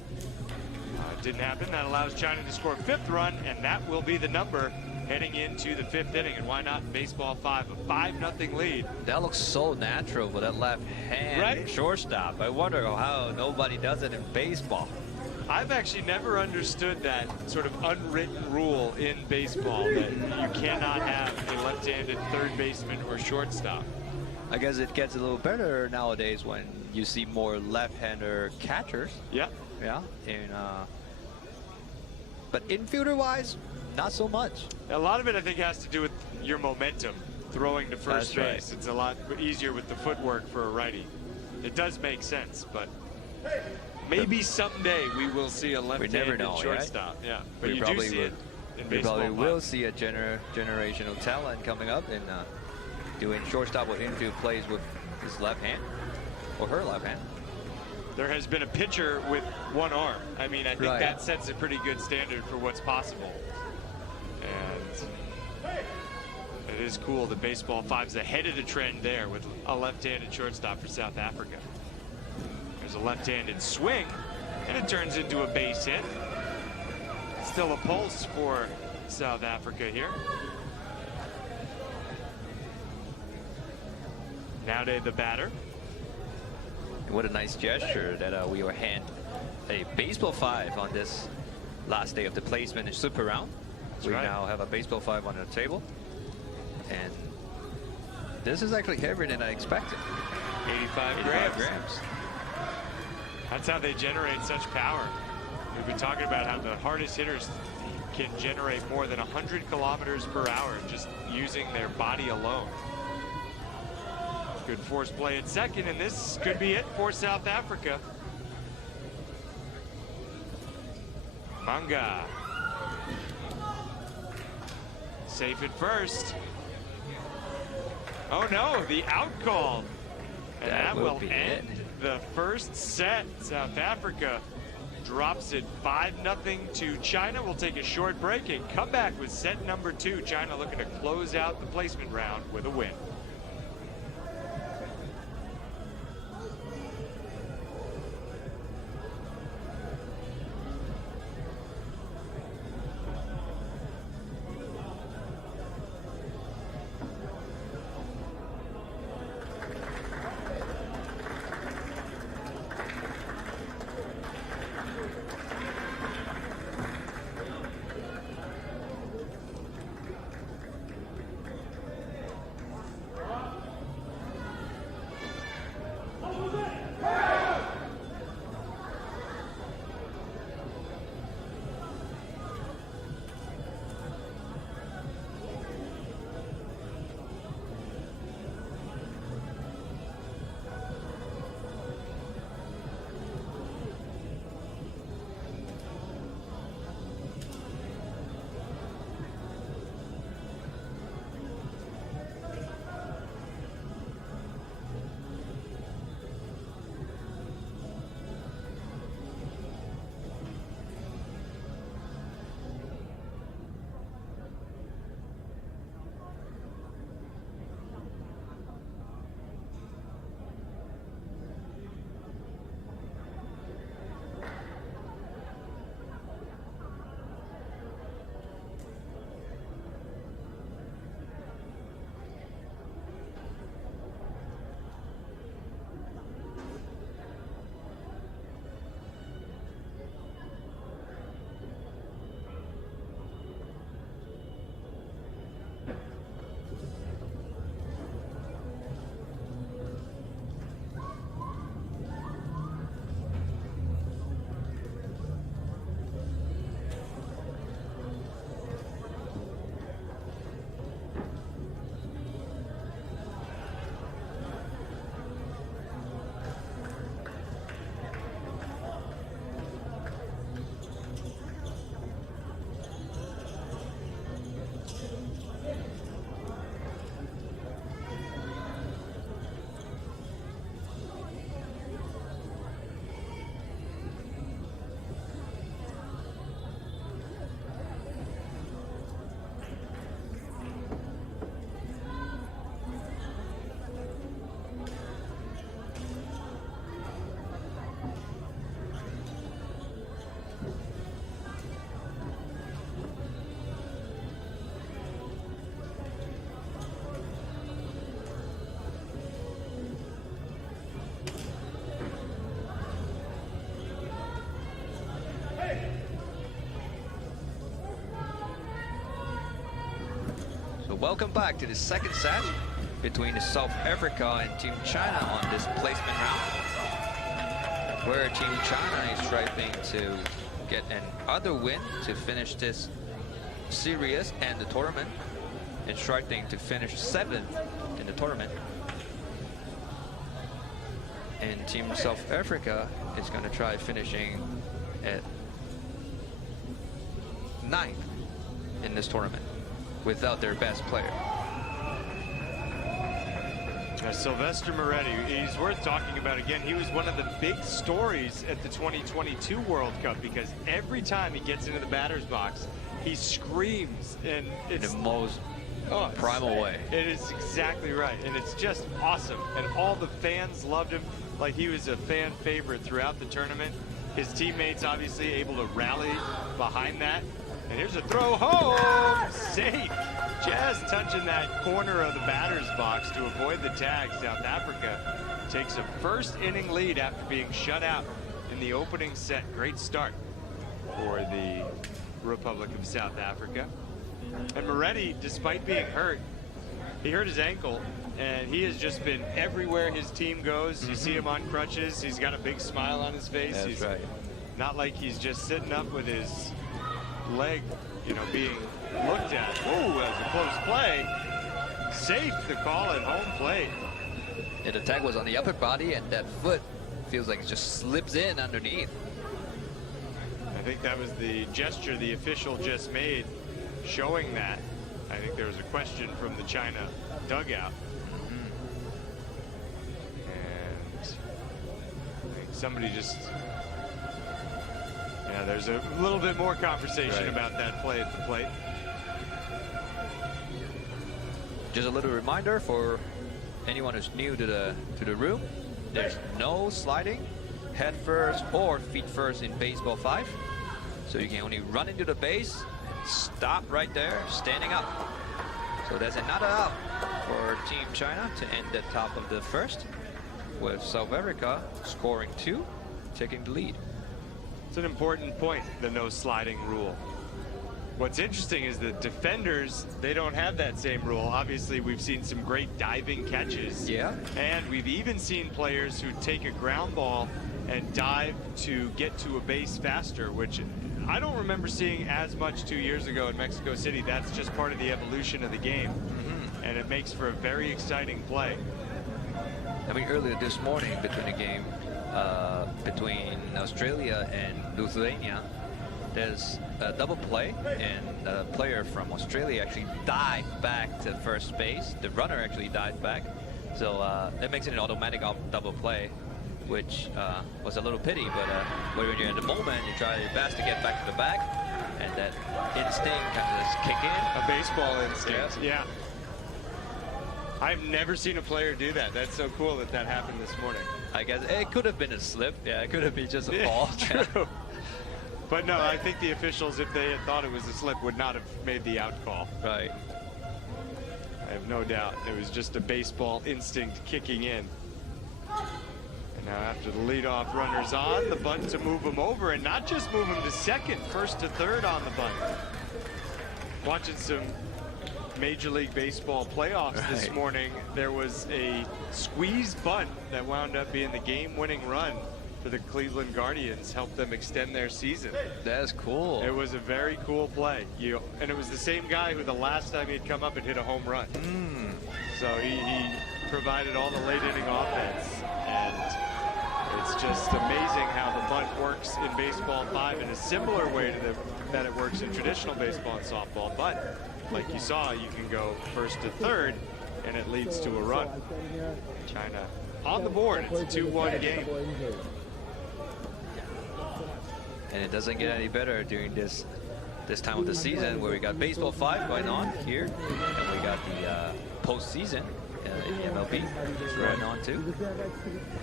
It didn't happen. That allows China to score 5th run, and that will be the number heading into the 5th inning, and why not in baseball 5, a 5-0 lead. That looks so natural with that left hand Right? shortstop. I wonder how nobody does it in baseball. I've actually never understood that sort of unwritten rule in baseball that you cannot have a left-handed third baseman or shortstop. I guess it gets a little better nowadays when you see more left-hander catchers. Yeah. Yeah. And, but infielder-wise, not so much. A lot of it, I think, has to do with your momentum throwing to first That's base. right. It's a lot easier with the footwork for a righty. It does make sense, but maybe someday we will see a left-handed Right? shortstop. Yeah, but We you do probably see will. it in We baseball. probably will see a generational talent coming up and doing shortstop with infield plays with his left hand or her left hand. There has been a pitcher with one arm. I mean, I think Right. that sets a pretty good standard for what's possible. And it is cool that baseball 5's ahead of the trend there with a left-handed shortstop for South Africa. There's a left-handed swing, and it turns into a base hit. Still a pulse for South Africa here. Nowadays the batter. And what a nice gesture that we will hand a baseball 5 on this last day of the placement and super round. We right. now have a baseball 5 on the table. And this is actually heavier than I expected. 85 grams. That's how they generate such power. We've been talking about how the hardest hitters can generate more than 100 kilometers per hour just using their body alone. Good force play at second, and this could be it for South Africa. Manga. Safe at first. Oh no, the out call. And that will end the first set. South Africa drops it 5-0 to China. We'll take a short break and come back with set number 2. China looking to close out the placement round with a win. welcome back to the second set between South Africa and Team China on this placement round, where Team China is striving to get another win to finish this series and the tournament, and striving to finish 7th in the tournament. And Team South Africa is going to try finishing at 9th in this tournament without their best player. Sylvester Moretti, he's worth talking about again. He was one of the big stories at the 2022 World Cup because every time he gets into the batter's box, he screams, and it's in the most primal way. It is exactly right, and it's just awesome. And all the fans loved him. Like, he was a fan favorite throughout the tournament. His teammates obviously able to rally behind that. And here's a throw home, safe. Just touching that corner of the batter's box to avoid the tag. South Africa takes a first inning lead after being shut out in the opening set. Great start for the Republic of South Africa. And Moretti, despite being hurt, he hurt his ankle, and he has just been everywhere his team goes. You see him on crutches. He's got a big smile on his face. That's he's right. Not like he's just sitting up with his leg, you know, being looked at. Oh, that was a close play. Safe, the call at home plate. And the tag was on the upper body, and that foot feels like it just slips in underneath. I think that was the gesture the official just made, showing that. I think there was a question from the China dugout. And I think somebody just, yeah, there's a little bit more conversation about that play at the plate. Just a little reminder for anyone who's new to the room, there's no sliding head first or feet first in Baseball 5. So you can only run into the base, stop right there, standing up. So there's another out for Team China to end the top of the first, with South Africa scoring 2, taking the lead. It's an important point, the no sliding rule. What's interesting is that defenders, they don't have that same rule. Obviously, we've seen some great diving catches. Yeah. And we've even seen players who take a ground ball and dive to get to a base faster, which I don't remember seeing as much 2 years ago in Mexico City. That's just part of the evolution of the game. And it makes for a very exciting play. I mean, earlier this morning between the game between Australia and Lithuania, there's a double play, and a player from Australia actually dived back to first base. The runner actually dived back. So that makes it an automatic double play, which was a little pity, but when you're in the moment, you try your best to get back to the back, and that instinct kind of just kick in. A baseball instinct, yeah. I've never seen a player do that. That's so cool that that happened this morning. I guess it could have been a slip. Yeah, it could have been just a fall. True. But no, I think the officials, if they had thought it was a slip, would not have made the out call. Right. I have no doubt. It was just a baseball instinct kicking in. And now after the leadoff runner's on, the bunt to move him over, and not just move him to second, first to third on the bunt. Watching some Major League Baseball playoffs this morning, there was a squeeze bunt that wound up being the game-winning run for the Cleveland Guardians, helped them extend their season. That's cool. It was a very cool play. And it was the same guy who the last time he'd come up and hit a home run. So he provided all the late inning offense. And it's just amazing how the bunt works in Baseball 5 in a similar way to that it works in traditional baseball and softball. But like you saw, you can go first to third, and it leads to a run. China on the board. It's a 2-1 game. And it doesn't get any better during this time of the season, where we got Baseball 5 going on here, and we got the postseason in the MLB going on too.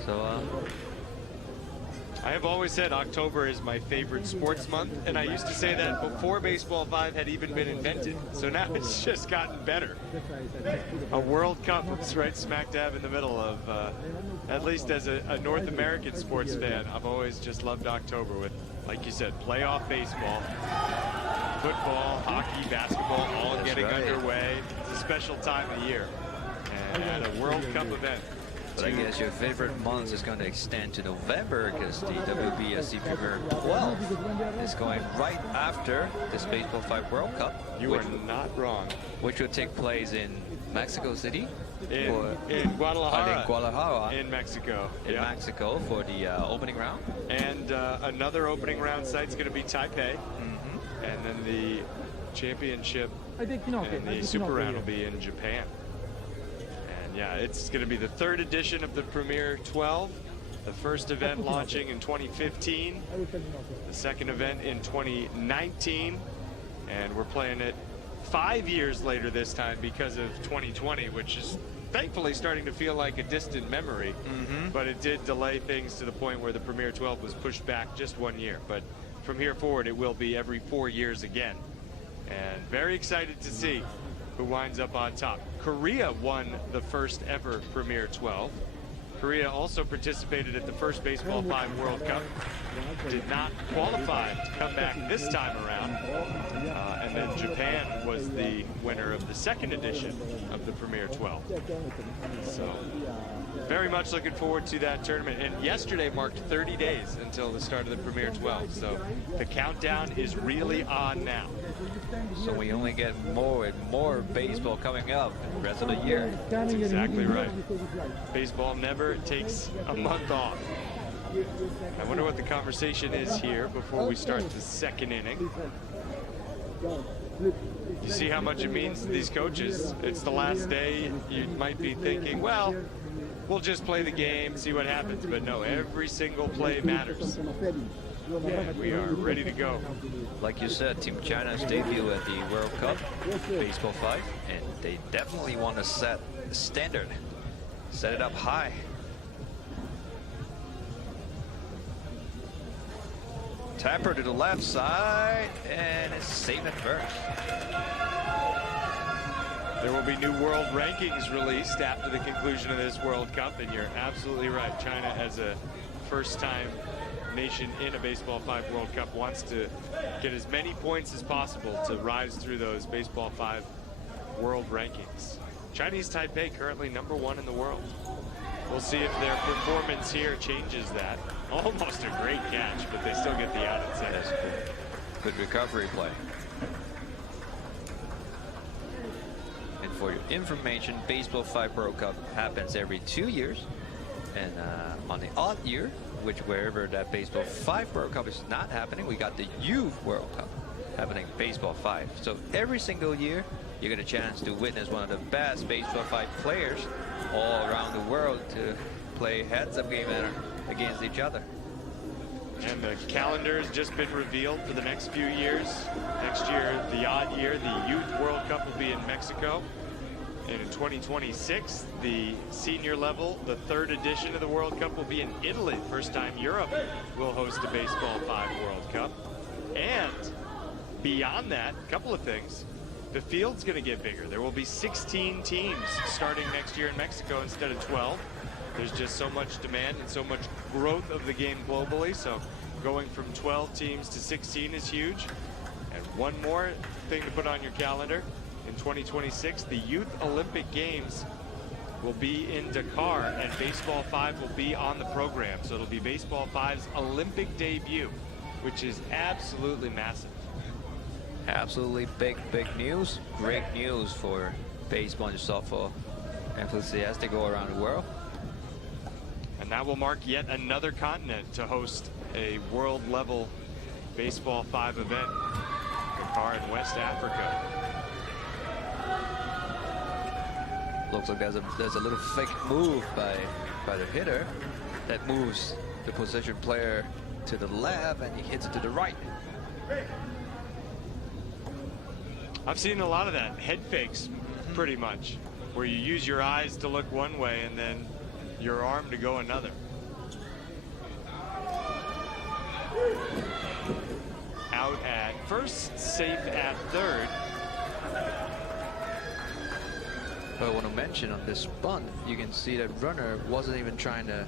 So I have always said October is my favorite sports month, and I used to say that before Baseball 5 had even been invented. So now it's just gotten better. A World Cup is right smack dab in the middle of, at least as a North American sports fan, I've always just loved October with, like you said, playoff baseball. football, hockey, basketball, all getting underway. It's a special time of year. And at a World Cup event. But I guess your favorite month is going to extend to November because the WBSC Premier 12 is going right after this Baseball5 World Cup. You are not wrong. Which will take place in Mexico City. In Guadalajara. In Guadalajara. In Mexico. In Mexico for the opening round. And another opening round site is going to be Taipei. And then the championship and the super round will be in Japan. Yeah, it's going to be the 3rd edition of the Premier 12. The first event launching in 2015. The second event in 2019. And we're playing it 5 years later this time because of 2020, which is thankfully starting to feel like a distant memory. But it did delay things to the point where the Premier 12 was pushed back just 1 year. But from here forward, it will be every 4 years again. And very excited to see who winds up on top. Korea won the first ever Premier 12. Korea also participated at the first Baseball5 World Cup. Did not qualify to come back this time around. And then Japan was the winner of the 2nd edition of the Premier 12. So very much looking forward to that tournament. And yesterday marked 30 days until the start of the Premier 12. So the countdown is really on now. So we only get more and more baseball coming up the rest of the year. That's exactly right. Baseball never takes a month off. I wonder what the conversation is here before we start the 2nd inning. You see how much it means to these coaches. It's the last day. You might be thinking, well, we'll just play the game, see what happens. But no, every single play matters. And we are ready to go. Like you said, Team China's debut at the World Cup, Baseball5, and they definitely want to set the standard, set it up high. Tapper to the left side, and it's safe at first. There will be new world rankings released after the conclusion of this World Cup, and you're absolutely right. China, as a first-time nation in a Baseball5 World Cup, wants to get as many points as possible to rise through those Baseball5 world rankings. Chinese Taipei currently #1 in the world. We'll see if their performance here changes that. Almost a great catch, but they still get the out at second. Good recovery play. And for your information, Baseball5 World Cup happens every 2 years. And on the odd year, which wherever that Baseball5 World Cup is not happening, we got the Youth World Cup happening Baseball5. So every single year, you get a chance to witness one of the best Baseball5 players all around the world to play heads-up game against each other. And the calendar has just been revealed for the next few years. Next year, the odd year, the Youth World Cup will be in Mexico. And in 2026, the senior level, the 3rd edition of the World Cup will be in Italy. First time Europe will host a Baseball5 World Cup. And beyond that, a couple of things. The field's going to get bigger. There will be 16 teams starting next year in Mexico instead of 12. There's just so much demand and so much growth of the game globally. So going from 12 teams to 16 is huge. And one more thing to put on your calendar. In 2026, the Youth Olympic Games will be in Dakar, and Baseball5 will be on the program. So it'll be Baseball5's Olympic debut, which is absolutely massive. Absolutely big news. Great news for baseball and softball enthusiasts to go around the world. And that will mark yet another continent to host a world-level Baseball5 event. Dakar in West Africa. Looks like there's a little fake move by the hitter that moves the position player to the left, and he hits it to the right. I've seen a lot of that, head fakes, pretty much, where you use your eyes to look one way and then your arm to go another. Out at first, safe at 3rd. But I want to mention on this bunt, you can see that runner wasn't even trying to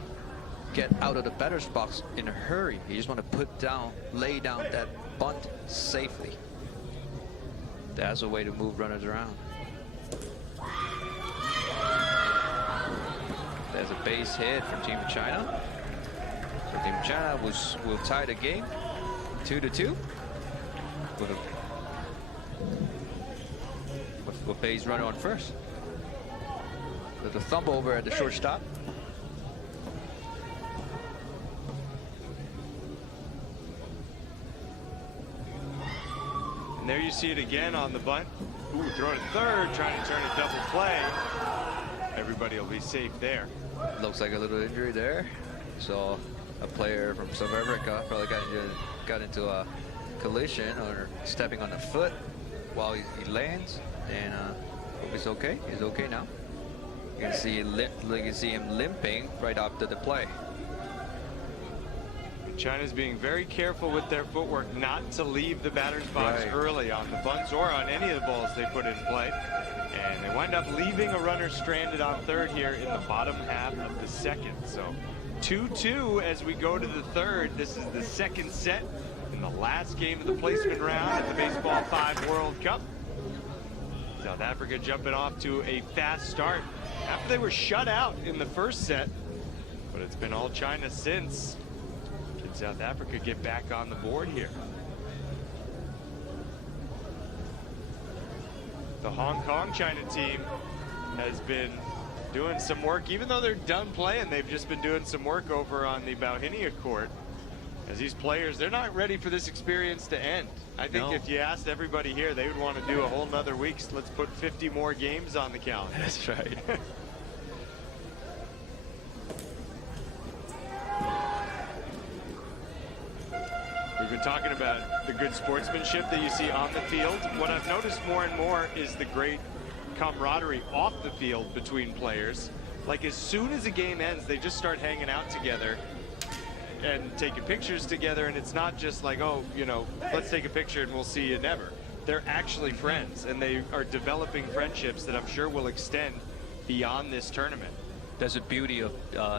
get out of the batter's box in a hurry. He just want to lay down that bunt safely. That's a way to move runners around. There's a base hit from Team China. So Team China will tie the game 2-2 with base runner on first. With a thumb over at the shortstop. And there you see it again on the bunt. Ooh, throwing to third, trying to turn a double play. Everybody will be safe there. Looks like a little injury there. So a player from South Africa probably got into a collision or stepping on the foot while he lands, and hope he's okay. He's okay now. You can see him limping right after the play. China's being very careful with their footwork not to leave the batter's box early on the bunts or on any of the balls they put in play. And they wind up leaving a runner stranded on third here in the bottom half of the second. So 2-2 as we go to the third. This is the second set in the last game of the placement round at the Baseball 5 World Cup. South Africa jumping off to a fast start after they were shut out in the first set, but it's been all China since. Can South Africa get back on the board here? The Hong Kong China team has been doing some work. Even though they're done playing, they've just been doing some work over on the Bauhinia court. As these players, they're not ready for this experience to end. I think if you asked everybody here, they would want to do a whole nother week. So let's put 50 more games on the calendar. That's right. We've been talking about the good sportsmanship that you see on the field. What I've noticed more and more is the great camaraderie off the field between players. Like as soon as a game ends, they just start hanging out together and taking pictures together, and it's not just like, oh, you know, let's take a picture and we'll see you never. They're actually friends, and they are developing friendships that I'm sure will extend beyond this tournament. That's the beauty of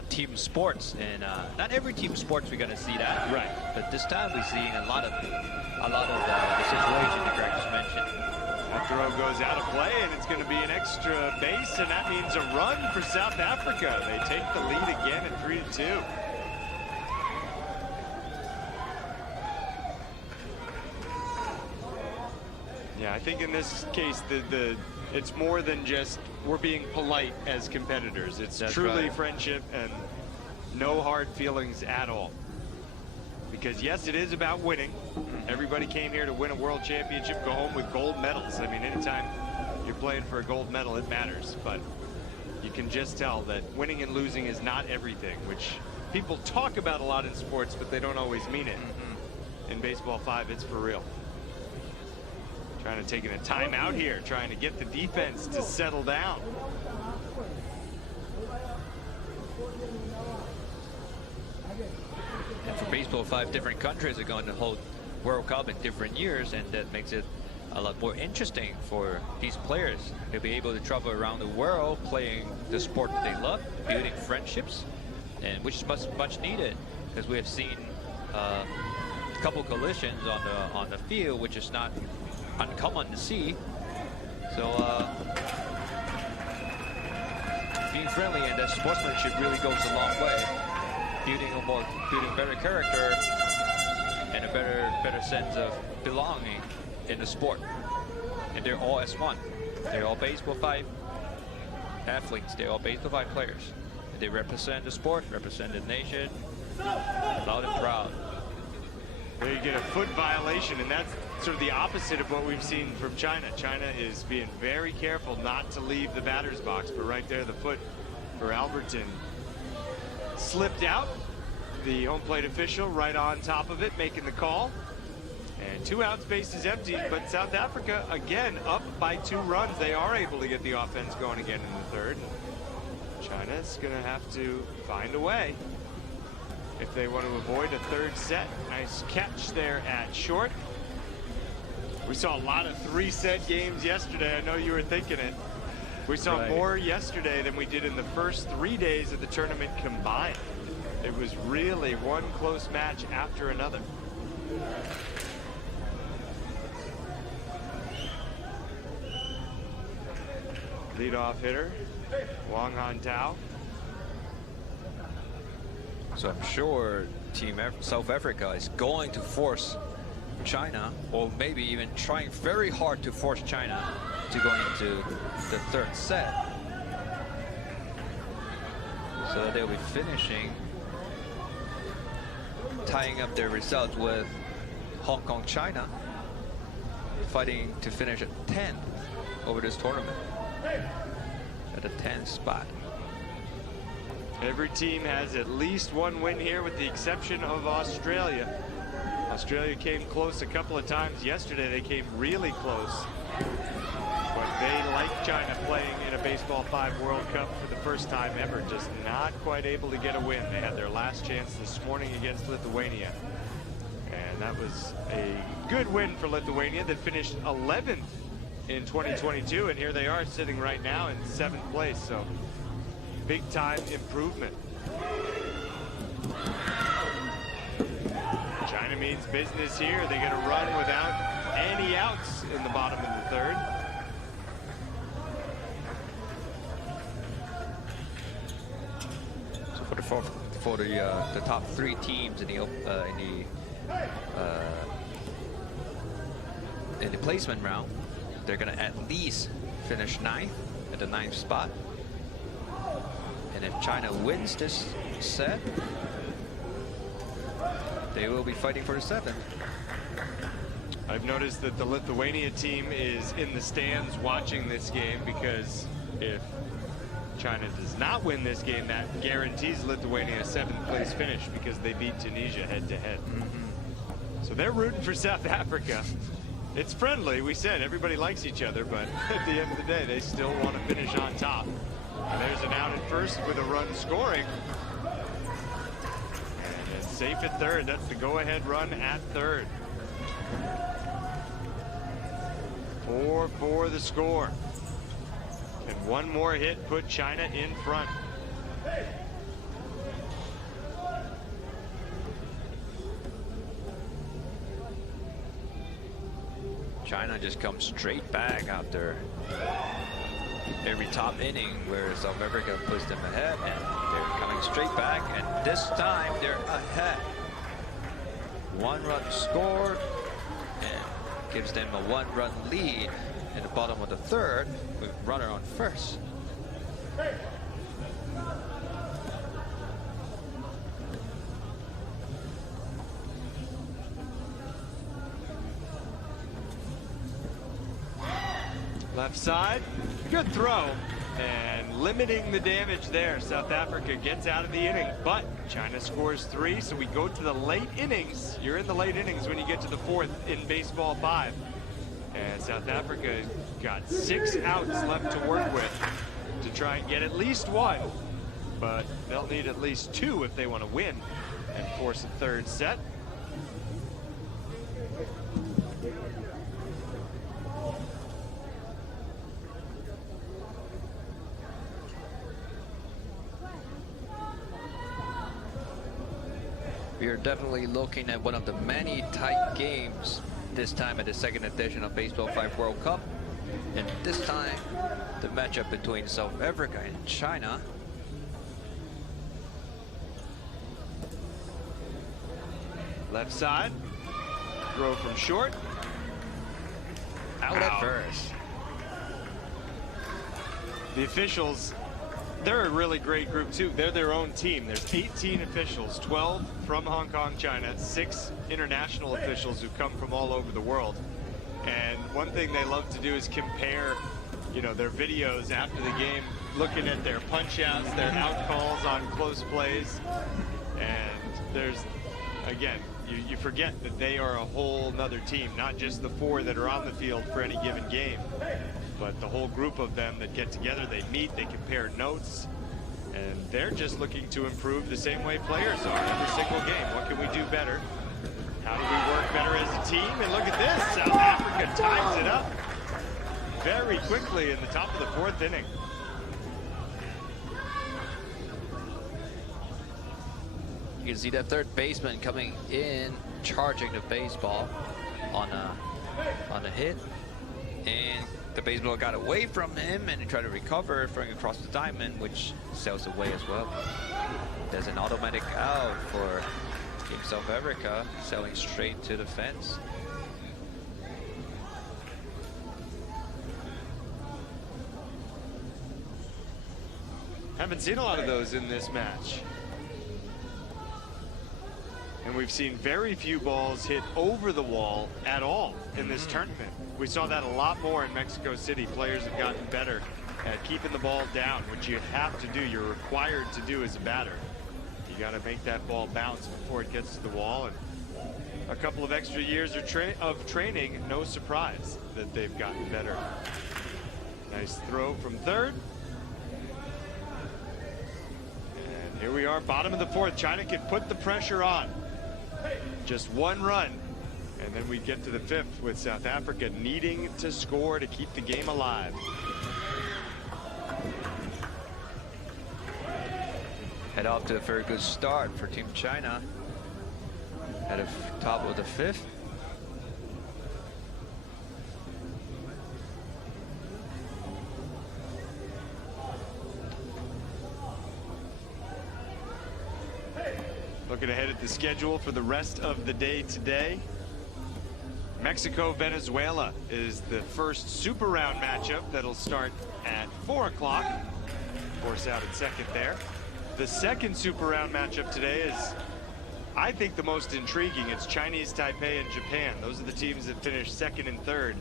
team sports, and not every team sports we're going to see that. Right. But this time we're seeing a lot of the situation that Greg just mentioned. That throw goes out of play, and it's going to be an extra base, and that means a run for South Africa. They take the lead again at 3-2. Yeah, I think in this case, it's more than just we're being polite as competitors. It's truly friendship and no hard feelings at all. Because yes, it is about winning. Everybody came here to win a world championship, go home with gold medals. I mean, anytime you're playing for a gold medal, it matters. But you can just tell that winning and losing is not everything, which people talk about a lot in sports, but they don't always mean it. In Baseball 5, it's for real. Trying to take a timeout here, trying to get the defense to settle down. And for Baseball 5, different countries are going to hold World Cup in different years, and that makes it a lot more interesting for these players to be able to travel around the world playing the sport that they love, building friendships, and which is much needed, because we have seen a couple collisions on the field, which is not uncommon to see. So being friendly and that sportsmanship really goes a long way, building better character and a better sense of belonging in the sport. And they're all as one. They're all Baseball 5 athletes. They're all Baseball 5 players. And they represent the sport, represent the nation, loud and proud. There you get a foot violation, and that's sort of the opposite of what we've seen from China. China is being very careful not to leave the batter's box, but right there the foot for Alberton slipped out. The home plate official right on top of it making the call, and 2 outs, base is empty. But South Africa again up by 2 runs. They are able to get the offense going again in the third. China's gonna have to find a way if they want to avoid a third set. Nice catch there at short. We saw a lot of 3-set games yesterday. I know you were thinking it. We saw more yesterday than we did in the first 3 days of the tournament combined. It was really one close match after another. leadoff hitter, Wang Han Tao. So I'm sure Team South Africa is going to force China, or maybe even trying very hard to force China to go into the third set, so that they'll be finishing, tying up their results with Hong Kong, China, fighting to finish at 10 over this tournament, at the 10th spot. Every team has at least one win here, with the exception of Australia. Australia came close a couple of times. Yesterday they came really close. But they, like China, playing in a Baseball 5 World Cup for the first time ever, just not quite able to get a win. They had their last chance this morning against Lithuania. And that was a good win for Lithuania that finished 11th in 2022. And here they are sitting right now in 7th place. So big time improvement. China means business here. They're going to run without any outs in the bottom of the third. So for the top 3 teams in the placement round, they're going to at least finish 9th at the 9th spot. And if China wins this set, they will be fighting for the 7th. I've noticed that the Lithuania team is in the stands watching this game, because if China does not win this game, that guarantees Lithuania a 7th place finish, because they beat Tunisia head-to-head. So they're rooting for South Africa. It's friendly. We said everybody likes each other, but at the end of the day, they still want to finish on top. And there's an out at first with a run scoring. And safe at third. That's the go-ahead run at third. 4-4 the score. And one more hit put China in front. China just comes straight back after every top inning where South Africa puts them ahead, and they're coming straight back, and this time they're ahead. 1 run scored, and gives them a 1-run lead in the bottom of the third with runner on first. Left side, good throw, and limiting the damage there. South Africa gets out of the inning, but China scores 3, so we go to the late innings. You're in the late innings when you get to the 4th in Baseball 5. And South Africa got 6 outs left to work with to try and get at least 1, but they'll need at least 2 if they want to win and force a 3rd set. We are definitely looking at one of the many tight games this time at the 2nd edition of Baseball 5 World Cup. And this time, the matchup between South Africa and China. Left side, throw from short. Out at first. The officials, they're a really great group too. They're their own team. There's 18 officials, 12 from Hong Kong, China, 6 international officials who come from all over the world. And one thing they love to do is compare, you know, their videos after the game, looking at their punch outs, their out calls on close plays. And there's, again, you forget that they are a whole nother team, not just the 4 that are on the field for any given game, but the whole group of them that get together, they meet, they compare notes, and they're just looking to improve the same way players are every single game. What can we do better? How do we work better as a team? And look at this, South Africa ties it up very quickly in the top of the 4th inning. You can see that third baseman coming in, charging the baseball on a hit, and the baseball got away from him and he tried to recover, throwing across the diamond, which sails away as well. There's an automatic out for Team South Africa, sailing straight to the fence. Haven't seen a lot of those in this match. And we've seen very few balls hit over the wall at all in this tournament. We saw that a lot more in Mexico City. Players have gotten better at keeping the ball down, which you have to do. You're required to do as a batter. You got to make that ball bounce before it gets to the wall. And a couple of extra years of training, no surprise that they've gotten better. Nice throw from third. And here we are, bottom of the fourth. China can put the pressure on. Just one run, and then we get to the fifth with South Africa needing to score to keep the game alive. Head off to a very good start for Team China at the top of the fifth. Looking ahead at the schedule for the rest of the day today. Mexico, Venezuela is the first super round matchup that'll start at 4 o'clock. Force out at second there. The second super round matchup today is, I think, the most intriguing. It's Chinese Taipei and Japan. Those are the teams that finished second and third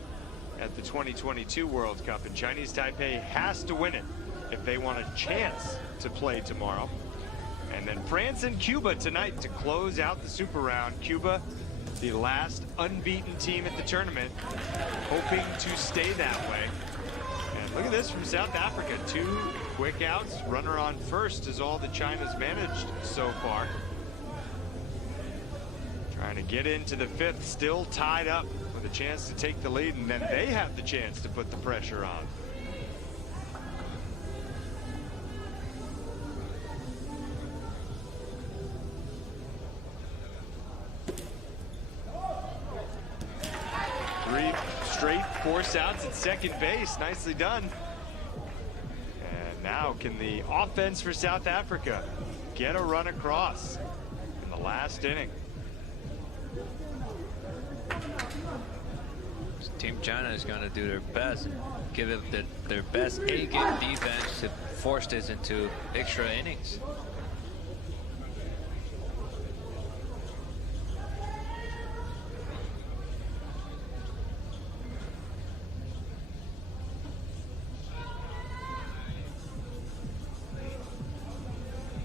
at the 2022 World Cup. And Chinese Taipei has to win it if they want a chance to play tomorrow. And then France and Cuba tonight to close out the super round. Cuba, the last unbeaten team at the tournament, hoping to stay that way. And look at this from South Africa. 2 quick outs. Runner on first is all that China's managed so far. Trying to get into the fifth, still tied up with a chance to take the lead, and then they have the chance to put the pressure on. Straight force outs at second base. Nicely done. And now can the offense for South Africa get a run across in the last inning? Team China is going to do their best, give it their best A-game defense to force this into extra innings.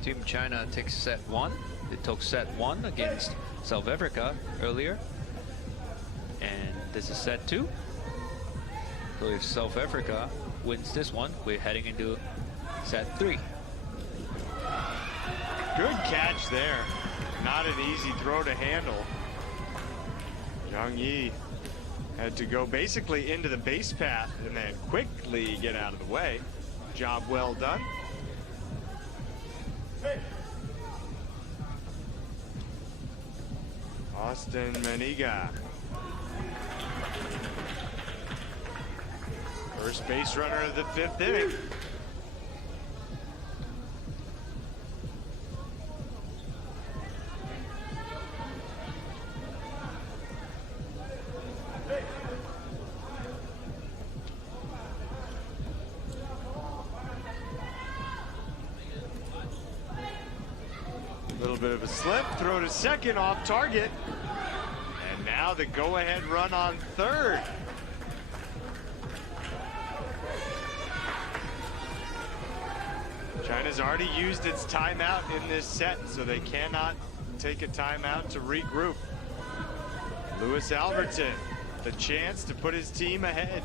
Team China takes set one. They took set one against South Africa earlier. And this is set two. So if South Africa wins this one, we're heading into set three. Good catch there. Not an easy throw to handle. Zhang Yi had to go basically into the base path and then quickly get out of the way. Job well done. Austin Maniga. First base runner of the fifth inning. Little bit of a slip, throw to second off target. And now the go-ahead run on third. China's already used its timeout in this set, so they cannot take a timeout to regroup. Lewis Alberton, the chance to put his team ahead.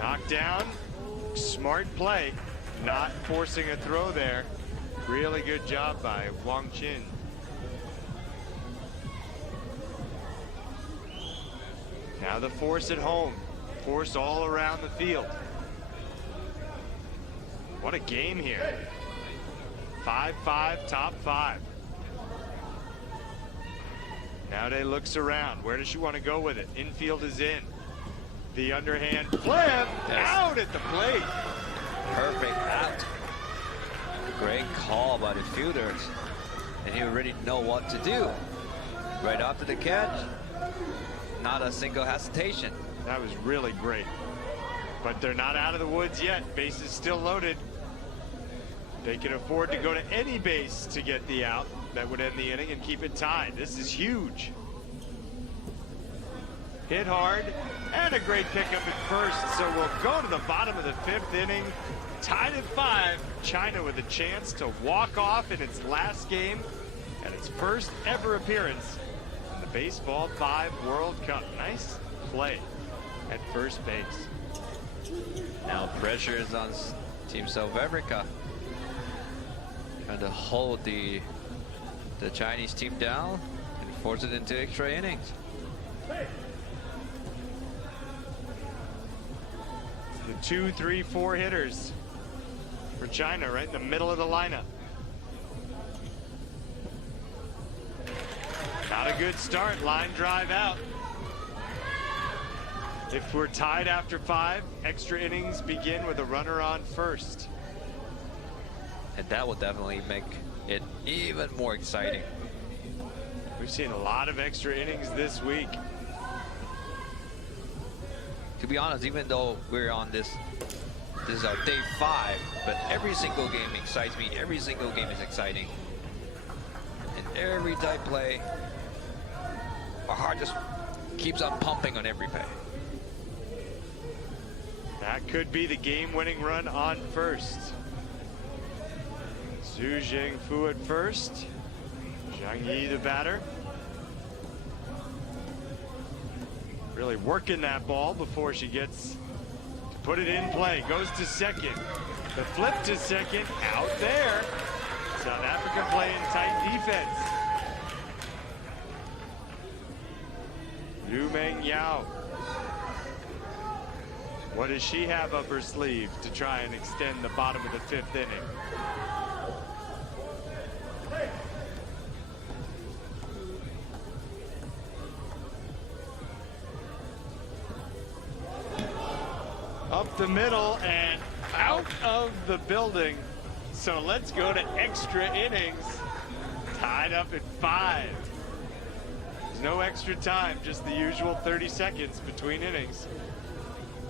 Knocked down, smart play, not forcing a throw there. Really good job by Wang Qin. Now the force at home, force all around the field. What a game here. 5-5, top 5. Nowadays looks around. Where does she want to go with it? Infield is in. The underhand flip out at the plate. Perfect out. Great call by the fielders. And he already know what to do. Right after the catch, not a single hesitation. That was really great. But they're not out of the woods yet. Base is still loaded. They can afford to go to any base to get the out. That would end the inning and keep it tied. This is huge. Hit hard and a great pickup at first. So we'll go to the bottom of the 5th inning. Tied at 5. China with a chance to walk off in its last game and its first ever appearance in the Baseball 5 World Cup. Nice play at first base. Now pressure is on Team South Africa. Trying to hold the Chinese team down and force it into extra innings. The 2, 3, 4 hitters for China right in the middle of the lineup. Not a good start. Line drive out. If we're tied after 5, extra innings begin with a runner on first. And that will definitely make it even more exciting. We've seen a lot of extra innings this week. To be honest, even though we're on this is our day 5, but every single game excites me. Every single game is exciting. And every tie play, our heart just keeps on pumping on every play. That could be the game-winning run on first. Zhu Zhengfu at first. Zhang Yi the batter. Really working that ball before she gets to put it in play. Goes to second. The flip to second out there. South Africa playing tight defense. Liu Meng Yao. What does she have up her sleeve to try and extend the bottom of the 5th inning? Up the middle and out of the building. So let's go to extra innings. Tied up at 5. There's no extra time, just the usual 30 seconds between innings.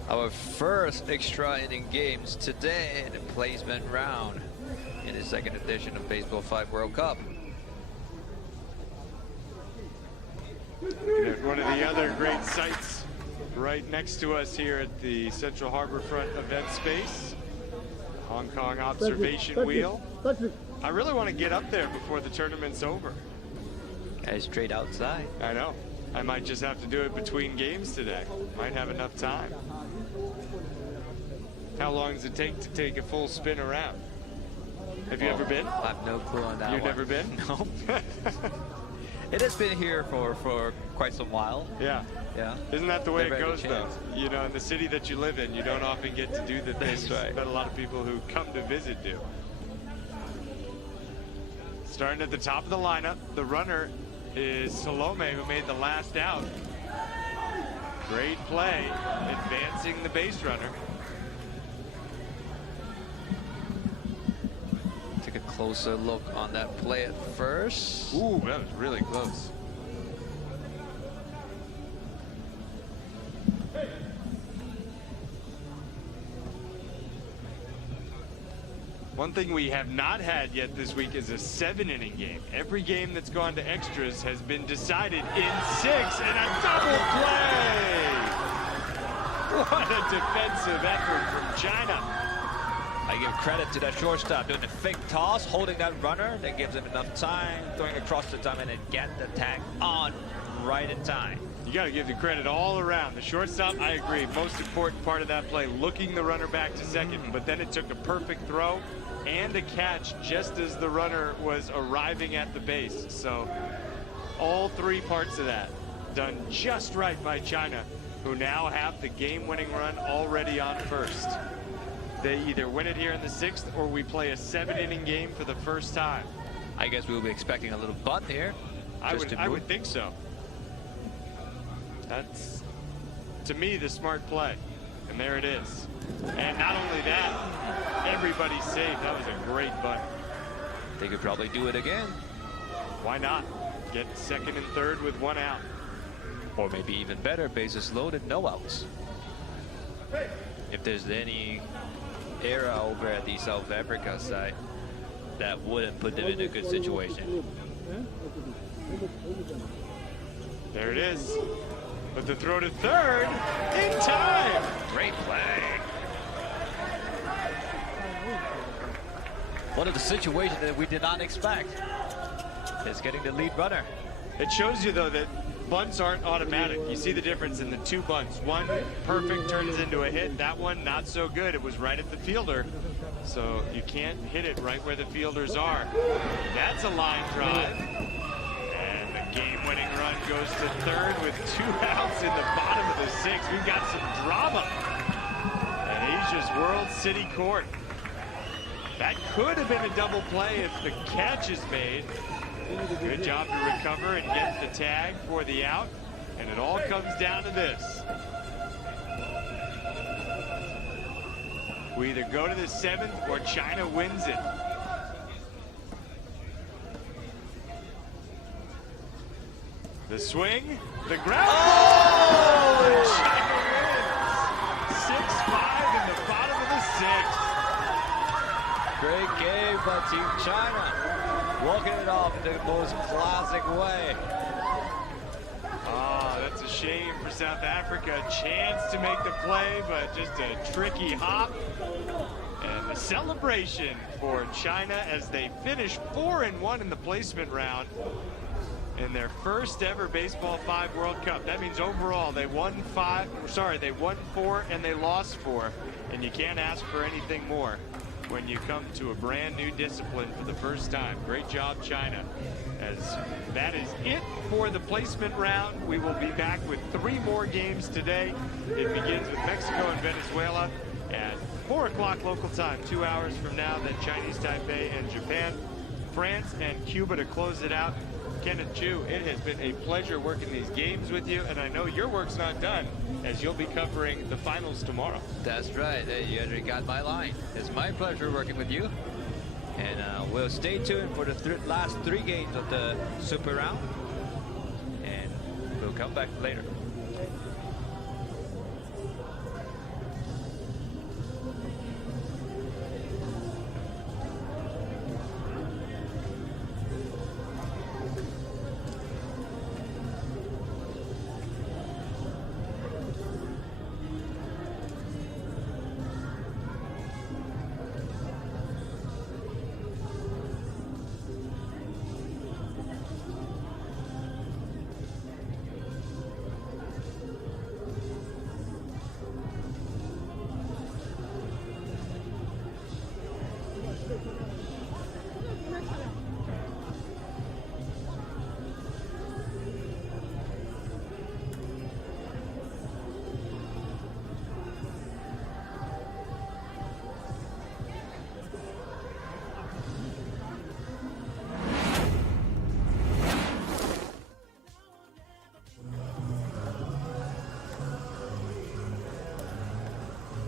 Our first extra inning games today in the placement round in the 2nd edition of Baseball 5 World Cup. One of the other great sights right next to us here at the Central Harbourfront event space. Hong Kong observation wheel. I really want to get up there before the tournament's over. Guys straight outside. I know. I might just have to do it between games today. Might have enough time. How long does it take to take a full spin around? Have you ever been? I have no clue on that You've one. never been? No. It has been here for quite some while. Yeah. Yeah. Isn't that the way it Never had a goes, though? chance. You know, in the city that you live in, you don't often get to do the things That's right. that a lot of people who come to visit do. Starting at the top of the lineup, the runner is Salome, who made the last out. Great play, advancing the base runner. Take a closer look on that play at first. Ooh, that was really close. One thing we have not had yet this week is a 7-inning game. Every game that's gone to extras has been decided in 6, and a double play! What a defensive effort from China. I give credit to that shortstop doing the fake toss, holding that runner. That gives him enough time, throwing across the diamond and get the tag on right in time. You got to give the credit all around. The shortstop, I agree, most important part of that play, looking the runner back to second, but then it took a perfect throw and a catch just as the runner was arriving at the base. So all 3 parts of that done just right by China, who now have the game-winning run already on first. They either win it here in the 6th or we play a 7-inning game for the first time. I guess we'll be expecting a little bunt here. I would think so. That's, to me, the smart play. And there it is. And not only that, everybody's safe. That was a great bunt. They could probably do it again. Why not? Get second and third with 1 out. Or maybe even better, bases loaded, no outs. If there's any error over at the South Africa side, that wouldn't put them in a good situation. There it is. But the throw to third in time. Great play. One of the situations that we did not expect is getting the lead runner. It shows you, though, that bunts aren't automatic. You see the difference in the 2 bunts. One perfect, turns into a hit. That one not so good. It was right at the fielder. So you can't hit it right where the fielders are. That's a line drive. And the game-winning run goes to third with 2 outs in the bottom of the 6th. We've got some drama at Asia's World City Court. That could have been a double play if the catch is made. Good job to recover and get the tag for the out. And it all comes down to this. We either go to the 7th or China wins it. The swing, the ground. Oh! China wins. 6-5 in the bottom of the 6th. Great game by Team China. Walking it off in the most classic way. Oh, that's a shame for South Africa. A chance to make the play, but just a tricky hop. And the celebration for China as they finish 4-1 in the placement round in their first ever Baseball 5 World Cup. That means overall they won 4 and they lost 4. And you can't ask for anything more when you come to a brand new discipline for the first time. Great job, China. As that is it for the placement round. We will be back with 3 more games today. It begins with Mexico and Venezuela at 4 o'clock local time, 2 hours from now. Then Chinese Taipei and Japan, France and Cuba to close it out. Kenneth Chu, it has been a pleasure working these games with you, and I know your work's not done, as you'll be covering the finals tomorrow. That's right. You already got my line. It's my pleasure working with you. And we'll stay tuned for the last 3 games of the Super Round. And we'll come back later.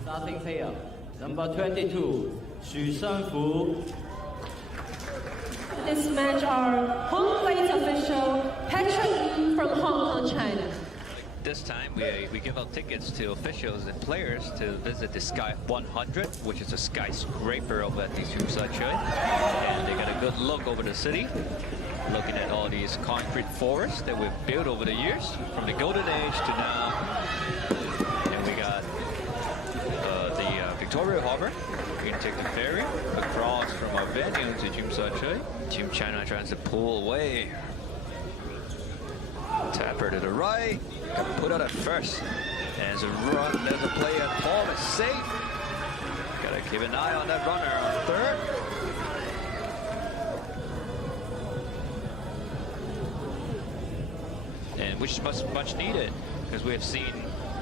Starting player, number 22, Xu Shenfu. This match, our home plate official, Patrick Yu from Hong Kong, China. This time we give out tickets to officials and players to visit the Sky 100, which is a skyscraper over at the Chumsa Choi. And they got a good look over the city, looking at all these concrete forests that we've built over the years, from the golden age to now. And we got Victoria Harbour. We can take the ferry across from our venue to Chumsa Choi. Team China tries to pull away. Tapper to the right. Put out at first. There's a run. There's a play at home. It's safe. Gotta keep an eye on that runner on third. And which is much needed, because we have seen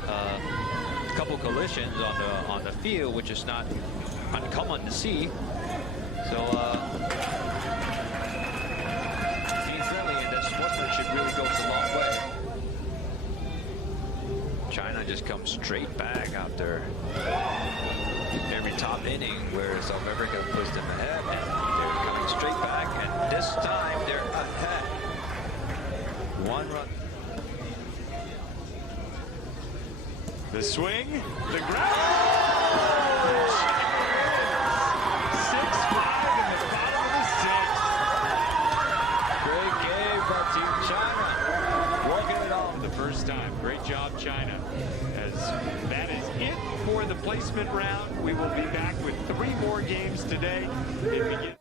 a couple collisions on the field, which is not uncommon to see. So being friendly and that sportsmanship really goes a long way. China just comes straight back after every top inning where South Africa puts them ahead, and they're coming straight back, and this time they're ahead. 1 run. The swing, the grab. 6-5 in the bottom of the 6th. Great game from Team China. Working it off. The first time. Great job, China. As that is it for the placement round. We will be back with 3 more games today. It begins